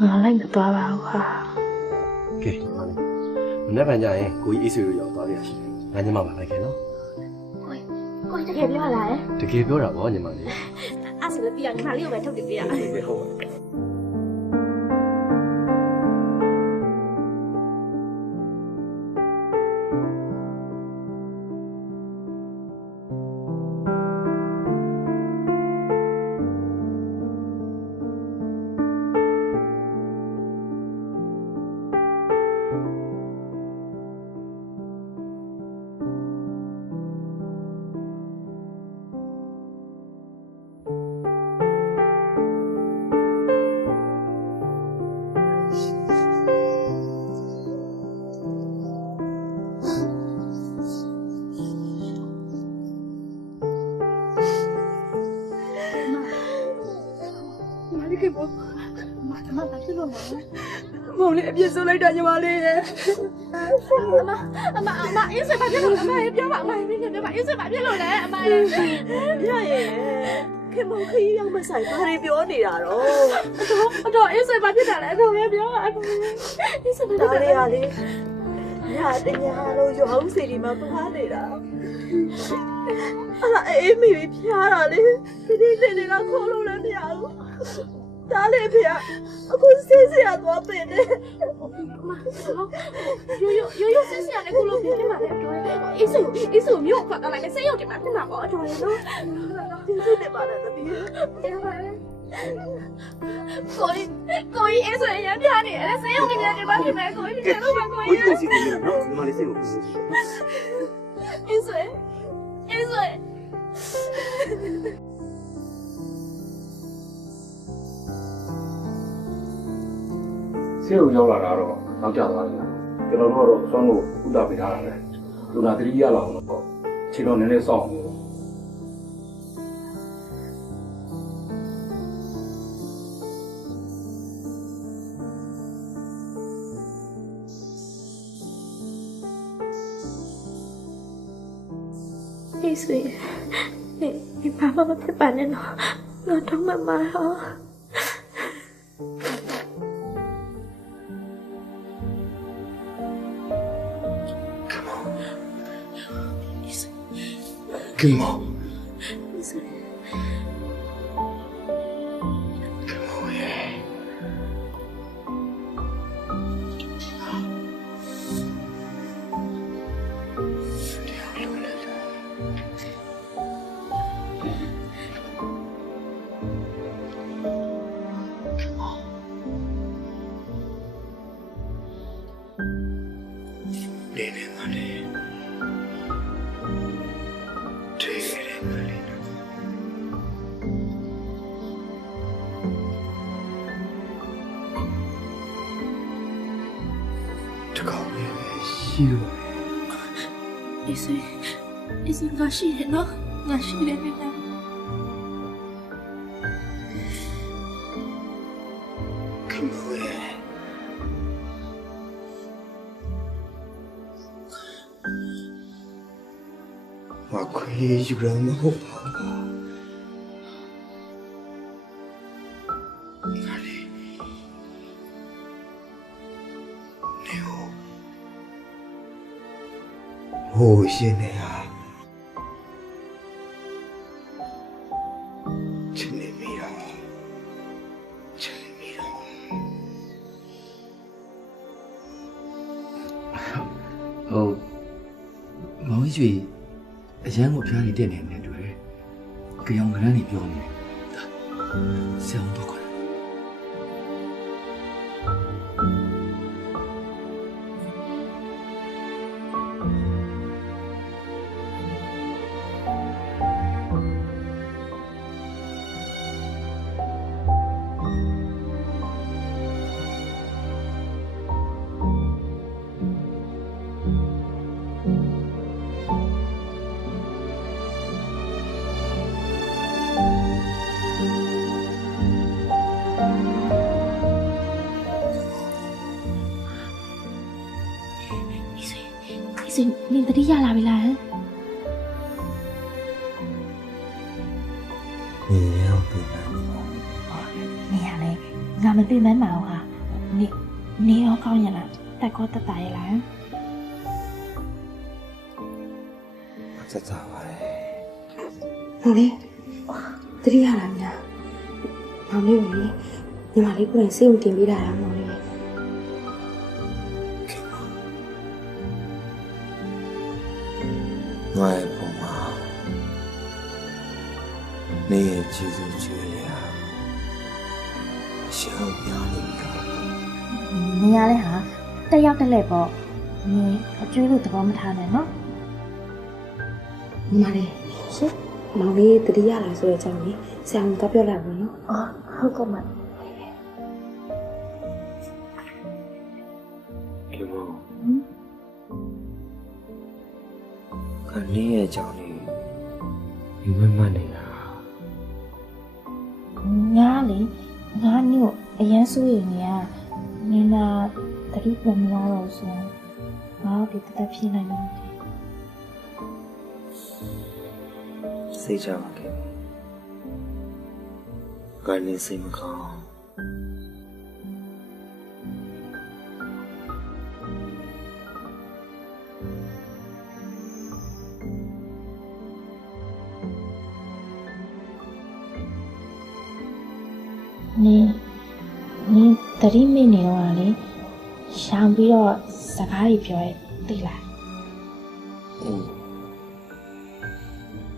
ငါလိုက်မသွားပါဘူးဟာ ကဲညီမလေးမနေ့ကကြရင်ကိုကြီးအိတ်ဆွေတို့ရောက်သွားရရှိတယ်ငါညီမပါလိုက်ခဲ့နော် ကိုတကယ်ပြောလာလဲ တကယ်ပြောတာဗောညီမလေး အဲ့ဆိုလည်းပြရညီမလေးကိုပဲထုတ်တင်ပြရ ဟုတ်မောင်လေးအပြစ်ဆိုးလိုက်တာညီမလေးရဲ့အမအေးစပါပြလို့အမရေပြောပါအမရေပြောပါအေးစပါပြလို့လေအမရေရရဲ့ခင်မောင်ခီးရောက်မဆိုင်ဘာတွေပြောနေတာတော့အတော်အေးစပါပြတာလေအတော်ရေပြောပါအေးစပါပြတာလေရလေညတရားလို့ရွာဦးစီဒီမှာပါနေတာအဲ့အေးမိပြီးဖျားတာလေဒီနေကခေါ်လို့လည်းမရဘူးဒါလေးဖေအခုဆေးစရာသွားပင်နေရိုးဆေးစရာနဲ့ခုလိုပြင်မှာလည်းတော်တယ်အေးဆိုမြို့ခေါ်တော့လည်းဆေးရုံတင်မှာပြင်မှာပေါ့တော်တယ်နော်ဒီစုနေပါလားသမီးကိုကြီးအေးဆိုရင်ပြနေတယ်ဆေးရုံတင်တယ်ဘာဖြစ်လဲကိုကြီးပြန်လို့ပါကိုကြီးကိုစီတယ်နော်ညီမလေးစိတ်ကိုအေးဆိုဆေးရုံရောက်လာတာတော့နောက်ကျသွားတယ်ကျွန်တော်တို့ကတော့စွမ်းလို့ဥဒပေးထားတာပဲလူနာတတိယလောက်တော့ခြေတော်နည်းနည်းစောင့်နေအေးဆွေဒီဘာမှမဖြစ်ပါနဲ့နော်ငါတော့မမဟောCome on. Is it Gashi? No, Gashi. Come away. Mà quê dù ra mà hộp hộp Hồi xin này à Chân này mi đâu Chân này mi đâu Máu cái gì Giang một pha đi tiền này này rồi Cái ông cái này biểu này Sẽ không tốt quá အေးဆိုနင်တတိရလာပြီလားဟမ် 你要不然နေရလေငါမသိမှန်းမအောင်ဟာနေရောကောင်းရလားတက်ကောတက်တာရလား 这咋玩嘞？ ဟုတ်လေတတိယလာမြာမောင်လေးကိုလေညီမလေးကိုယ်တိုင်စိတ်ဝင်တင်ပေးတာလားမောင်လေး 我也不嘛，你也记住这样，小苗里面。 နေရလေဟာတက်ရောက်တက်လက်ပေါ့နေအကျွေးလို့သဘောမထားနဲ့နော် ညီမလေးရှင်မောင်လေးတတိယလာဆိုတဲ့အကြောင်းလေးဆရာကတော့ပြောလိုက်ပါနော်အော်ဟုတ်ကဲ့မ 给我，看你也讲的，你慢慢的呀。 ငါလေငါမျိုးအရန်ဆိုးရင်နေရနေနာတတိပုံမလာတော့ဆိုငါဒီတက်ဖြစ်နိုင်မှာ 谁讲给我？赶紧谁么看？ နေတတိမိနေတော့လေရှောင်ပြီးတော့စကားကြီးပြောရဲသိလား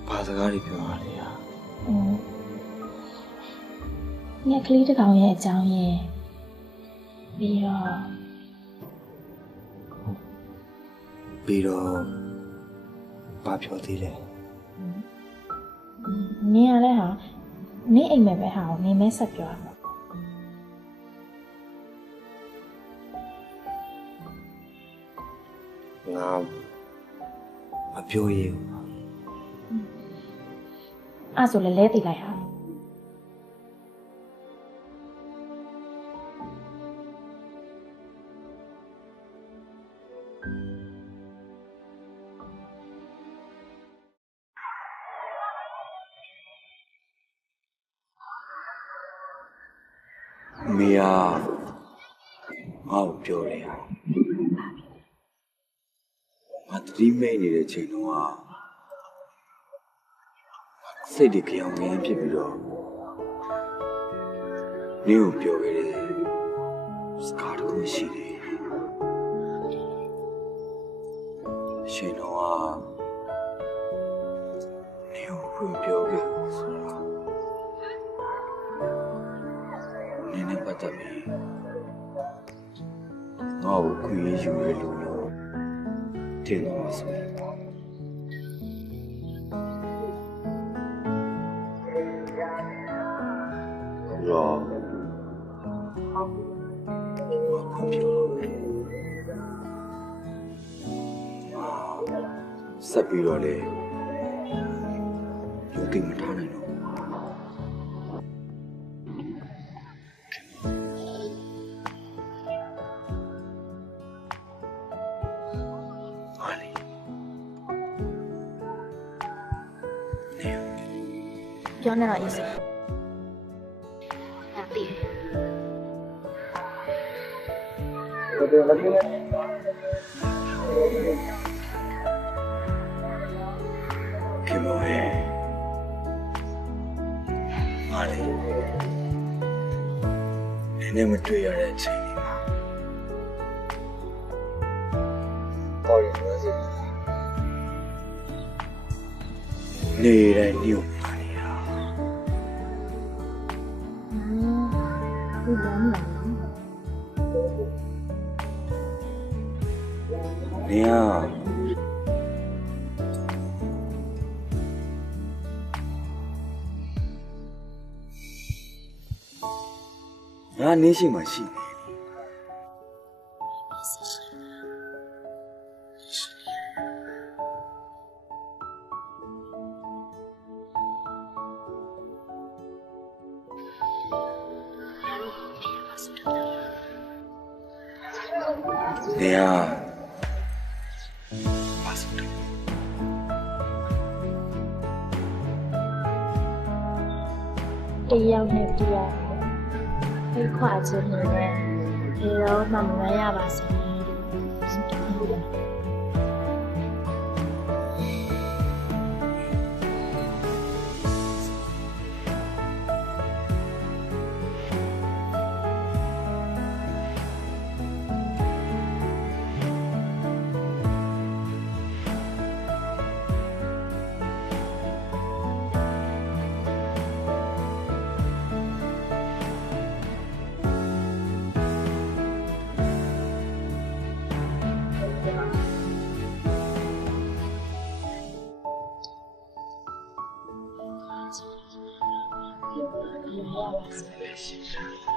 ဘာစကားတွေပြောရလဲ呀？ ငါကလေးတစ်ကောင်ရဲ့အကြောင်းရဲ့ပြီးတော့ ပြီးတော့ဘာပြောသေးလဲ နေရလဲဟာနေအိမ်မဲ့ပဲဟာနေမဲဆက်ပြောရမှာ ငါမပြောရဘူး အဲ့ဆိုလဲလဲသိလိုက်ဟာ မေယာငါ့ကိုပြောတယ်ဟာငါတတိမိတ်နေတဲ့ချိန်တုန်းကစိတ်တွေကြောင်ငင်းဖြစ်ပြီးတော့နင်းကိုပြောခဲ့တယ်စကားတစ်ခုရှိတယ်ရှင်တော့နင်းကိုပြောခဲ့ဆိုတာနင်းနဲ့ပတ်သက်ပြီးငါ့ကိုခွင့်ရယူရလို့တင်တော့ဆိုရင်ရောဆက်ပြီးတော့လေရုပ်ကိမထားနိုင်တော့ပြောနေတော့အေးစေတည် ခင်ဗျာရဲ့ငါလေနည်းနည်းမတွေ့ရတဲ့အချိန်လေးမှာပေါ်ရလို့ဆိုနေတိုင်းညှို့ပါနေတာ ဒီလမ်းလာ နေရငါနေရှိမှရှိနေနေရ ဆိုတယ် တယောက်နဲ့တယောက်ဖိတ်ခွာခြင်းနဲ့ဒီတော့မှမရပါစေ။ 谢谢。